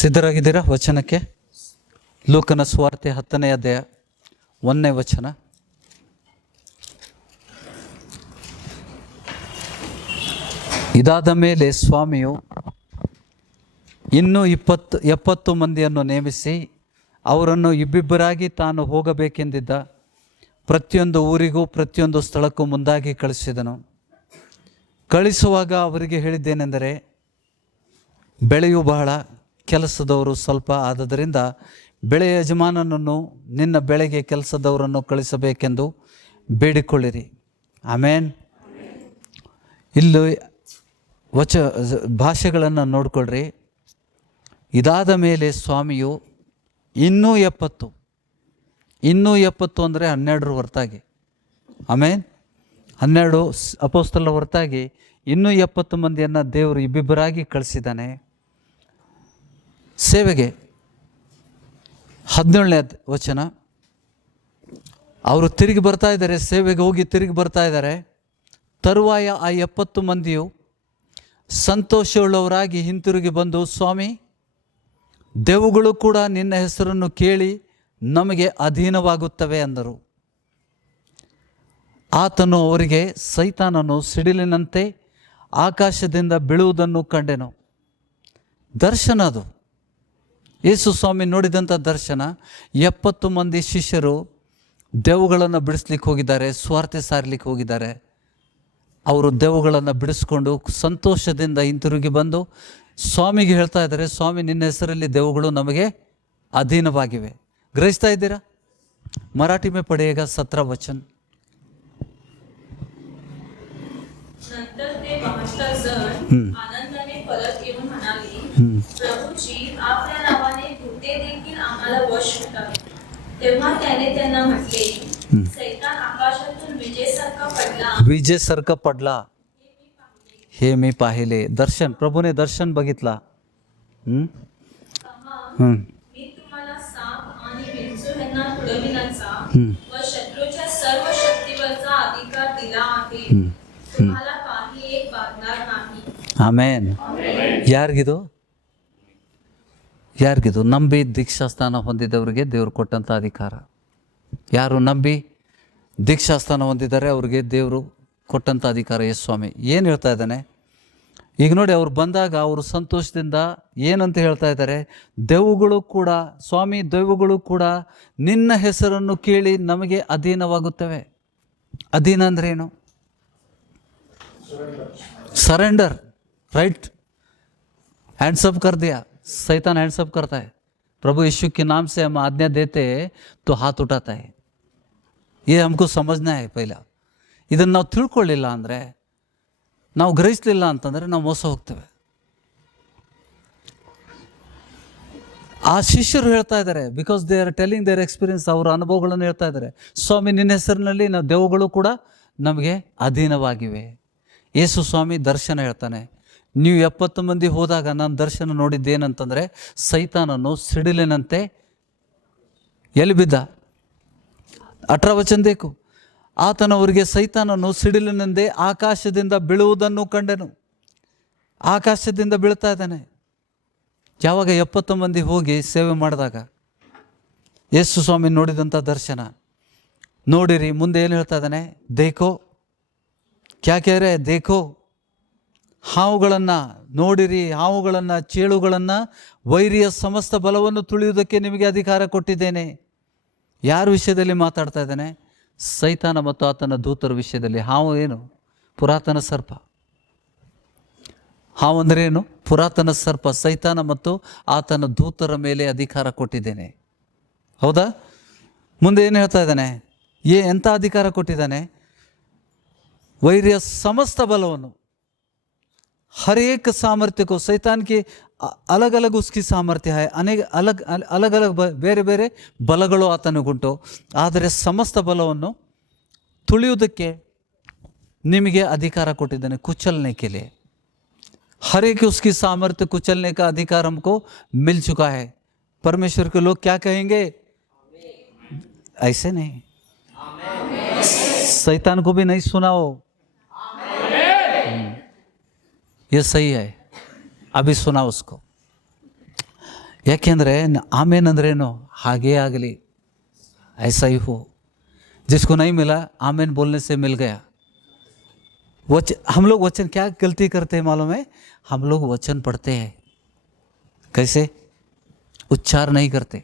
ಸಿದ್ಧರಾಗಿದ್ದೀರಾ ವಚನಕ್ಕೆ? ಲೂಕನ ಸುವಾರ್ತೆ 10ನೇ ಅಧ್ಯಾಯ 1ನೇ ವಚನ. ಇದಾದ ಮೇಲೆ ಸ್ವಾಮಿಯು ಇನ್ನೂ 70 ಮಂದಿಯನ್ನು ನೇಮಿಸಿ ಅವರನ್ನು ಇಬ್ಬಿಬ್ಬರಾಗಿ ತಾನು ಹೋಗಬೇಕೆಂದಿದ್ದ ಪ್ರತಿಯೊಂದು ಊರಿಗೂ ಪ್ರತಿಯೊಂದು ಸ್ಥಳಕ್ಕೂ ಮುಂದಾಗಿ ಕಳಿಸಿದನು. ಕಳಿಸುವಾಗ ಅವರಿಗೆ ಹೇಳಿದ್ದೇನೆಂದರೆ, ಬೆಳೆಯು ಬಹಳ, ಕೆಲಸದವರು ಸ್ವಲ್ಪ. ಆದುದರಿಂದ ಬೆಳೆಯ ಯಜಮಾನನನ್ನು ನಿನ್ನ ಬೆಳೆಗೆ ಕೆಲಸದವರನ್ನು ಕಳಿಸಬೇಕೆಂದು ಬೇಡಿಕೊಳ್ಳಿರಿ. ಆಮೇನ್. ಇಲ್ಲಿ ಭಾಷೆಗಳನ್ನು ನೋಡಿಕೊಳ್ಳ್ರಿ. ಇದಾದ ಮೇಲೆ ಸ್ವಾಮಿಯು ಇನ್ನೂ 70 ಅಂದರೆ 12 ಹೊರತಾಗಿ, ಆಮೇನ್, 12 ಅಪೊಸ್ತಲರ ಹೊರತಾಗಿ ಇನ್ನೂ 70 ಮಂದಿಯನ್ನು ದೇವರು ಇಬ್ಬಿಬ್ಬರಾಗಿ ಕಳಿಸಿದ್ದಾನೆ ಸೇವೆಗೆ. 17ನೇ ವಚನ. ಅವರು ತಿರುಗಿ ಬರ್ತಾ ಇದ್ದಾರೆ, ಸೇವೆಗೆ ಹೋಗಿ ತಿರುಗಿ ಬರ್ತಾ ಇದ್ದಾರೆ. ತರುವಾಯ ಆ 70 ಮಂದಿಯು ಸಂತೋಷವುಳ್ಳವರಾಗಿ ಹಿಂತಿರುಗಿ ಬಂದು, ಸ್ವಾಮಿ, ದೆವ್ವಗಳು ಕೂಡ ನಿನ್ನ ಹೆಸರನ್ನು ಕೇಳಿ ನಮಗೆ ಅಧೀನವಾಗುತ್ತವೆ ಅಂದರು. ಆತನು ಅವರಿಗೆ, ಸೈತಾನನು ಸಿಡಿಲಿನಂತೆ ಆಕಾಶದಿಂದ ಬೀಳುವುದನ್ನು ಕಂಡೆನು. ದರ್ಶನ ಅದು. ಯೇಸು ಸ್ವಾಮಿ ನೋಡಿದಂಥ ದರ್ಶನ. 70 ಮಂದಿ ಶಿಷ್ಯರು ದೆವ್ವಗಳನ್ನು ಬಿಡಿಸ್ಲಿಕ್ಕೆ ಹೋಗಿದ್ದಾರೆ, ಸ್ವಾರ್ಥ ಸಾರಲಿಕ್ಕೆ ಹೋಗಿದ್ದಾರೆ. ಅವರು ದೆವ್ವಗಳನ್ನು ಬಿಡಿಸ್ಕೊಂಡು ಸಂತೋಷದಿಂದ ಹಿಂತಿರುಗಿ ಬಂದು ಸ್ವಾಮಿಗೆ ಹೇಳ್ತಾ ಇದ್ದಾರೆ, ಸ್ವಾಮಿ, ನಿನ್ನ ಹೆಸರಲ್ಲಿ ದೆವ್ವಗಳು ನಮಗೆ ಅಧೀನವಾಗಿವೆ. ಗ್ರಹಿಸ್ತಾ ಇದ್ದೀರಾ? ಮರಾಠಿ ಮೇ ಪಡೆಯೇಗ 17 ವಚನ. आनंदाने परत येऊन म्हणाले, प्रभूजी, आपल्या नावाने भूते देखील आम्हाला वश होतात. तेव्हा त्याने त्यांना म्हटले, सैतान आकाशातून विजेसारखा पडला हे मी पाहिले. दर्शन, प्रभूने दर्शन बघितला. मी तुम्हाला साप आणि विंचू यांना तुडविण्याचा व शत्रूच्या सर्व शक्तीवरचा अधिकार दिला आहे. तुम्हाला काही एक बाधणार नाही. ಆಮೇನ್. ಯಾರಿಗಿದು? ನಂಬಿ ದೀಕ್ಷಾಸ್ಥಾನ ಹೊಂದಿದವರಿಗೆ ದೇವರು ಕೊಟ್ಟಂಥ ಅಧಿಕಾರ. ಯಾರು ನಂಬಿ ದೀಕ್ಷಾಸ್ಥಾನ ಹೊಂದಿದ್ದಾರೆ ಅವರಿಗೆ ದೇವರು ಕೊಟ್ಟಂಥ ಅಧಿಕಾರ. ಯೇಸು ಸ್ವಾಮಿ ಏನು ಹೇಳ್ತಾ ಇದ್ದಾನೆ ಈಗ ನೋಡಿ. ಅವ್ರು ಬಂದಾಗ ಅವರು ಸಂತೋಷದಿಂದ ಏನಂತ ಹೇಳ್ತಾ ಇದ್ದಾರೆ, ದೆವ್ವಗಳು ಕೂಡ, ಸ್ವಾಮಿ, ದೆವ್ವಗಳು ಕೂಡ ನಿನ್ನ ಹೆಸರನ್ನು ಕೇಳಿ ನಮಗೆ ಅಧೀನವಾಗುತ್ತವೆ. ಅಧೀನ ಅಂದ್ರೆ ಏನು? सरेंडर. राइट. हैंड्सअप कर दिया. शैतान हैंड्सअप करता है. प्रभु यीशु के नाम से हम आज्ञा देते हैं तो हाथ उठाता है. ये हमको समझना है पहला. ಇದನ್ನು ನಾವು ತಿಳ್ಕೊಳ್ಳಿಲ್ಲ ಅಂದರೆ, ನಾವು ಗ್ರಹಿಸಲಿಲ್ಲ ಅಂತಂದರೆ ನಾವು ಮೋಸ ಹೋಗ್ತೇವೆ. ಆ ಶಿಷ್ಯರು ಹೇಳ್ತಾ ಇದ್ದಾರೆ, because they are telling their experience. ಅವರ ಅನುಭವಗಳನ್ನು ಹೇಳ್ತಾ ಇದ್ದಾರೆ. ಸ್ವಾಮಿ, ನಿನ್ನ ಹೆಸರಿನಲ್ಲಿ ನಾವು ದೆವ್ವಗಳು ಕೂಡ ನಮಗೆ ಅಧೀನವಾಗಿವೆ. ಯೇಸು ಸ್ವಾಮಿ ದರ್ಶನ ಹೇಳ್ತಾನೆ. ನೀವು 70 ಮಂದಿ ಹೋದಾಗ ನಾನು ದರ್ಶನ ನೋಡಿದ್ದೇನಂತಂದರೆ, ಸೈತಾನನು ಸಿಡಿಲಿನಂತೆ ಎಲ್ಲಿ ಬಿದ್ದ? 18 ವಚನ ಬೇಕು. ಆತನವರಿಗೆ ಸೈತಾನನು ಸಿಡಿಲಿನಂತೆ ಆಕಾಶದಿಂದ ಬೀಳುವುದನ್ನು ಕಂಡೆನು. ಆಕಾಶದಿಂದ ಬೀಳ್ತಾ ಇದ್ದಾನೆ. ಯಾವಾಗ 70 ಮಂದಿ ಹೋಗಿ ಸೇವೆ ಮಾಡಿದಾಗ ಯೇಸು ಸ್ವಾಮಿ ನೋಡಿದಂಥ ದರ್ಶನ. ನೋಡಿರಿ, ಮುಂದೆ ಏನು ಹೇಳ್ತಾ ಇದ್ದಾನೆ? ದೇಖೋ, ಕ್ಯಾ ಕೇರೆ? ದೇಖೋ, ಹಾವುಗಳನ್ನು ನೋಡಿರಿ, ಹಾವುಗಳನ್ನು, ಚೇಳುಗಳನ್ನು, ವೈರಿಯ ಸಮಸ್ತ ಬಲವನ್ನು ತುಳಿಯುವುದಕ್ಕೆ ನಿಮಗೆ ಅಧಿಕಾರ ಕೊಟ್ಟಿದ್ದೇನೆ. ಯಾರ ವಿಷಯದಲ್ಲಿ ಮಾತಾಡ್ತಾ ಇದ್ದಾನೆ? ಸೈತಾನ ಮತ್ತು ಆತನ ದೂತರ ವಿಷಯದಲ್ಲಿ. ಹಾವು ಏನು? ಪುರಾತನ ಸರ್ಪ. ಹಾವು ಅಂದರೆ ಏನು? ಪುರಾತನ ಸರ್ಪ. ಸೈತಾನ ಮತ್ತು ಆತನ ದೂತರ ಮೇಲೆ ಅಧಿಕಾರ ಕೊಟ್ಟಿದ್ದೇನೆ. ಹೌದಾ? ಮುಂದೆ ಏನು ಹೇಳ್ತಾ ಇದ್ದಾನೆ? ಎಂಥ ಅಧಿಕಾರ ಕೊಟ್ಟಿದ್ದಾನೆ? वैर्य समस्त बलವನ್ನು, हर एक सामर्थ्य को, शैतान की अलग अलग उसकी सामर्थ्य है. अनेक अलग अलग ಬೇರೆ ಬೇರೆ ಬಲಗಳು ಆತನಿಗುಂಟು. ಆದರೆ ಸಮಸ್ತ ಬಲವನ್ನು ತುಳಿಯುವುದಕ್ಕೆ ನಿಮಗೆ ಅಧಿಕಾರ ಕೊಟ್ಟಿದ್ದಾನೆ, कुचलने के लिए. हर एक उसकी सामर्थ्य कुचलने का अधिकार हमको मिल चुका है. परमेश्वर के लोग क्या कहेंगे? ऐसे नहीं. शैतान को भी नहीं सुनाओ. ये सही है, अभी सुना उसको. ಯಾಕೆಂದರೆ ಆಮೇನ್ ಅಂದ್ರೇನು, ಹಾಗೇ ಆಗಲಿ, ऐसा ही हो। जिसको नहीं मिला आमेन बोलने से मिल गया। हम लोग वचन क्या गलती करते हैं मालूम है? हम लोग वचन पढ़ते हैं, कैसे? उच्चार नहीं करते।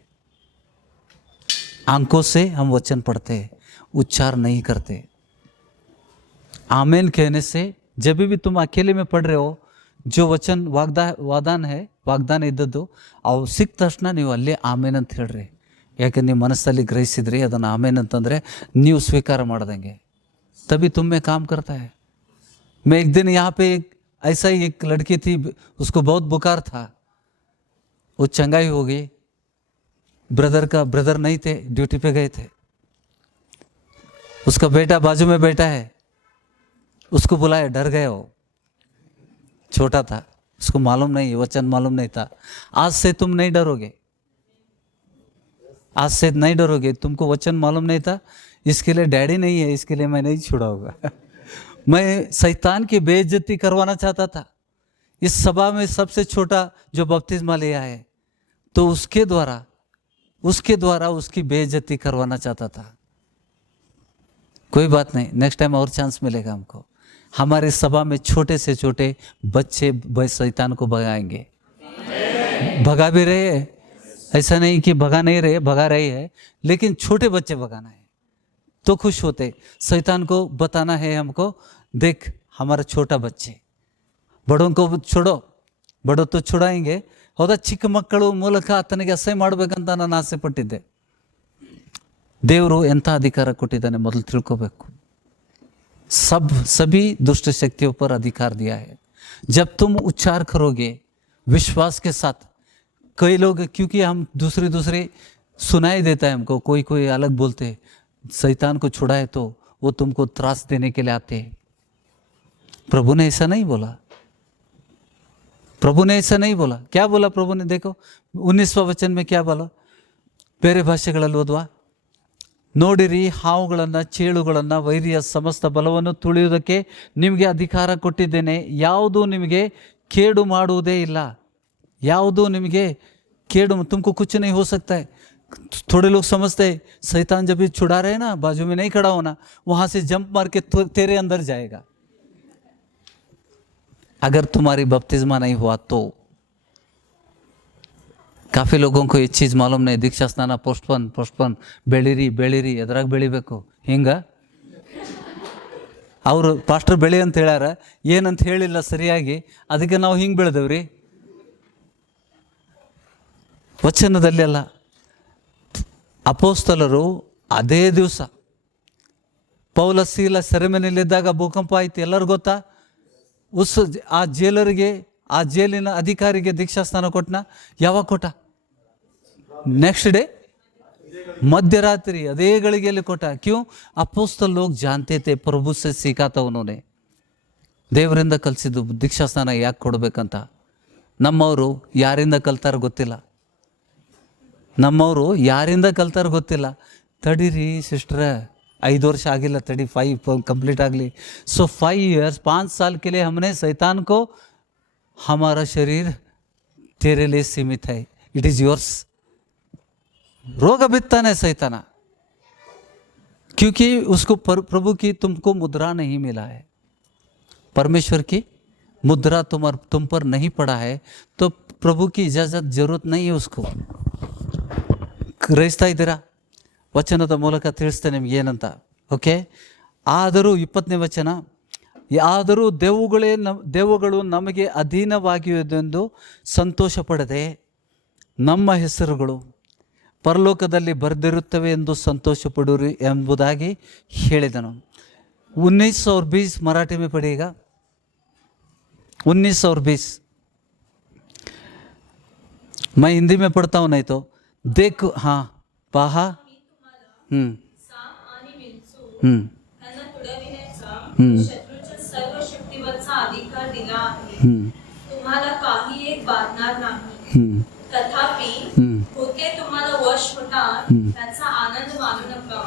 आंखों से हम वचन पढ़ते हैं, उच्चार नहीं करते। आमेन कहने से जब भी तुम अकेले में पढ़ रहे हो, जो वचन ವಾಗ್ದಾನ ಇದ್ದದ್ದು ಅವು ಸಿಕ್ಕ ತಕ್ಷಣ ನೀವು ಅಲ್ಲೇ ಆಮೇನ್ ಅಂತ ಹೇಳ್ರಿ. ಯಾಕೆ ನೀವು ಮನಸ್ಸಲ್ಲಿ ಗ್ರಹಿಸಿದ್ರಿ ಅದನ್ನು ಆಮೇನ್ ಅಂತಂದರೆ ನೀವು ಸ್ವೀಕಾರ ಮಾಡ್ದಂಗೆ. तभी तुम में काम करता है। मैं एक दिन यहाँ पे ऐसा ही एक लड़की थी, उसको बहुत बुखार था, वो चंगाई हो गई। ब्रदर नहीं थे, ड्यूटी पे गए थे। उसका बेटा बाजू में बैठा है, उसको बुलाया, डर गया। वो छोटा था, उसको मालूम नहीं, वचन मालूम नहीं था। आज से तुम नहीं डरोगे, आज से नहीं डरोगे। तुमको वचन मालूम नहीं था, इसके लिए डैडी नहीं है, इसके लिए मैं नहीं छुड़ाऊंगा। मैं शैतान की बेइज्जती करवाना चाहता था। इस सभा में सबसे छोटा जो बपतिस्मा लिया है, तो उसके द्वारा उसकी बेइज्जती करवाना चाहता था। कोई बात नहीं, नेक्स्ट टाइम और चांस मिलेगा हमको। हमारे सभा में छोटे से छोटे बच्चे शैतान को भगाएंगे। भगा भी रहे हैं, ऐसा नहीं कि भगा नहीं रहे, भगा रहे हैं, लेकिन छोटे बच्चे भगाना है तो खुश होते। शैतान को बताना है हमको, देख हमारा छोटा बच्चे, बड़ों को छोड़ो, बड़ो तो छुड़ाएंगे। ಹೌದಾ? ಚಿಕ್ಕ ಮಕ್ಕಳು ಮೂಲಕ ಆತನಿಗೆ ಅಸಹ್ಯ ಮಾಡಬೇಕಂತ ನಾನು ಆಸೆ ಪಟ್ಟಿದ್ದೆ. ದೇವರು ಎಂಥ ಅಧಿಕಾರ ಕೊಟ್ಟಿದ್ದಾನೆ ಮೊದಲು ತಿಳ್ಕೋಬೇಕು. सभी दुष्ट शक्तियों पर अधिकार दिया है। जब तुम उच्चार करोगे विश्वास के साथ, कई लोग, क्योंकि हम दूसरे सुनाई देता है हमको, कोई अलग बोलते, शैतान को छुड़ाए तो वो तुमको त्रास देने के लिए आते हैं। प्रभु ने ऐसा नहीं बोला, प्रभु ने ऐसा नहीं बोला। क्या बोला प्रभु ने? देखो 19वां वचन में क्या बोला, ಬೇರೆ ಭಾಷೆಗಳಲ್ಲಿ ಓದುವ, ನೋಡಿರಿ, ಹಾವುಗಳನ್ನು, ಚೇಳುಗಳನ್ನು, ವೈರಿಯ ಸಮಸ್ತ ಬಲವನ್ನು ತುಳಿಯುವುದಕ್ಕೆ ನಿಮಗೆ ಅಧಿಕಾರ ಕೊಟ್ಟಿದ್ದೇನೆ, ಯಾವುದೂ ನಿಮಗೆ ಕೇಡು ಮಾಡುವುದೇ ಇಲ್ಲ, ಯಾವುದೂ ನಿಮಗೆ ಕೇಡು, तुमको कुछ नहीं हो सकता है। थोड़े लोग समझते हैं शैतान जब भी छुड़ा रहे ना, बाजू में नहीं खड़ा होना, वहाँ से जंप मार के तेरे अंदर जाएगा। अगर तुम्हारी बपतिस्मा नहीं हुआ तो। काफ़ी लोगों को ये चीज़ मालूम नहीं, दीक्षा स्नाನ ಪೋಸ್ಟ್ಪೋನ್ ಬೆಳೀರಿ ಎದ್ರಾಗ ಬೆಳಿಬೇಕು ಹಿಂಗ. ಅವರು ಪಾಸ್ಟರ್ ಬೆಳಿ ಅಂತ ಹೇಳ್ಯಾರ, ಏನಂತ ಹೇಳಿಲ್ಲ ಸರಿಯಾಗಿ, ಅದಕ್ಕೆ ನಾವು ಹಿಂಗೆ ಬೆಳೆದೇವ್ರಿ. ವಚನದಲ್ಲಿ ಅಲ್ಲ, ಅಪೋಸ್ತಲರು ಅದೇ ದಿವಸ ಪೌಲ ಸೀಲ ಸೆರೆಮನೆಯಲ್ಲಿದ್ದಾಗ ಭೂಕಂಪ ಆಯ್ತು, ಎಲ್ಲರಿಗೂ ಗೊತ್ತಾ? ಆ ಜೇಲರಿಗೆ, ಆ ಜೇಲಿನ ಅಧಿಕಾರಿಗೆ ದೀಕ್ಷಾ ಸ್ನಾನ ಕೊಟ್ಟನ. ಯಾವಾಗ ಕೊಟ್ಟ? नेक्स्ट डे मध्यरात्रि, अदे ಗಳಿಗೆಯಲ್ಲಿ ಕೊಟ್ಟ. क्यों? ಅಪೋಸ್ತಲ लोग जानते थे, प्रभु से सीखा था उन्होंने, ದೇವರಿಂದ ಕಲಿಸಿದ್ದು ದೀಕ್ಷಾ ಸ್ನಾನ ಯಾಕೆ ಕೊಡಬೇಕಂತ. ನಮ್ಮವರು ಯಾರಿಂದ ಕಲ್ತಾರ ಗೊತ್ತಿಲ್ಲ, ನಮ್ಮವರು ಯಾರಿಂದ ಕಲ್ತಾರ ಗೊತ್ತಿಲ್ಲ. ತಡೀರಿ ಸಿಸ್ಟರ್, 5 ವರ್ಷ ಆಗಿಲ್ಲ, तड़ी 5 कंप्लीट ಆಗಲಿ. सो 5 years 5 साल के लिए हमने शैतान को, हमारा शरीर तेरे लिए सीमित है, इट इज़ योर्स। रोग बिताना है शैताना, क्योंकि उसको प्रभु की तुमको मुद्रा नहीं मिला है, परमेश्वर की मुद्रा तुम पर नहीं पड़ा है, तो प्रभु की इजाज़त जरूरत नहीं है उसको. ಗ್ರಹಿಸ್ತಾ ಇದ್ದೀರಾ? ವಚನದ ಮೂಲಕ ತಿಳಿಸ್ತೇನೆ ನಿಮ್ಗೆ ಏನಂತ. ಓಕೆ, ಆದರೂ 20ನೇ ವಚನ, ಆದರೂ ದೇವುಗಳು ನಮಗೆ ಅಧೀನವಾಗಿರುವುದೆಂದು ಸಂತೋಷ ಪಡದೆ ನಮ್ಮ ಹೆಸರುಗಳು ಪರಲೋಕದಲ್ಲಿ ಬರೆದಿರುತ್ತವೆ ಎಂದು ಸಂತೋಷ ಪಡುರಿ ಎಂಬುದಾಗಿ ಹೇಳಿದನು. 1920 मराठी में पढ़िएगा, 1920. मैं हिंदी में पढ़ता हूँ, नहीं तो देख. हाँ, पहा. शत्रूच्या सर्व शक्तीवरचा अधिकार दिला आहे, तुम्हाला काही एक बाधणार नाही. तथापि होते तुम्हाला वश होतात त्याचा आनंद मानू नका,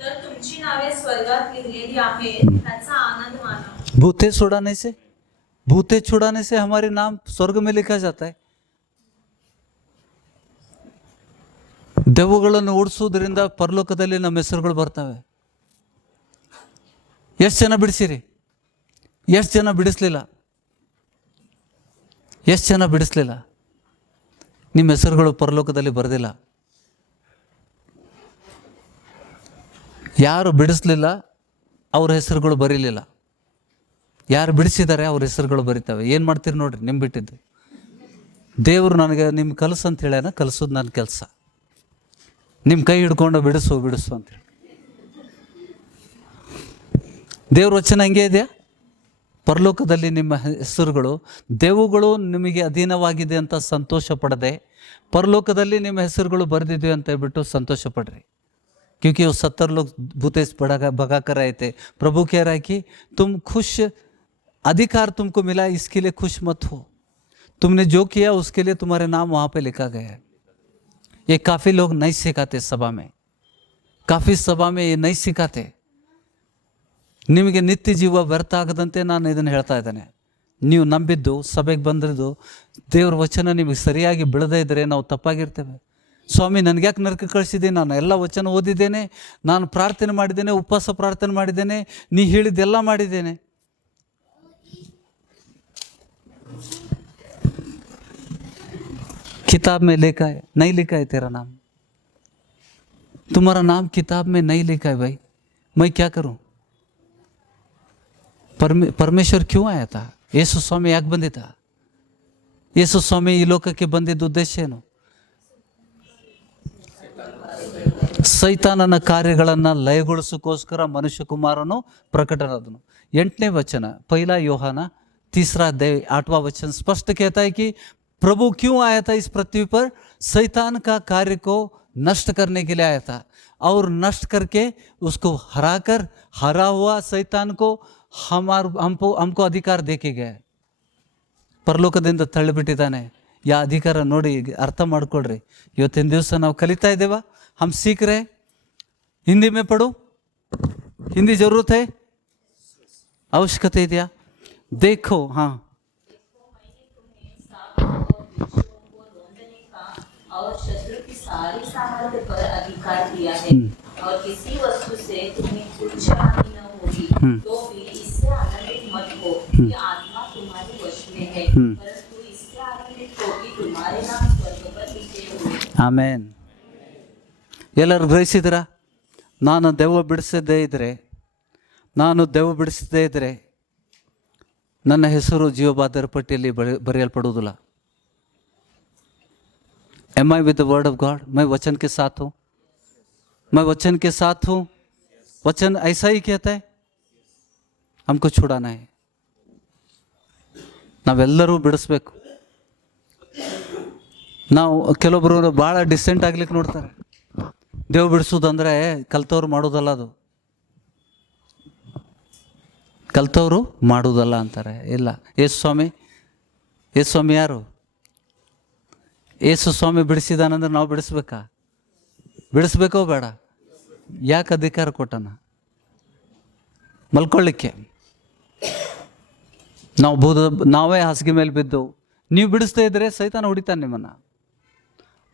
तर तुमची नावे स्वर्गात लिहिलेली आहेत त्याचा आनंद माना. भूते छुड़ाने से हमारे नाम स्वर्ग में लिखा जाता है. ದೆವ್ವಗಳನ್ನು ಓಡಿಸೋದ್ರಿಂದ ಪರಲೋಕದಲ್ಲಿ ನಮ್ಮ ಹೆಸರುಗಳು ಬರ್ತವೆ. ಎಷ್ಟು ಜನ ಬಿಡಿಸಿರಿ? ಎಷ್ಟು ಜನ ಬಿಡಿಸ್ಲಿಲ್ಲ? ಎಷ್ಟು ಜನ ಬಿಡಿಸ್ಲಿಲ್ಲ? ನಿಮ್ಮ ಹೆಸರುಗಳು ಪರಲೋಕದಲ್ಲಿ ಬರೆದಿಲ್ಲ. ಯಾರು ಬಿಡಿಸ್ಲಿಲ್ಲ ಅವ್ರ ಹೆಸರುಗಳು ಬರೀಲಿಲ್ಲ. ಯಾರು ಬಿಡಿಸಿದ್ದಾರೆ ಅವ್ರ ಹೆಸರುಗಳು ಬರಿತವೆ. ಏನು ಮಾಡ್ತೀರಿ ನೋಡ್ರಿ, ನಿಮ್ಮ ಬಿಟ್ಟಿದ್ದು. ದೇವರು ನನಗೆ ನಿಮ್ಮ ಕಲಸು ಅಂತ ಹೇಳ್ಯಾನ, ಕಲಿಸೋದು ನನ್ನ ಕೆಲಸ. ನಿಮ್ಮ ಕೈ ಹಿಡ್ಕೊಂಡು ಬಿಡಿಸು ಅಂತೇಳಿ. ದೇವ್ರ ವಚನ ಹಂಗೆ ಇದೆಯಾ? ಪರಲೋಕದಲ್ಲಿ ನಿಮ್ಮ ಹೆಸರುಗಳು, ದೆವ್ವಗಳು ನಿಮಗೆ ಅಧೀನವಾಗಿದೆ ಅಂತ ಸಂತೋಷ ಪಡದೆ ಪರಲೋಕದಲ್ಲಿ ನಿಮ್ಮ ಹೆಸರುಗಳು ಬರೆದಿದೆ ಅಂತ ಹೇಳ್ಬಿಟ್ಟು ಸಂತೋಷ ಪಡ್ರಿ. क्योंकि वो 70 लोग भूतेश भगा कर आए थे. प्रभु कह रहा है कि तुम खुश, अधिकार तुमको मिला, इसके लिए खुश मत हो. तुमने जो किया उसके लिए तुम्हारे नाम वहाँ पे लिखा गया है. ये काफ़ी लोग नहीं सिखाते सभा में, काफ़ी सभा में ये नहीं सिखाते. ನಿಮಗೆ ನಿತ್ಯ ಜೀವ ವ್ಯರ್ಥ ಆಗದಂತೆ ನಾನು ಇದನ್ನು ಹೇಳ್ತಾ ಇದ್ದೇನೆ. ನೀವು ನಂಬಿದ್ದು, ಸಭೆಗೆ ಬಂದಿದ್ದು, ದೇವ್ರ ವಚನ ನಿಮಗೆ ಸರಿಯಾಗಿ ಬೆಳೆದೇ ಇದ್ದರೆ ನಾವು ತಪ್ಪಾಗಿರ್ತೇವೆ. ಸ್ವಾಮಿ ನನಗ್ಯಾಕೆ ನರಕ ಕಳಿಸಿದೆ? ನಾನು ಎಲ್ಲ ವಚನ ಓದಿದ್ದೇನೆ, ನಾನು ಪ್ರಾರ್ಥನೆ ಮಾಡಿದ್ದೇನೆ, ಉಪವಾಸ ಪ್ರಾರ್ಥನೆ ಮಾಡಿದ್ದೇನೆ, ನೀ ಹೇಳಿದ್ದೆಲ್ಲ ಮಾಡಿದ್ದೇನೆ. किताब में लिखा है, नहीं लिखा है तेरा नाम, तुम्हारा नाम किताब में नहीं लिखा है भाई, मैं क्या करूं? परमेश्वर क्यों आया था? ಯೇಸು ಸ್ವಾಮಿ ಯಾಕೆ ಬಂದಿದ್ದ? ಯೇಸು ಸ್ವಾಮಿ ಈ ಲೋಕಕ್ಕೆ ಬಂದಿದ್ದ ಉದ್ದೇಶ ಏನು? ಸೈತಾನನ ಕಾರ್ಯಗಳನ್ನು ಲಯಗೊಳಿಸೋಕ್ಕೋಸ್ಕರ ಮನುಷ್ಯ ಕುಮಾರನು ಪ್ರಕಟನಾದನು. 8ನೇ ವಚನ, पहला यूहन्ना 3 अध्याय 8वां वचन स्पष्ट कहता है कि प्रभु क्यों आया था इस पृथ्वी पर? शैतान का कार्य को नष्ट करने के लिए आया था, और नष्ट करके उसको हराकर, हरा हुआ शैतान को हमको अधिकार देके गया. ಪರಲೋಕದಿಂದ ತಳ್ಳಿಬಿಟ್ಟಿದ್ದಾನೆ. ಯಾ ಅಧಿಕಾರ ನೋಡಿ, ಅರ್ಥ ಮಾಡ್ಕೊಳ್ರಿ. ಇವತ್ತಿನ ದಿವಸ ನಾವು ಕಲಿತಾ ಇದ್ದೇವಾ? हम सीख रहे, हिंदी में पढ़ो, हिंदी जरूरत है, आवश्यकता ಇದೆಯಾ? देखो, हाँ, और शत्रु की सारी सामर्थ्य पर अधिकार दिया है, और किसी वस्तु से तुम्हें कुछ हानि न होगी. तो भी इससे आनंदित मत हो कि आत्मा तुम्हारे वश में है, परंतु इससे आनंदित हो कि तुम्हारे नाम स्वर्ग पर लिखे हुए. ಆಮೇನ್. ಎಲ್ಲರೂ ಗ್ರಹಿಸಿದ್ರ? ನಾನು ದೆವ್ವ ಬಿಡಿಸದೇ ಇದ್ದರೆ ನನ್ನ ಹೆಸರು ಜೀವಬಾಧ್ಯರ ಪಟ್ಟಿಯಲ್ಲಿ ಬರೆಯಲ್ಪಡುವುದಿಲ್ಲ. Am I with the word of God? मैं वचन के साथ हूँ, मैं वचन के साथ हूँ. वचन ऐसा ही कहता है, हमको छुड़ाना है. ನಾವೆಲ್ಲರೂ ಬಿಡಿಸ್ಬೇಕು. ನಾವು ಕೆಲವೊಬ್ಬರು ಭಾಳ ಡಿಸೆಂಟ್ ಆಗ್ಲಿಕ್ಕೆ ನೋಡ್ತಾರೆ. ದೇವ್ ಬಿಡಿಸೋದಂದರೆ ಕಲ್ತವ್ರು ಮಾಡೋದಲ್ಲ, ಅದು ಕಲ್ತವ್ರು ಮಾಡೋದಲ್ಲ ಅಂತಾರೆ. ಇಲ್ಲ, ಯೇಸು ಸ್ವಾಮಿ ಯಾರು? ಯೇಸು ಸ್ವಾಮಿ ಬಿಡಿಸಿದಾನಂದ್ರೆ ನಾವು ಬಿಡಿಸ್ಬೇಕೋ ಬೇಡ? ಯಾಕೆ ಅಧಿಕಾರ ಕೊಟ್ಟನ? ಮಲ್ಕೊಳ್ಳಿಕ್ಕೆ. ನಾವೇ ಹಾಸಿಗೆ ಮೇಲೆ ಬಿದ್ದೆವು. ನೀವು ಬಿಡಿಸ್ತಾ ಇದ್ರೆ ಸೈತಾನ ಹೊಡಿತಾನೆ ನಿಮ್ಮನ್ನು.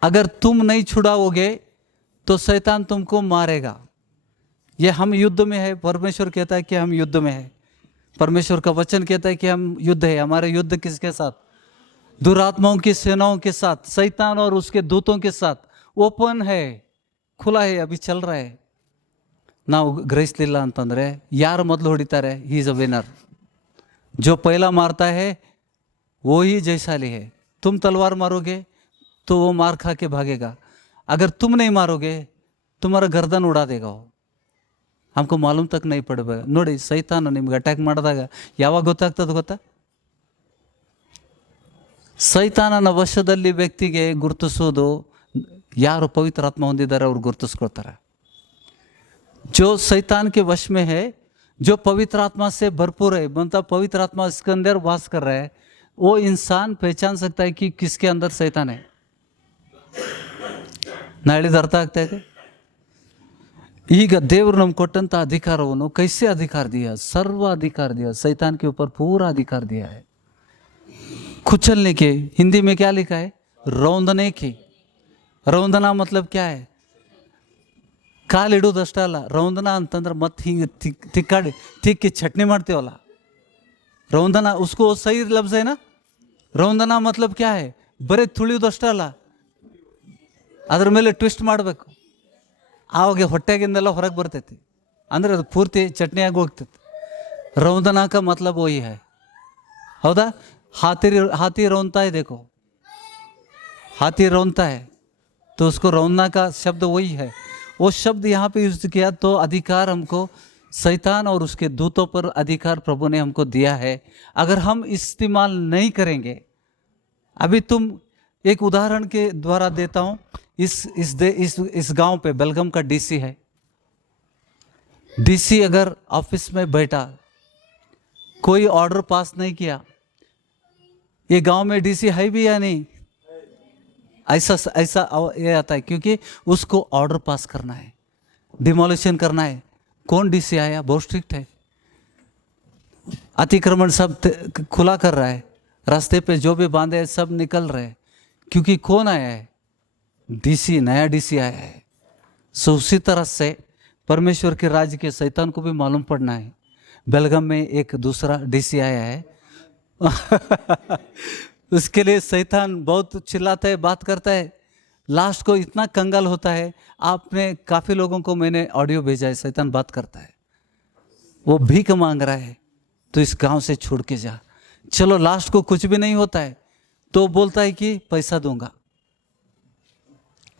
अगर तुम नहीं छुड़ाओगे तो शैतान तुमको मारेगा. ये हम युद्ध में है. परमेश्वर कहता है कि हम युद्ध में है. परमेश्वर का वचन कहता है कि हम युद्ध है. हमारे युद्ध किसके साथ? दुरात्माओं की सेनाओं के साथ, शैतान और उसके दूतों के साथ. ओपन है, खुला है, अभी चल रहा है. ನಾವು ಗ್ರಹಿಸಲಿಲ್ಲ ಅಂತಂದರೆ ಯಾರು ಮೊದಲು ಹೊಡಿತಾರೆ? He is a winner. जो पहला मारता है वो ही जयशाली है. तुम तलवार मारोगे तो वो मार खा के भागेगा. अगर तुम नहीं मारोगे तुम्हारा गर्दन उड़ा देगा वो. हमको मालूम तक नहीं पड़ेगा. ನೋಡಿ, ಸೈತಾನ ನಿಮ್ಗೆ ಅಟ್ಯಾಕ್ ಮಾಡಿದಾಗ ಯಾವಾಗ ಗೊತ್ತಾಗ್ತದೆ ಗೊತ್ತಾ? ಸೈತಾನನ ವಶದಲ್ಲಿ ವ್ಯಕ್ತಿಗೆ ಗುರುತಿಸೋದು ಯಾರು ಪವಿತ್ರಾತ್ಮ ಹೊಂದಿದ್ದಾರೆ ಅವ್ರು ಗುರುತಿಸ್ಕೊಳ್ತಾರೆ. जो शैतान के वश में है, जो पवित्र आत्मा से भरपूर है, मतलब पवित्र आत्मा इसके अंदर वास कर रहा है, वो इंसान पहचान सकता है कि किसके अंदर शैतान है. ನಾ ಹೇಳಿದ ಅರ್ಥ ಆಗ್ತಾ ಇದೆ? ಈಗ ದೇವರು ನಮ್ಗೆ ಕೊಟ್ಟಂಥ ಅಧಿಕಾರವನ್ನು कैसे अधिकार दिया? सर्व अधिकार दिया. शैतान के ऊपर पूरा अधिकार दिया है. कुचलने के, हिंदी में क्या लिखा है? रौंदने की. रौंदना मतलब क्या है? ಕಾಲಿಡೋದಷ್ಟೇ ಅಲ್ಲ, ರೌಂದನ ಅಂತಂದ್ರೆ ಮತ್ತೆ ಹಿಂಗೆ ತಿಕ್ಕಿ ಚಟ್ನಿ ಮಾಡ್ತೀವಲ್ಲ, रौंदना, उसको सही लफ्ज़ है ना, रौंदना मतलब क्या है, ಬರೀ ತುಳಿಯೋದಷ್ಟೇ ಅಲ್ಲ, ಅದ್ರ ಮೇಲೆ ಟ್ವಿಸ್ಟ್ ಮಾಡಬೇಕು, ಆವಾಗ ಹೊಟ್ಟೆಗಿಂದೆಲ್ಲ ಹೊರಗೆ ಬರ್ತೈತಿ, ಅಂದರೆ ಅದು ಪೂರ್ತಿ ಚಟ್ನಿಯಾಗಿ ಹೋಗ್ತೈತಿ. रौंदना का मतलब वही है, हौदा? हाथी रौंदता है, देखो हाथी रौंदता है, तो उसको रौंदना का शब्द वही है. वो शब्द यहाँ पे यूज किया, तो अधिकार हमको शैतान और उसके दूतों पर अधिकार प्रभु ने हमको दिया है. अगर हम इस्तेमाल नहीं करेंगे, अभी तुम एक उदाहरण के द्वारा देता हूँ, इस गांव पे बेलगाम का डीसी है. डीसी अगर ऑफिस में बैठा, कोई ऑर्डर पास नहीं किया, ये गांव में डीसी है भी या नहीं, ऐसा ये आता है, क्योंकि उसको ऑर्डर पास करना है, डिमोलिशन करना है. कौन डीसी आया? बहुत स्ट्रिक्ट है, अतिक्रमण सब खुला कर रहा है, रास्ते पे जो भी बांधे हैं सब निकल रहे हैं, क्योंकि कौन आया है? डीसी, नया डीसी आया है. सो उसी तरह से परमेश्वर के राज्य के शैतान को भी मालूम पड़ना है. बेलगाम में एक दूसरा डीसी आया है उसके लिए शैतान बहुत चिल्लाता है, बात करता है, लास्ट को इतना कंगाल होता है. आपने काफ़ी लोगों को मैंने ऑडियो भेजा है, शैतान बात करता है, वो भीख मांग रहा है, तो इस गांव से छोड़ के जा. चलो लास्ट को कुछ भी नहीं होता है, तो बोलता है कि पैसा दूंगा,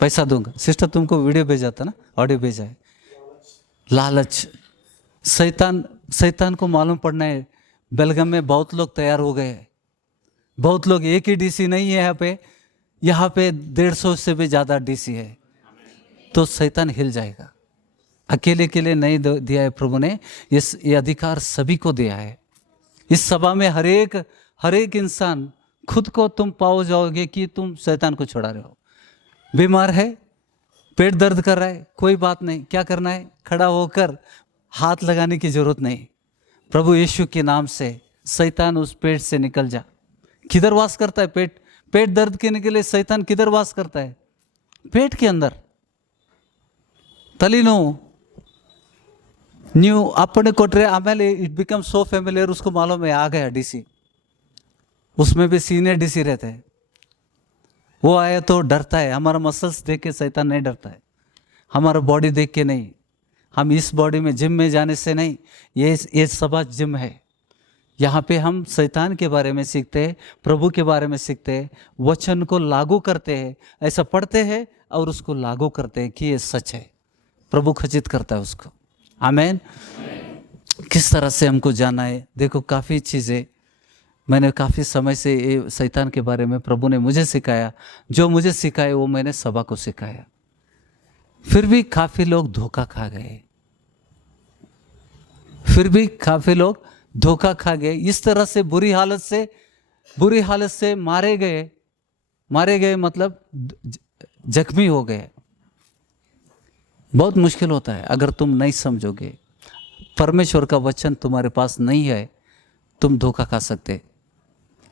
पैसा दूंगा. सिस्टर तुमको वीडियो भेजा था ना, ऑडियो भेजा है. लालच, शैतान को मालूम पड़ना है. बेलगाम में बहुत लोग तैयार हो गए हैं, बहुत लोग, एक ही डीसी नहीं है यहाँ पे 150 से भी ज़्यादा डीसी है, तो शैतान हिल जाएगा. अकेले के लिए नहीं दिया है प्रभु ने, ये अधिकार सभी को दिया है. इस सभा में हर एक इंसान, खुद को तुम पाओ जाओगे कि तुम शैतान को छुड़ा रहे हो. बीमार है, पेट दर्द कर रहा है, कोई बात नहीं, क्या करना है? खड़ा होकर हाथ लगाने की जरूरत नहीं, प्रभु यीशु के नाम से शैतान उस पेट से निकल जा. किधर वास करता है? पेट दर्द के लिए शैतान किधर वास करता है? पेट के अंदर. तलीनो न्यू अपने कोटरे आमेले इट बिकम सो फेमिलियर, उसको मालूम है, आ गया डीसी, उसमें भी सीनियर डीसी रहते हैं. वो आया तो डरता है. हमारा मसल्स देख के शैतान नहीं डरता है, हमारा बॉडी देख के नहीं. हम इस बॉडी में जिम में जाने से नहीं, ये सभा जिम है. यहाँ पे हम शैतान के बारे में सीखते हैं, प्रभु के बारे में सीखते हैं, वचन को लागू करते हैं, ऐसा पढ़ते हैं और उसको लागू करते हैं कि ये सच है. प्रभु खचित करता है उसको. आमीन. किस तरह से हमको जाना है? देखो काफ़ी चीज़ें मैंने काफ़ी समय से ये शैतान के बारे में प्रभु ने मुझे सिखाया, जो मुझे सिखाया वो मैंने सभा को सिखाया. फिर भी काफ़ी लोग धोखा खा गए, धोखा खा गए. इस तरह से बुरी हालत से मारे गए मतलब जख्मी हो गए. बहुत मुश्किल होता है अगर तुम नहीं समझोगे. परमेश्वर का वचन तुम्हारे पास नहीं है, तुम धोखा खा सकते.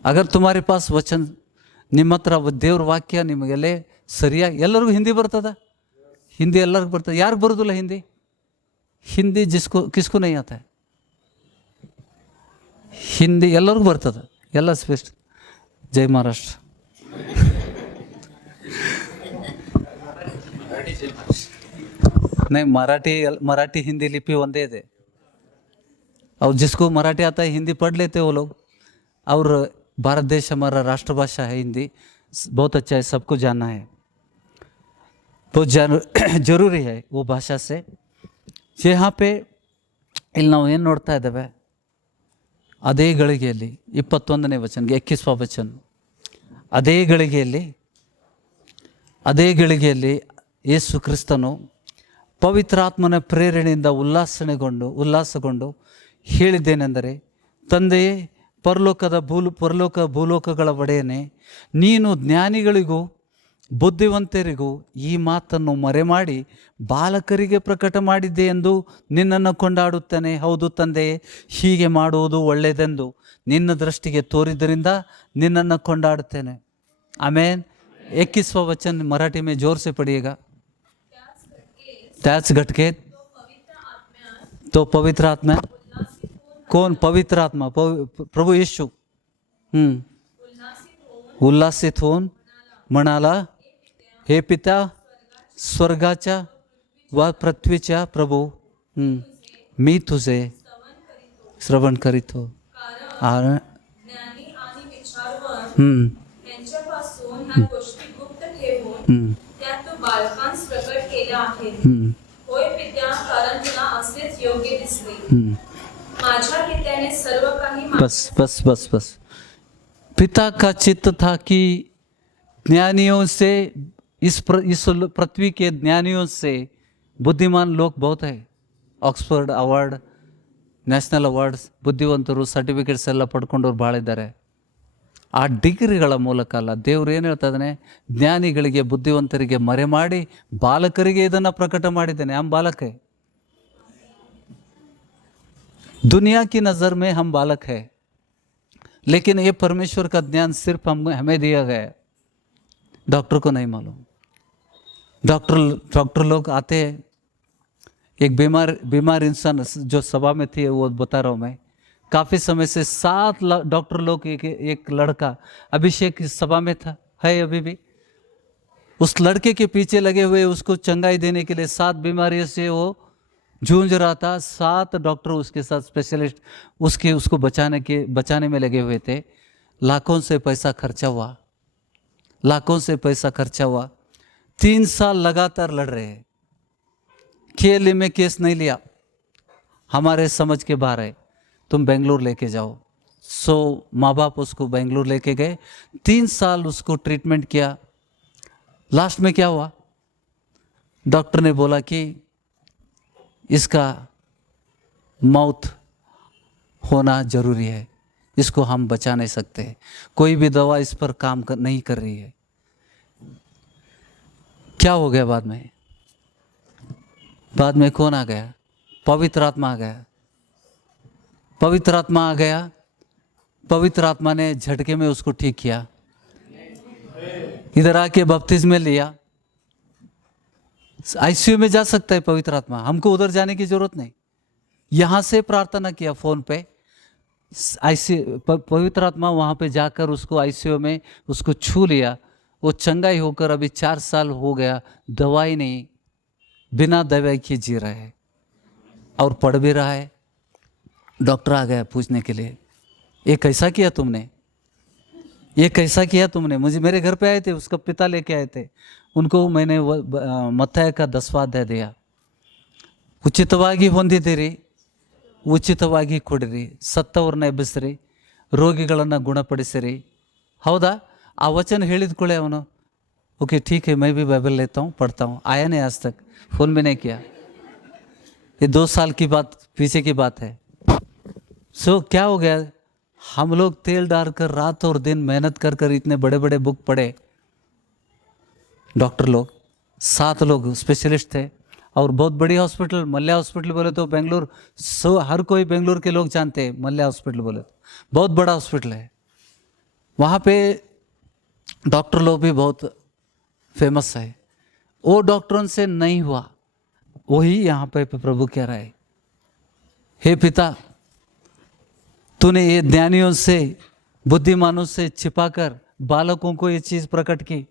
अगर तुम्हारे पास वचन ನಿಮ್ಮ ಹತ್ರ ದೇವ್ರ ವಾಕ್ಯ ನಿಮಗೆಲ್ಲೇ ಸರಿಯಾಗಿ, ಎಲ್ಲರಿಗೂ ಹಿಂದಿ ಬರ್ತದ? ಹಿಂದಿ ಎಲ್ಲರಿಗೂ ಬರ್ತದೆ. ಯಾರಿಗೆ ಬರೋದಿಲ್ಲ ಹಿಂದಿ? ಹಿಂದಿ किसको नहीं आता है? हिंदी ಎಲ್ಲರಿಗೂ ಬರ್ತದೆ, ಎಲ್ಲ ಸ್ಪೆಸ್ಟ್. ಜೈ ಮಹಾರಾಷ್ಟ್ರ. नहीं, मराठी हिंदी लिपि वंदे दे, और जिसको मराठी आता है हिंदी पढ़ लेते वो लोग. और भारत देश हमारा राष्ट्रभाषा है हिंदी, बहुत अच्छा है, सबको जानना है, बहुत जरूरी है वो भाषा से. यहाँ पे ಇಲ್ಲಿ ನಾವು ಏನು ನೋಡ್ತಾ ಇದ್ದೇವೆ, ಅದೇ ಗಳಿಗೆಯಲ್ಲಿ 21ನೇ ವಚನಗೆ 21వ ವಚನ, ಅದೇ ಗಳಿಗೆಯಲ್ಲಿ ಯೇಸು ಕ್ರಿಸ್ತನು ಪವಿತ್ರಾತ್ಮನ ಪ್ರೇರಣೆಯಿಂದ ಉಲ್ಲಾಸಗೊಂಡು ಹೇಳಿದ್ದೇನೆಂದರೆ, ತಂದೆಯೇ, ಪರಲೋಕ ಭೂಲೋಕಗಳ ಒಡೆಯನೇ, ನೀನು ಜ್ಞಾನಿಗಳಿಗೂ ಬುದ್ಧಿವಂತರಿಗೂ ಈ ಮಾತನ್ನು ಮರೆಮಾಡಿ ಬಾಲಕರಿಗೆ ಪ್ರಕಟ ಮಾಡಿದ್ದೆ ಎಂದು ನಿನ್ನನ್ನು ಕೊಂಡಾಡುತ್ತೇನೆ. ಹೌದು ತಂದೆಯೇ, ಹೀಗೆ ಮಾಡುವುದು ಒಳ್ಳೆಯದೆಂದು ನಿನ್ನ ದೃಷ್ಟಿಗೆ ತೋರಿದ್ದರಿಂದ ನಿನ್ನನ್ನು ಕೊಂಡಾಡುತ್ತೇನೆ. आमीन. 21वां वचन मराठी में जोर से पढ़िएगा. त्याच घटकेत तो पवित्र आत्मा कोण पवित्र आत्मा प्रभू येशू उल्हासित होऊन म्हणाला, हे पिता, स्वर्गाच्या व पृथ्वीच्या प्रभू, मी तुझे श्रवण करीतो. ज्ञानी आणि विचारवंत यांच्यापासून ह्या गोष्टी गुप्त ठेवून त्या तू बालकांस प्रकट केल्या आहेत. होय पित्या, कारण तुला असेच योग्य दिसले. माझ्या पित्याने सर्व काही बस बस बस बस. पिता का चित्त था कि ज्ञानियों से इस पृथ्वी के ज्ञानियों से बुद्धिमान लोग बहुत है. ಆಕ್ಸ್ಫರ್ಡ್ ಅವಾರ್ಡ್, ನ್ಯಾಷನಲ್ ಅವಾರ್ಡ್ಸ್, ಬುದ್ಧಿವಂತರು, ಸರ್ಟಿಫಿಕೇಟ್ಸ್ ಎಲ್ಲ ಪಡ್ಕೊಂಡವ್ರು ಭಾಳ ಇದ್ದಾರೆ. ಆ ಡಿಗ್ರಿಗಳ ಮೂಲಕ ಅಲ್ಲ, ದೇವ್ರು ಏನು ಹೇಳ್ತಾ ಇದ್ದಾನೆ, ಜ್ಞಾನಿಗಳಿಗೆ ಬುದ್ಧಿವಂತರಿಗೆ ಮರೆ ಮಾಡಿ ಬಾಲಕರಿಗೆ ಇದನ್ನು ಪ್ರಕಟ ಮಾಡಿದ್ದಾನೆ. ಹಮ್ ಬಾಲಕ है, दुनिया की नज़र में हम बालक है, लेकिन ये परमेश्वर का ज्ञान सिर्फ हमें दिया गया है, डॉक्टर को नहीं मालूम. डॉक्टर लोग आते हैं, एक बीमार इंसान जो सभा में थी वो बता रहा हूँ मैं, काफ़ी समय से 7 डॉक्टर लोग एक लड़का अभिषेक इस सभा में था, है अभी भी, उस लड़के के पीछे लगे हुए उसको चंगाई देने के लिए 7 बीमारियों से वो जूझ रहा था. 7 डॉक्टर उसके साथ स्पेशलिस्ट उसको बचाने में लगे हुए थे. लाखों से पैसा खर्चा हुआ. 3 साल लगातार लड़ रहे हैं. केले में केस नहीं लिया, हमारे समझ के बाहर है, तुम बेंगलोर लेके जाओ. सो माँ बाप उसको बेंगलोर लेके गए. 3 साल उसको ट्रीटमेंट किया. लास्ट में क्या हुआ, डॉक्टर ने बोला कि इसका मौत होना जरूरी है, इसको हम बचा नहीं सकते, कोई भी दवा इस पर काम नहीं कर रही है. क्या हो गया बाद में कौन आ गया, पवित्र आत्मा आ गया. पवित्र आत्मा ने झटके में उसको ठीक किया. इधर आके बपतिस्मा लिया. आईसीयू में जा सकता है पवित्र आत्मा, हमको उधर जाने की जरूरत नहीं. यहाँ से प्रार्थना किया फ़ोन पे, पवित्र आत्मा वहाँ पे जाकर उसको आईसीयू में उसको छू लिया. वो चंगाई होकर अभी 4 साल हो गया, दवाई नहीं, बिना दवाई के जी रहा है और पढ़ भी रहा है. डॉक्टर आ गया पूछने के लिए, ये कैसा किया तुमने. मुझे मेरे घर पे आए थे, उसका पिता लेके आए थे, उनको मैंने मत्ताय का 10वां अध्याय दिया. ಉಚಿತವಾಗಿ ಹೊಂದಿದ್ದೀರಿ, ಉಚಿತವಾಗಿ ಕೊಡಿರಿ, ಸತ್ತವ್ರನ್ನ ಎಬ್ಬಿಸ್ರಿ, ರೋಗಿಗಳನ್ನು ಗುಣಪಡಿಸಿರಿ. ಹೌದಾ, ಆ ವಚನ ಹೇಳಿದ ಕೂಡಲೇ ಅವನು ओके ठीक है, मैं भी बाइबल लेता हूँ, पढ़ता हूँ. आया नहीं आज तक, फ़ोन भी नहीं किया. ये 2 साल की बात पीछे की बात है. सो क्या हो गया, हम लोग तेल डालकर रात और दिन मेहनत कर इतने बड़े बड़े बुक पढ़े. डॉक्टर लोग 7 लोग स्पेशलिस्ट थे और बहुत बड़ी हॉस्पिटल, मल्ल्या हॉस्पिटल बोले तो बेंगलोर, हर कोई बेंगलोर के लोग जानते हैं. मल्ल्या हॉस्पिटल बोले तो बहुत बड़ा हॉस्पिटल है. वहाँ पे डॉक्टर लोग भी बहुत फेमस है. वो डॉक्टरों से नहीं हुआ, वही यहाँ पे प्रभु कह रहा है, हे पिता, तूने ये ज्ञानियों से, बुद्धिमानों से छिपाकर बालकों को ये चीज़ प्रकट की.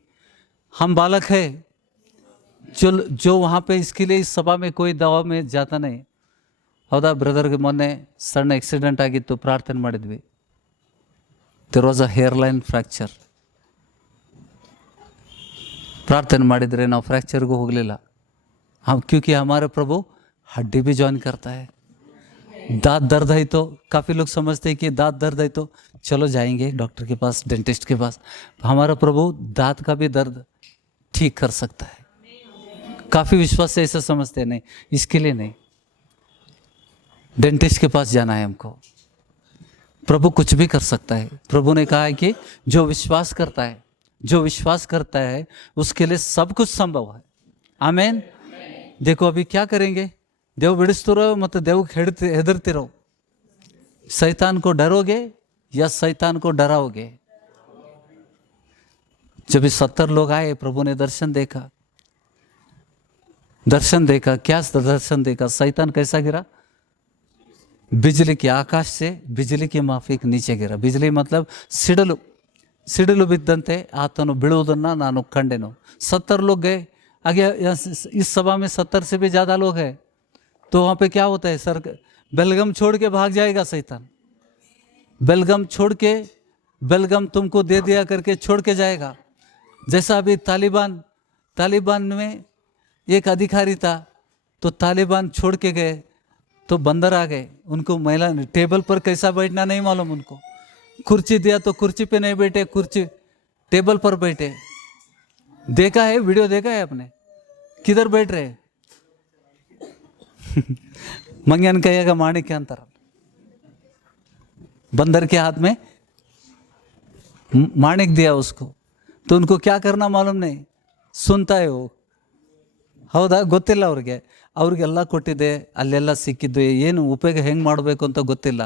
हम बालक है जो वहाँ पे, इसके लिए इस सभा में कोई दवा में जाता नहीं. ಹೌದಾ ಬ್ರದರ್ಗೆ ಮೊನ್ನೆ ಸಣ್ಣ ಆಕ್ಸಿಡೆಂಟ್ ಆಗಿತ್ತು, ಪ್ರಾರ್ಥನೆ ಮಾಡಿದ್ವಿ. There was a hairline fracture. प्रार्थना ಮಾಡಿದರೆ ನಾವು ಫ್ರ್ಯಾಕ್ಚರ್ಗೂ ಹೋಗಲಿಲ್ಲ. हम क्योंकि हमारे प्रभु हड्डी भी जॉइन करता है. दांत दर्द है तो काफ़ी लोग समझते हैं कि दांत दर्द है तो चलो जाएंगे डॉक्टर के पास, डेंटिस्ट के पास. हमारा प्रभु दांत का भी दर्द ठीक कर सकता है. काफ़ी विश्वास से ऐसा समझते हैं, नहीं इसके लिए नहीं, डेंटिस्ट के पास जाना है हमको. प्रभु कुछ भी कर सकता है. प्रभु ने कहा है कि जो विश्वास करता है उसके लिए सब कुछ संभव है. आमेन. देखो अभी क्या करेंगे, देव बिडिस्तरो मत देव हेदरतिरो. शैतान को डरोगे या शैतान को डराओगे. जब 70 लोग आए, प्रभु ने दर्शन देखा, दर्शन देखा। क्या दर्शन देखा? शैतान कैसा गिरा? बिजली की, आकाश से बिजली की माफिक नीचे गिरा। बिजली मतलब ಸಿಡಿಲು ಬಿದ್ದಂತೆ ಆತನು ಬೀಳುವುದನ್ನು ನಾನು ಕಂಡೆನು। 70 लोग गए आगे। इस सभा में 70 से भी ज़्यादा लोग हैं, तो वहाँ पे क्या होता है? सर बेलगम छोड़ के भाग जाएगा शैतान। बेलगम छोड़ के, बेलगम तुमको दे दिया करके छोड़ के जाएगा। जैसा अभी तालिबान में एक अधिकारी था, तो तालिबान छोड़ के गए तो बंदर आ गए। उनको महिला टेबल पर कैसा बैठना नहीं मालूम उनको। कुर्सी दिया तो कुर्सी पे नहीं बैठे, कुर्सी टेबल पर बैठे। देखा है, वीडियो देखा है आपने? किधर बैठ रहे? मंगन कहेगा माणिक्य अंतर। बंदर के हाथ में माणिक दिया उसको, तो उनको क्या करना मालूम नहीं, सुनता है वो। ಹೌದಾ? ಗೊತ್ತಿಲ್ಲ ಅವ್ರಿಗೆಲ್ಲ ಕೊಟ್ಟಿದೆ, ಅಲ್ಲೆಲ್ಲ ಸಿಕ್ಕಿದ್ದು, ಏನು ಉಪಯೋಗ ಹೆಂಗೆ ಮಾಡಬೇಕು ಅಂತ ಗೊತ್ತಿಲ್ಲ।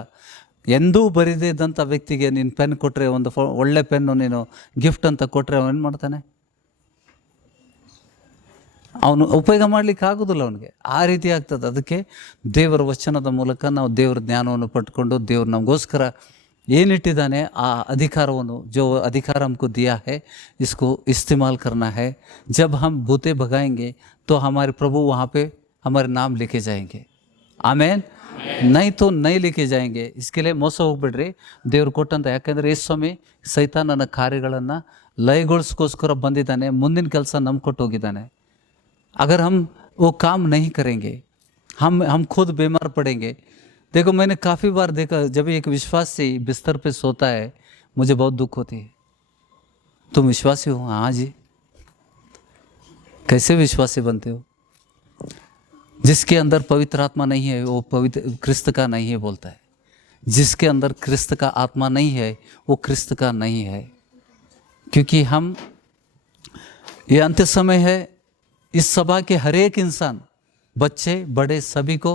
ಎಂದೂ ಬರೀದೇ ಇದ್ದಂಥ ವ್ಯಕ್ತಿಗೆ ನೀನು ಪೆನ್ ಕೊಟ್ಟರೆ, ಒಂದು ಒಳ್ಳೆ ಪೆನ್ನು ನೀನು ಗಿಫ್ಟ್ ಅಂತ ಕೊಟ್ಟರೆ ಅವನು ಮಾಡ್ತಾನೆ? ಅವನು ಉಪಯೋಗ ಮಾಡಲಿಕ್ಕೆ ಆಗೋದಿಲ್ಲ ಅವನಿಗೆ, ಆ ರೀತಿ ಆಗ್ತದೆ। ಅದಕ್ಕೆ ದೇವರ ವಚನದ ಮೂಲಕ ನಾವು ದೇವರ ಜ್ಞಾನವನ್ನು ಪಟ್ಕೊಂಡು, ದೇವರು ನಮಗೋಸ್ಕರ ಏನಿಟ್ಟಿದ್ದಾನೆ ಆ ಅಧಿಕಾರವನ್ನು, जो अधिकार हमको दिया है, इसको इस्तेमाल करना है। जब हम भूते भगाएंगे तो हमारे प्रभु वहाँ पे हमारे नाम लेके जाएंगे। आमेन। नहीं तो नहीं लेके जाएंगे। इसके लिए ಮೋಸ ಹೋಗ್ಬಿಡ್ರಿ, ದೇವ್ರು ಕೊಟ್ಟಂತ। ಯಾಕಂದರೆ ಈ ಸ್ವಾಮಿ ಸೈತಾನನ ಕಾರ್ಯಗಳನ್ನು ಲಯಗೊಳಿಸ್ಕೋಸ್ಕರ ಬಂದಿದ್ದಾನೆ, ಮುಂದಿನ ಕೆಲಸ ನಮ್ಗೆ ಕೊಟ್ಟು ಹೋಗಿದ್ದಾನೆ। अगर हम वो काम नहीं करेंगे, हम खुद बीमार पड़ेंगे। देखो, मैंने काफ़ी बार देखा, जब एक विश्वासी बिस्तर पे सोता है, मुझे बहुत दुख होती है। तुम विश्वासी हो? हाँ जी। कैसे विश्वासी बनते हो? जिसके अंदर पवित्र आत्मा नहीं है वो पवित्र क्रिस्त का नहीं है बोलता है। जिसके अंदर क्रिस्त का आत्मा नहीं है वो क्रिस्त का नहीं है। क्योंकि हम, ये अंत्य समय है, इस सभा के हर एक इंसान, बच्चे बड़े, सभी को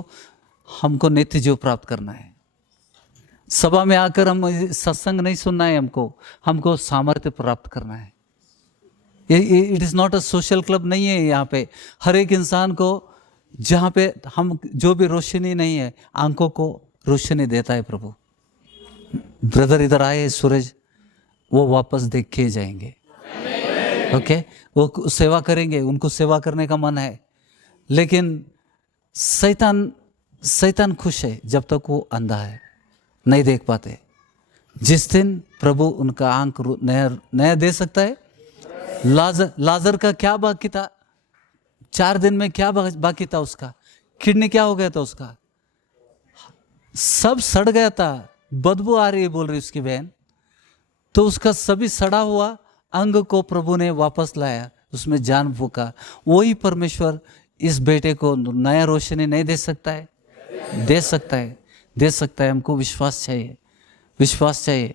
हमको नित्य जीव प्राप्त करना है। सभा में आकर हम सत्संग नहीं सुनना है, हमको सामर्थ्य प्राप्त करना है। It is not a social club नहीं है। यहाँ पे हर एक इंसान को, जहाँ पे हम जो भी रोशनी नहीं है, आंखों को रोशनी देता है प्रभु। ब्रदर इधर आए सूरज, वो वापस देख के जाएंगे। ओके, वो सेवा करेंगे, उनको सेवा करने का मन है। लेकिन शैतान खुश है जब तक वो अंधा है, नहीं देख पाते। जिस दिन प्रभु उनका आंख नया दे सकता है। लाजर का क्या बाकी था? 4 दिन में क्या बाकी था उसका? किडनी क्या हो गया था उसका? सब सड़ गया था, बदबू आ रही है बोल रही उसकी बहन। तो उसका सभी सड़ा हुआ अंग को प्रभु ने वापस लाया, उसमें जान फूका। वही परमेश्वर इस बेटे को नया रोशनी नहीं दे सकता है? दे सकता है, दे सकता है। हमको विश्वास चाहिए।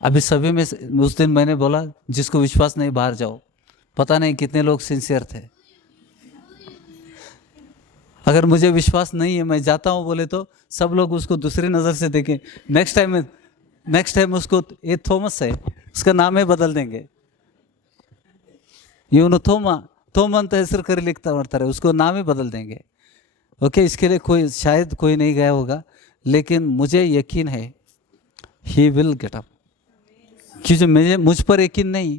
अभी सभी में उस दिन मैंने बोला, जिसको विश्वास नहीं बाहर जाओ। पता नहीं कितने लोग सिंसियर थे। अगर मुझे विश्वास नहीं है, मैं जाता हूँ बोले, तो सब लोग उसको दूसरी नज़र से देखें। नेक्स्ट टाइम उसको, ये थॉमस है, उसका नाम ही बदल देंगे। ಇವನು थोम ಅಂತ ಹೆಸರು ಕರೀಲಿಕ್ಕೆ ಮಾಡ್ತಾರೆ, उसको नाम ही बदल देंगे। ओके, इसके लिए शायद कोई नहीं गया होगा, लेकिन मुझे यकीन है ही विल गेट अप। क्योंकि मुझ पर यकीन नहीं,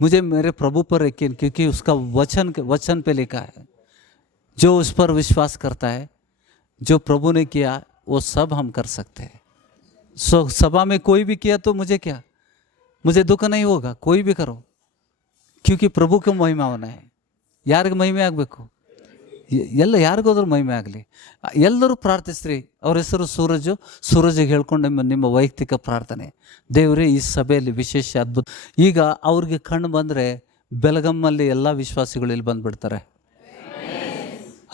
मुझे मेरे प्रभु पर यकीन, क्योंकि उसका वचन पे लिखा है, जो उस पर विश्वास करता है, जो प्रभु ने किया वो सब हम कर सकते हैं। सभा में कोई भी किया तो मुझे दुख नहीं होगा। कोई भी करो, क्योंकि प्रभु को महिमा होना है। ಯಾರಿಗೆ ಮಹಿಮೆ ಆಗಬೇಕು? ಯಾರಿಗೋದ್ರೂ ಮಹಿಮೆ ಆಗಲಿ। ಎಲ್ಲರೂ ಪ್ರಾರ್ಥಿಸ್ರಿ। ಅವ್ರ ಹೆಸರು ಸೂರಜ್ಗೆ ಹೇಳ್ಕೊಂಡು ನಿಮ್ಮ ವೈಯಕ್ತಿಕ ಪ್ರಾರ್ಥನೆ, ದೇವರೇ ಈ ಸಭೆಯಲ್ಲಿ ವಿಶೇಷ ಅದ್ಭುತ। ಈಗ ಅವ್ರಿಗೆ ಕಣ್ಣು ಬಂದರೆ ಬೆಳಗಮ್ಮಲ್ಲಿ ಎಲ್ಲ ವಿಶ್ವಾಸಿಗಳು ಇಲ್ಲಿ ಬಂದುಬಿಡ್ತಾರೆ।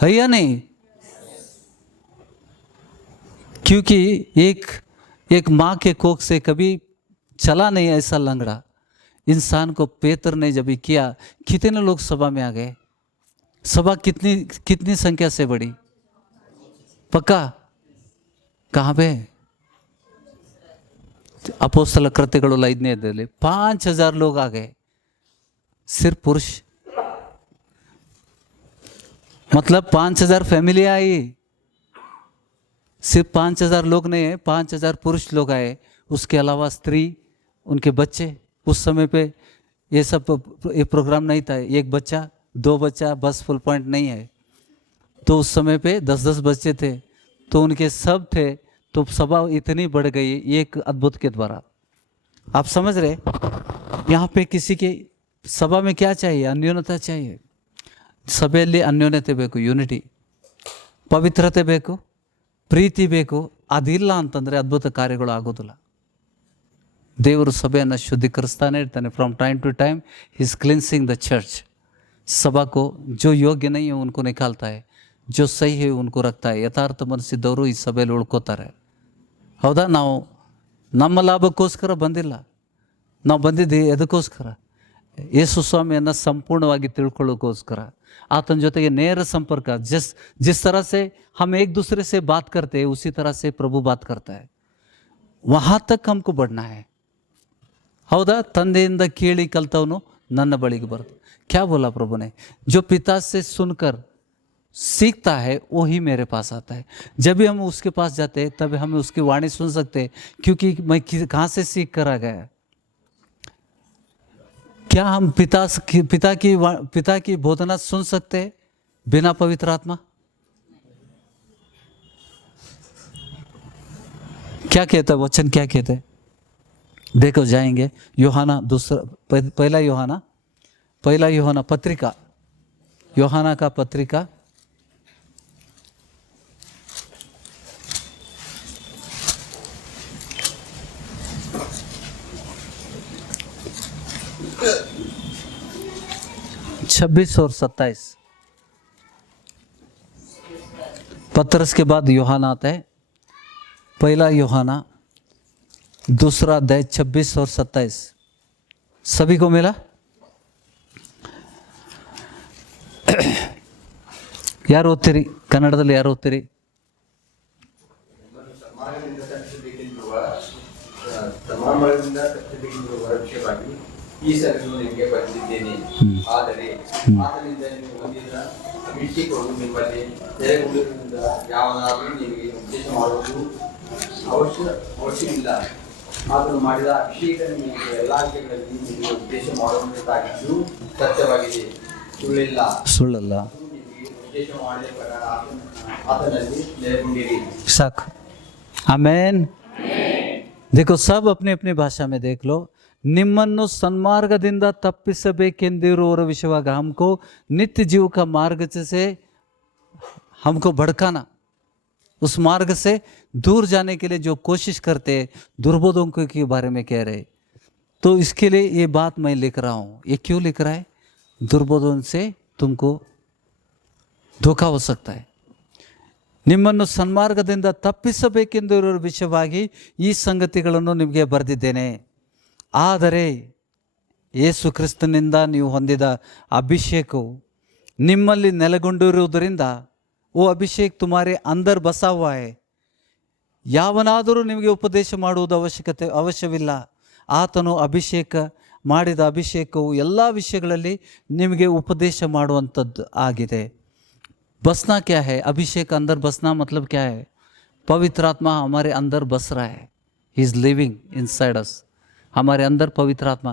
ಹಯ್ಯಾನೇ, क्योंकि एक माँ के कोख से कभी चला नहीं ऐसा लंगड़ा इंसान को पेतर ने जब किया। कितने लोग सभा में आ गए? सभा कितनी संख्या से बढ़ी? पक्का? कहाँ पे? ಅಪೊಸ್ತಲ ಕೃತ್ಯಗಳು 5ನೇ ಅಧ್ಯಾಯದಲ್ಲಿ 5000 लोग आ गए, सिर्फ पुरुष। मतलब 5,000 फैमिली आई, सिर्फ 5,000 लोग नहीं है, 5,000 पुरुष लोग आए, उसके अलावा स्त्री, उनके बच्चे। उस समय पे ये सब ये प्रोग्राम नहीं था, एक बच्चा 2 बच्चा बस फुल पॉइंट नहीं है। तो उस समय पे 10-10 बच्चे थे, तो उनके सब थे, तो सभा इतनी बढ़ गई एक अद्भुत के द्वारा। आप समझ रहे, यहाँ पे किसी के सभा में क्या चाहिए? अन्योन्यता चाहिए। ಸಭೆಯಲ್ಲಿ ಅನ್ಯೋನ್ಯತೆ ಬೇಕು, ಯೂನಿಟಿ, ಪವಿತ್ರತೆ ಬೇಕು, ಪ್ರೀತಿ ಬೇಕು. ಅದಿಲ್ಲ ಅಂತಂದರೆ ಅದ್ಭುತ ಕಾರ್ಯಗಳು ಆಗೋದಿಲ್ಲ. ದೇವರು ಸಭೆಯನ್ನು ಶುದ್ಧೀಕರಿಸ್ತಾನೆ ಇರ್ತಾನೆ. From time to time he is cleansing the church. सभा को जो योग्य नहीं है उनको निकालता है, जो सही है उनको रखता है. ಯಥಾರ್ಥ ಮನಸ್ಸಿದ್ದವರು ಈ ಸಭೆಯಲ್ಲಿ ಉಳ್ಕೋತಾರೆ. ಹೌದಾ? ನಾವು ನಮ್ಮ ಲಾಭಕ್ಕೋಸ್ಕರ ಬಂದಿಲ್ಲ, ನಾವು ಬಂದಿದ್ದೀವಿ ಎದಕ್ಕೋಸ್ಕರ? ಯೇಸು ಸ್ವಾಮಿಯನ್ನು ಸಂಪೂರ್ಣವಾಗಿ ತಿಳ್ಕೊಳ್ಳೋಕ್ಕೋಸ್ಕರ, आतन ಜೊತೆಗೆ ನೇರ संपर्क. जिस तरह से हम एक दूसरे से बात करते हैं उसी तरह से प्रभु बात करता है. वहाँ तक हमको बढ़ना है. ಹೌದಾ? ತಂದೆಯಿಂದ ಕೇಳಿ ಕಲ್ತವನು ನನ್ನ ಬಳಿಗೆ ಬರುತ್ತೆ. क्या बोला प्रभु ने? जो पिता से सुनकर सीखता है वही मेरे पास आता है. जब भी हम उसके पास जाते हैं तब हमें उसकी वाणी सुन सकते हैं, क्योंकि मैं कहाँ से सीख कर आ गया. क्या हम पिता की बोधना सुन सकते हैं बिना पवित्र आत्मा? क्या कहता है वचन, क्या कहते हैं? देखो जाएंगे यूहन्ना पहला यूहन्ना पत्रिका, यूहन्ना का पत्रिका छब्बीस और 27. पतरस के बाद यूहन्ना आता है. पहला यूहन्ना दूसरा अध्याय 26 और 27. सभी को मिला? ಯಾರು ಓದ್ತೀರಿ? ಕನ್ನಡದಲ್ಲಿ ಯಾರು ಓದ್ತೀರಿ? ಈ ಸಲಹೆಯನ್ನು ನಿಮಗೆ ಬರೆದಿದ್ದೇನೆ, ಆದರೆ ಆತನಿಂದ ನೀವು ಹೊಂದಿದ ಅಭಿಷೇಕವು ನಿಮ್ಮಲ್ಲಿ ನೆಲೆಗೊಂಡಿರುವುದರಿಂದ ಯಾವನಾದರೂ ನಿಮಗೆ ಉಪದೇಶ ಮಾಡುವುದು ಅವಶ್ಯವಿಲ್ಲ. ಆತನು ಮಾಡಿದ ಅಭಿಷೇಕ ನಿಮಗೆ ಎಲ್ಲ ವಿಷಯಗಳಲ್ಲಿ ನಿಮಗೆ ಉಪದೇಶ ಮಾಡುವಂತಾಗಿದ್ದು ಸತ್ಯವಾಗಿದೆ, ಸುಳ್ಳಲ್ಲ. ನಿಮಗೆ ಉಪದೇಶ ಮಾಡಿದ ಪ್ರಕಾರ ಆತನಲ್ಲಿ ನೆಲೆಗೊಂಡಿರಿ. साख आमेन. देखो सब अपनी अपनी भाषा में देख लो. ನಿಮ್ಮನ್ನು ಸನ್ಮಾರ್ಗದಿಂದ ತಪ್ಪಿಸಬೇಕೆಂದಿರುವವರ ವಿಷಯವಾಗಿ हमको नित्य जीव का मार्ग से हमको भड़काना, उस मार्ग से दूर जाने के लिए जो कोशिश करते हैं, दुर्बोधों के बारे में कह रहे. तो इसके लिए ये बात मैं लिख रहा हूँ. ये क्यों लिख रहा है? दुर्बोधों से तुमको धोखा हो सकता है. ನಿಮ್ಮನ್ನು ಸನ್ಮಾರ್ಗದಿಂದ ತಪ್ಪಿಸಬೇಕೆಂದಿರುವವರ ವಿಷಯವಾಗಿ ಈ ಸಂಗತಿಗಳನ್ನು ನಿಮಗೆ ಬರೆದಿದ್ದೇನೆ. ಆದರೆ ಯೇಸು ಕ್ರಿಸ್ತನಿಂದ ನೀವು ಹೊಂದಿದ ಅಭಿಷೇಕವು ನಿಮ್ಮಲ್ಲಿ ನೆಲೆಗೊಂಡಿರುವುದರಿಂದ, ಓ ಅಭಿಷೇಕ್ ತುಮಾರೆ ಅಂದರ್ ಬಸಾ ಹುವಾ ಹೈ. ಯಾವನಾದರೂ ನಿಮಗೆ ಉಪದೇಶ ಮಾಡುವುದು ಅವಶ್ಯವಿಲ್ಲ. ಆತನು ಮಾಡಿದ ಅಭಿಷೇಕವು ಎಲ್ಲ ವಿಷಯಗಳಲ್ಲಿ ನಿಮಗೆ ಉಪದೇಶ ಮಾಡುವಂಥದ್ದು ಆಗಿದೆ. बसना क्या है? अभिषेक अंदर बसना मतलब क्या है? पवित्र आत्मा हमारे अंदर बस रहा है. He is living inside us. हमारे अंदर पवित्र आत्मा,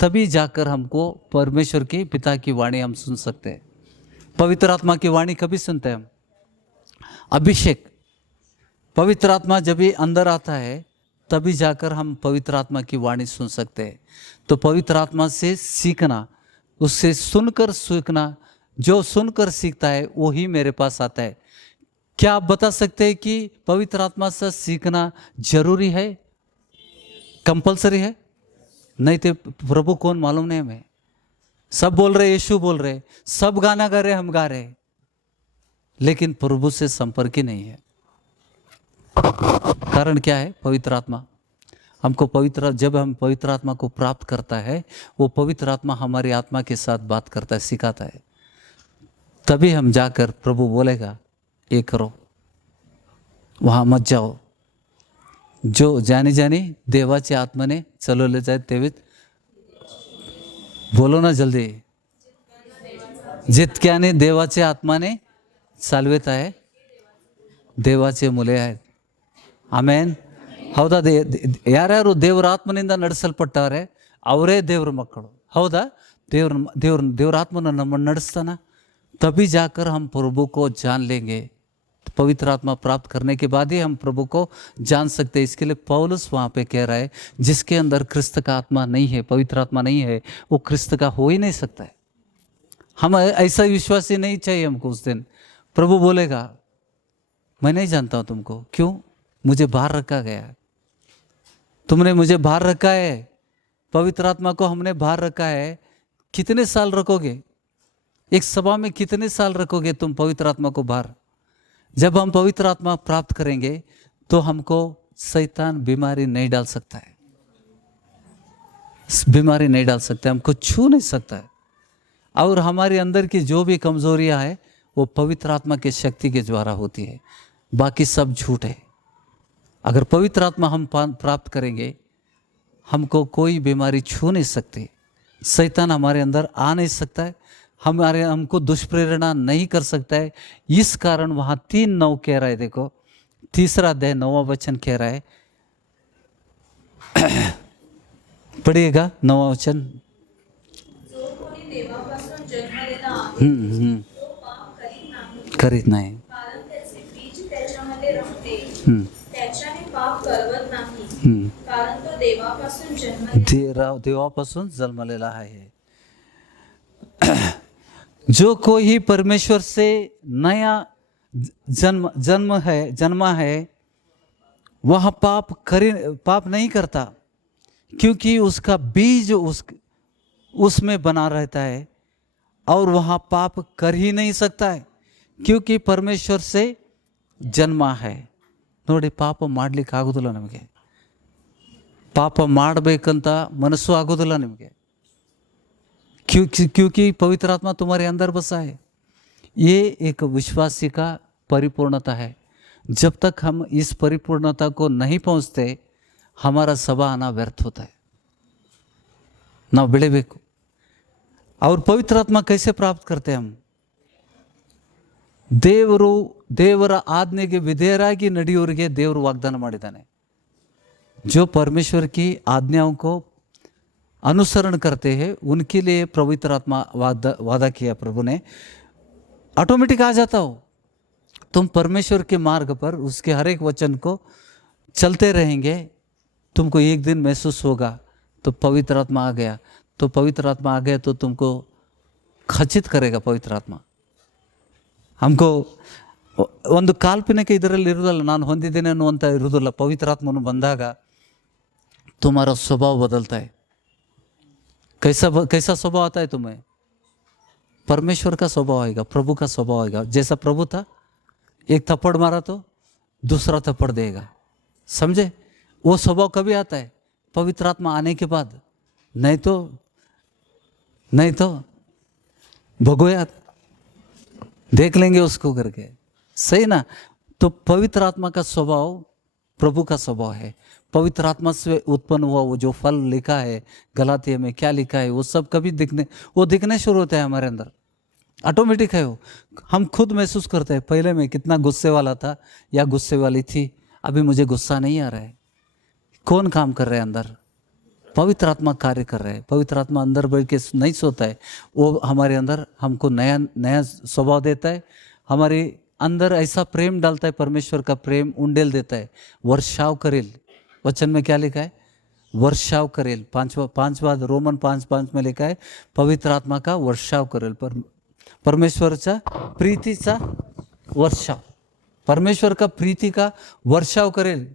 तभी जाकर हमको परमेश्वर की पिता की वाणी हम सुन सकते हैं. पवित्र आत्मा की वाणी कभी सुनते हैं हम? अभिषेक, पवित्र आत्मा जब भी अंदर आता है तभी जाकर हम पवित्र आत्मा की वाणी सुन सकते हैं. तो पवित्र आत्मा से सीखना, उससे सुनकर सीखना, जो सुनकर सीखता है वही मेरे पास आता है. क्या आप बता सकते हैं कि पवित्र आत्मा से सीखना जरूरी है, कंपलसरी है? नहीं तो प्रभु कौन मालूम नहीं हमें. सब बोल रहे, यीशु बोल रहे, सब गाना गा रहे, हम गा रहे, लेकिन प्रभु से संपर्क ही नहीं है. कारण क्या है? पवित्र आत्मा हमको जब हम पवित्र आत्मा को प्राप्त करता है, वो पवित्र आत्मा हमारी आत्मा के साथ बात करता है, सिखाता है. तभी हम जाकर प्रभु बोलेगा ये करो, वहाँ मत जाओ. जो जानी देवाच्या आत्माने चालवले जाते तेवीच बोलो ना जल्दी. जितक्याने देवाच्या आत्माने साल्वेत आहे ದೇವಾಚೆ ಮುಲೆ ಆಯ್ತು. ಆಮೇನ್. ಹೌದಾ? ಯಾರ್ಯಾರು ದೇವರ ಆತ್ಮನಿಂದ ನಡೆಸಲ್ಪಟ್ಟಾರೆ ಅವರೇ ದೇವ್ರ ಮಕ್ಕಳು. ಹೌದಾ? ದೇವ್ರ ಆತ್ಮನ ನಮ್ಮನ್ನು ನಡೆಸ್ತಾನ. तभी जाकर हम प्रभु को जान लेंगे. पवित्र आत्मा प्राप्त करने के बाद ही हम प्रभु को जान सकते हैं. इसके लिए पौलुस वहाँ पे कह रहा है जिसके अंदर क्रिस्त का आत्मा नहीं है, पवित्र आत्मा नहीं है, वो क्रिस्त का हो ही नहीं सकता है. हम ऐसा विश्वास ही नहीं चाहिए हमको. उस दिन प्रभु बोलेगा मैं नहीं जानता हूँ तुमको. क्यों? मुझे बाहर रखा गया. तुमने मुझे बाहर रखा है. पवित्र आत्मा को हमने बाहर रखा है. कितने साल रखोगे? एक सभा में कितने साल रखोगे तुम पवित्र आत्मा को बाहर? जब हम पवित्र आत्मा प्राप्त करेंगे तो हमको शैतान बीमारी नहीं डाल सकता है. बीमारी नहीं डाल सकता है, हमको छू नहीं सकता है. और हमारे अंदर की जो भी कमजोरियां है वो पवित्र आत्मा की शक्ति के द्वारा होती है. बाकी सब झूठ है. अगर पवित्र आत्मा हम प्राप्त करेंगे हमको कोई बीमारी छू नहीं सकती. शैतान हमारे अंदर आ नहीं सकता है. हमको दुष्प्रेरणा नहीं कर सकता है. इस कारण वहाँ 3:9 कह रहा है. देखो 3 अध्याय 9वां वचन कह रहा है. पढ़िएगा 9वां वचन. जो कोणी देवापासून जन्मलेला आहे तो पाप करीत नाही, करीत नाही. कारण त्याचे बीज त्याच्यामध्ये रमते. हम्म. त्याच्याने पाप करवत नाही, हम्म. कारण तो देवापासून जन्मलेला देवापासून जन्मलेला आहे. जो कोई परमेश्वर से नया जन्मा है वह पाप नहीं करता, क्योंकि उसका बीज उसमें बना रहता है और वह पाप कर ही नहीं सकता है, क्योंकि परमेश्वर से जन्मा है. ನೋಡಿ, ಪಾಪ ಮಾಡಲಿಕ್ಕೆ ಆಗೋದಿಲ್ಲ ನಮಗೆ. ಪಾಪ ಮಾಡಬೇಕಂತ ಮನಸ್ಸು ಆಗೋದಿಲ್ಲ ನಿಮಗೆ. क्योंकि पवित्र आत्मा तुम्हारे अंदर बसा है. ये एक विश्वासी का परिपूर्णता है. जब तक हम इस परिपूर्णता को नहीं पहुंचते हमारा सभा आना व्यर्थ होता है. ನಾವು ಬೆಳಿಬೇಕು. और पवित्र आत्मा कैसे प्राप्त करते हम? ದೇವರ ಆಜ್ಞೆಗೆ ವಿಧೇಯರಾಗಿ ನಡೆಯೋರಿಗೆ ದೇವರು ವಾಗ್ದಾನ ಮಾಡಿದ್ದಾನೆ. जो परमेश्वर की आज्ञाओं को अनुसरण करते हैं उनके लिए पवित्र आत्मा वादा किया प्रभु ने. ऑटोमेटिक आ जाता हो. तुम परमेश्वर के मार्ग पर उसके हर एक वचन को चलते रहेंगे. तुमको एक दिन महसूस होगा तो पवित्र आत्मा आ गया. तो पवित्र आत्मा आ गया तो तुमको खचित करेगा पवित्र आत्मा. हमको ಒಂದು ಕಾಲ್ಪನಿಕ ಇದರಲ್ಲಿ ಇರೋದಲ್ಲ, ನಾನು ಹೊಂದಿದ್ದೇನೆ ಅನ್ನುವಂಥ ಇರೋದಿಲ್ಲ. ಪವಿತ್ರ ಆತ್ಮನು ಬಂದಾಗ तुम्हारा स्वभाव बदलता है. कैसा स्वभाव आता है तुम्हें? परमेश्वर का स्वभाव आएगा, प्रभु का स्वभाव आएगा. जैसा प्रभु था, एक थप्पड़ मारा तो दूसरा थप्पड़ देगा. समझे? वो स्वभाव कभी आता है? पवित्र आत्मा आने के बाद. नहीं तो भगोया देख लेंगे उसको करके. सही ना? तो पवित्र आत्मा का स्वभाव प्रभु का स्वभाव है. पवित्र आत्मा से उत्पन्न हुआ वो जो फल लिखा है गलातिया में, क्या लिखा है, वो सब कभी दिखने शुरू होता है हमारे अंदर. ऑटोमेटिक है वो. हम खुद महसूस करते हैं पहले मैं कितना गुस्से वाला था या गुस्से वाली थी, अभी मुझे गुस्सा नहीं आ रहा है. कौन काम कर रहे हैं अंदर? पवित्र आत्मा कार्य कर रहे हैं. पवित्र आत्मा अंदर बैठ के नहीं सोता है. वो हमारे अंदर हमको नया स्वभाव देता है. हमारे अंदर ऐसा प्रेम डालता है, परमेश्वर का प्रेम उंडेल देता है. वर्षाव करेल वचन में क्या लिखा है? वर्षाव करेल. पांचवा रोमन 5:5 में लिखा है पवित्र आत्मा का वर्षाव करेल. परमेश्वरचा प्रीतीचा वर्षाव, परमेश्वर का प्रीति का वर्षाव करेल.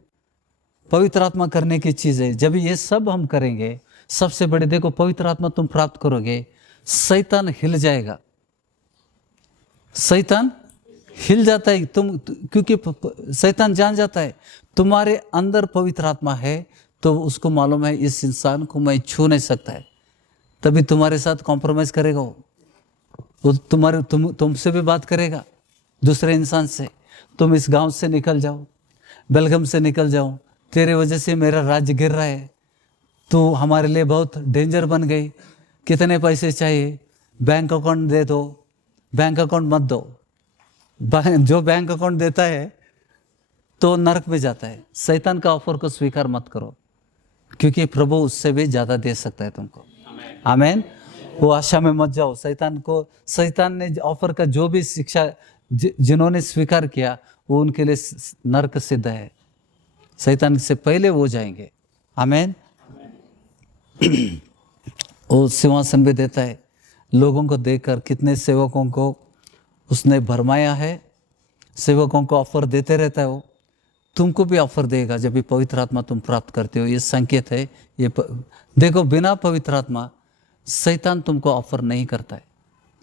पवित्र आत्मा करने की चीज़ है. जब ये सब हम करेंगे, सबसे बड़े देखो, पवित्र आत्मा तुम प्राप्त करोगे, शैतान हिल जाएगा. शैतान हिल जाता है क्योंकि शैतान जान जाता है तुम्हारे अंदर पवित्र आत्मा है, तो उसको मालूम है इस इंसान को मैं छू नहीं सकता है. तभी तुम्हारे साथ कॉम्प्रोमाइज करेगा वो. तुमसे भी बात करेगा दूसरे इंसान से. तुम इस गांव से निकल जाओ, बेलगम से निकल जाओ, तेरे वजह से मेरा राज्य गिर रहा है, तो हमारे लिए बहुत डेंजर बन गई. कितने पैसे चाहिए? बैंक अकाउंट दे दो. बैंक अकाउंट मत दो. जो बैंक अकाउंट देता है तो नरक में जाता है। शैतान का ऑफर को स्वीकार मत करो, क्योंकि प्रभु उससे भी ज़्यादा दे सकता है तुमको। आमीन। वो आशा में मत जाओ। शैतान ने ऑफर का जो भी शिक्षा जिन्होंने स्वीकार किया वो उनके लिए नरक सिद्ध है। शैतान से पहले वो जाएंगे। आमीन। वो सिंहासन भी देता है। लोगों को देखकर कितने सेवकों को उसने भरमाया है। सेवकों को ऑफर देते रहता है वो। तुमको भी ऑफर देगा जब भी पवित्र आत्मा तुम प्राप्त करते हो। ये संकेत है। देखो, बिना पवित्र आत्मा शैतान तुमको ऑफर नहीं करता है,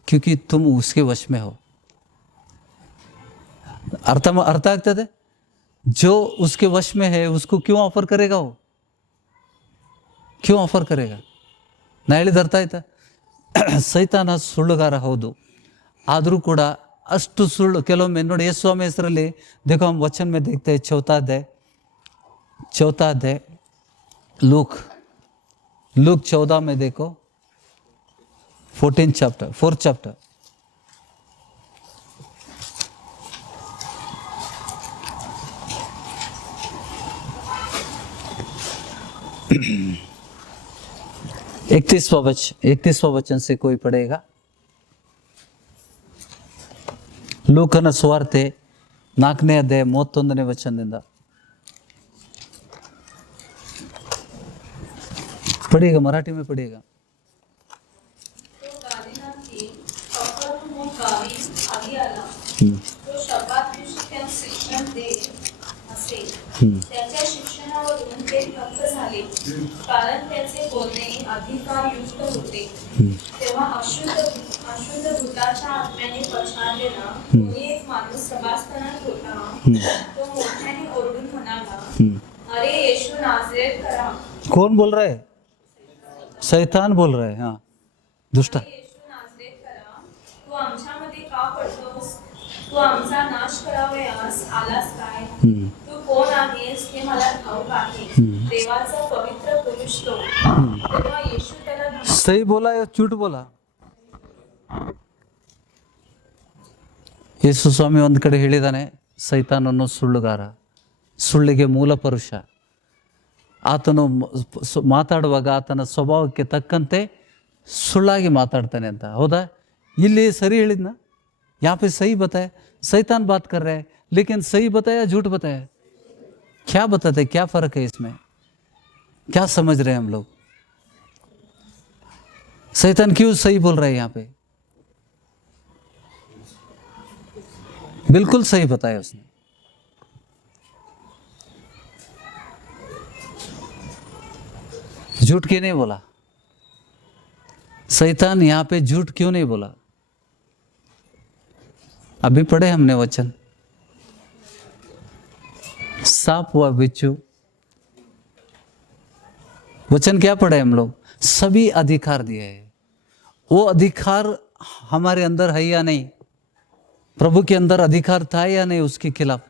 क्योंकि तुम उसके वश में हो। अर्थ ಆಗ್ತದೆ? जो उसके वश में है उसको क्यों ऑफर करेगा? वो क्यों ऑफर करेगा? ನಾ ಹೇಳಿದ ಅರ್ಥ ಆಯ್ತಾ? ಸೈತಾನ ಸುಳ್ಳುಗಾರ ಹೌದು, ಆದರೂ ಕೂಡ ಅಷ್ಟು ಸುಳ್ಳು ಕೆಲವೊಮ್ಮೆ ನೋಡಿ। ಯೇಸು ಸ್ವಾಮಿ ಹೆಸರಲ್ಲಿ देखो हम वचन में देखते हैं, चौथा अध्याय लूक 14 में देखो, 4th chapter। इकतीसवां वचन से कोई पढ़ेगा? ಲೂಕನ ಸುವಾರ್ತೆ 4ನೇ ಅಧ್ಯಾಯ 31ನೇ ವಚನದಿಂದ पढ़िएगा, मराठी में पढ़िएगा। तो गालिनाची कफरनहूम गावी आधी आला। तो शब्दात दिवशी त्यांना शिक्षण दे असे। त्याच्या शिक्षणावरून ते थक्क झाले, कारण त्याचे बोलणे अधिकारयुक्त होते। तेव्हा अशुद्ध भूताच्या आत्म्याने पछाडलेला कोणी एक माणूस सभास्थानात होता। तो मोठ्याने ओरडून म्हणाला, अरे येशू नाझरेत करा। कौन बोल रहा है? शैतान बोल रहा है। हाँ, दुष्टा। येशू नाझरेत करा, तू आमच्यामध्ये का पडतोस? तू आमचा नाश करावयास आलास काय? तू कोण आहेस हे मला ठाऊक आहे, देवाचा पवित्र पुरुष तो। तेव्हा येशू त्याला सही बोला या झूठ बोला? ಯೇಸು ಸ್ವಾಮಿ ಒಂದು ಕಡೆ ಹೇಳಿದಾನೆ, ಸೈತಾನನು ಸುಳ್ಳುಗಾರ, ಸುಳ್ಳಿಗೆ ಮೂಲ ಪುರುಷ. ಆತನು ಮಾತಾಡುವಾಗ ಆತನ ಸ್ವಭಾವಕ್ಕೆ ತಕ್ಕಂತೆ ಸುಳ್ಳಾಗಿ ಮಾತಾಡ್ತಾನೆ ಅಂತ. ಹೌದಾ? ಇಲ್ಲಿ ಸರಿ ಹೇಳಿದ್ನ? यहाँ पे सही बताया। शैतान बात कर रहा है, लेकिन सही बताया झूठ बताया? क्या बताते? क्या फर्क है इसमें? क्या समझ रहे हैं हम लोग? शैतान क्यों सही बोल रहा है यहाँ पे? बिल्कुल सही बताया उसने। झूठ क्यों नहीं बोला? शैतान यहाँ पे झूठ क्यों नहीं बोला? अभी पढ़े हमने वचन, सांप व बिच्छू। वचन क्या पढ़े हम लोग? सभी अधिकार दिए है। वो अधिकार हमारे अंदर है या नहीं? प्रभु के अंदर अधिकार था या नहीं उसके खिलाफ?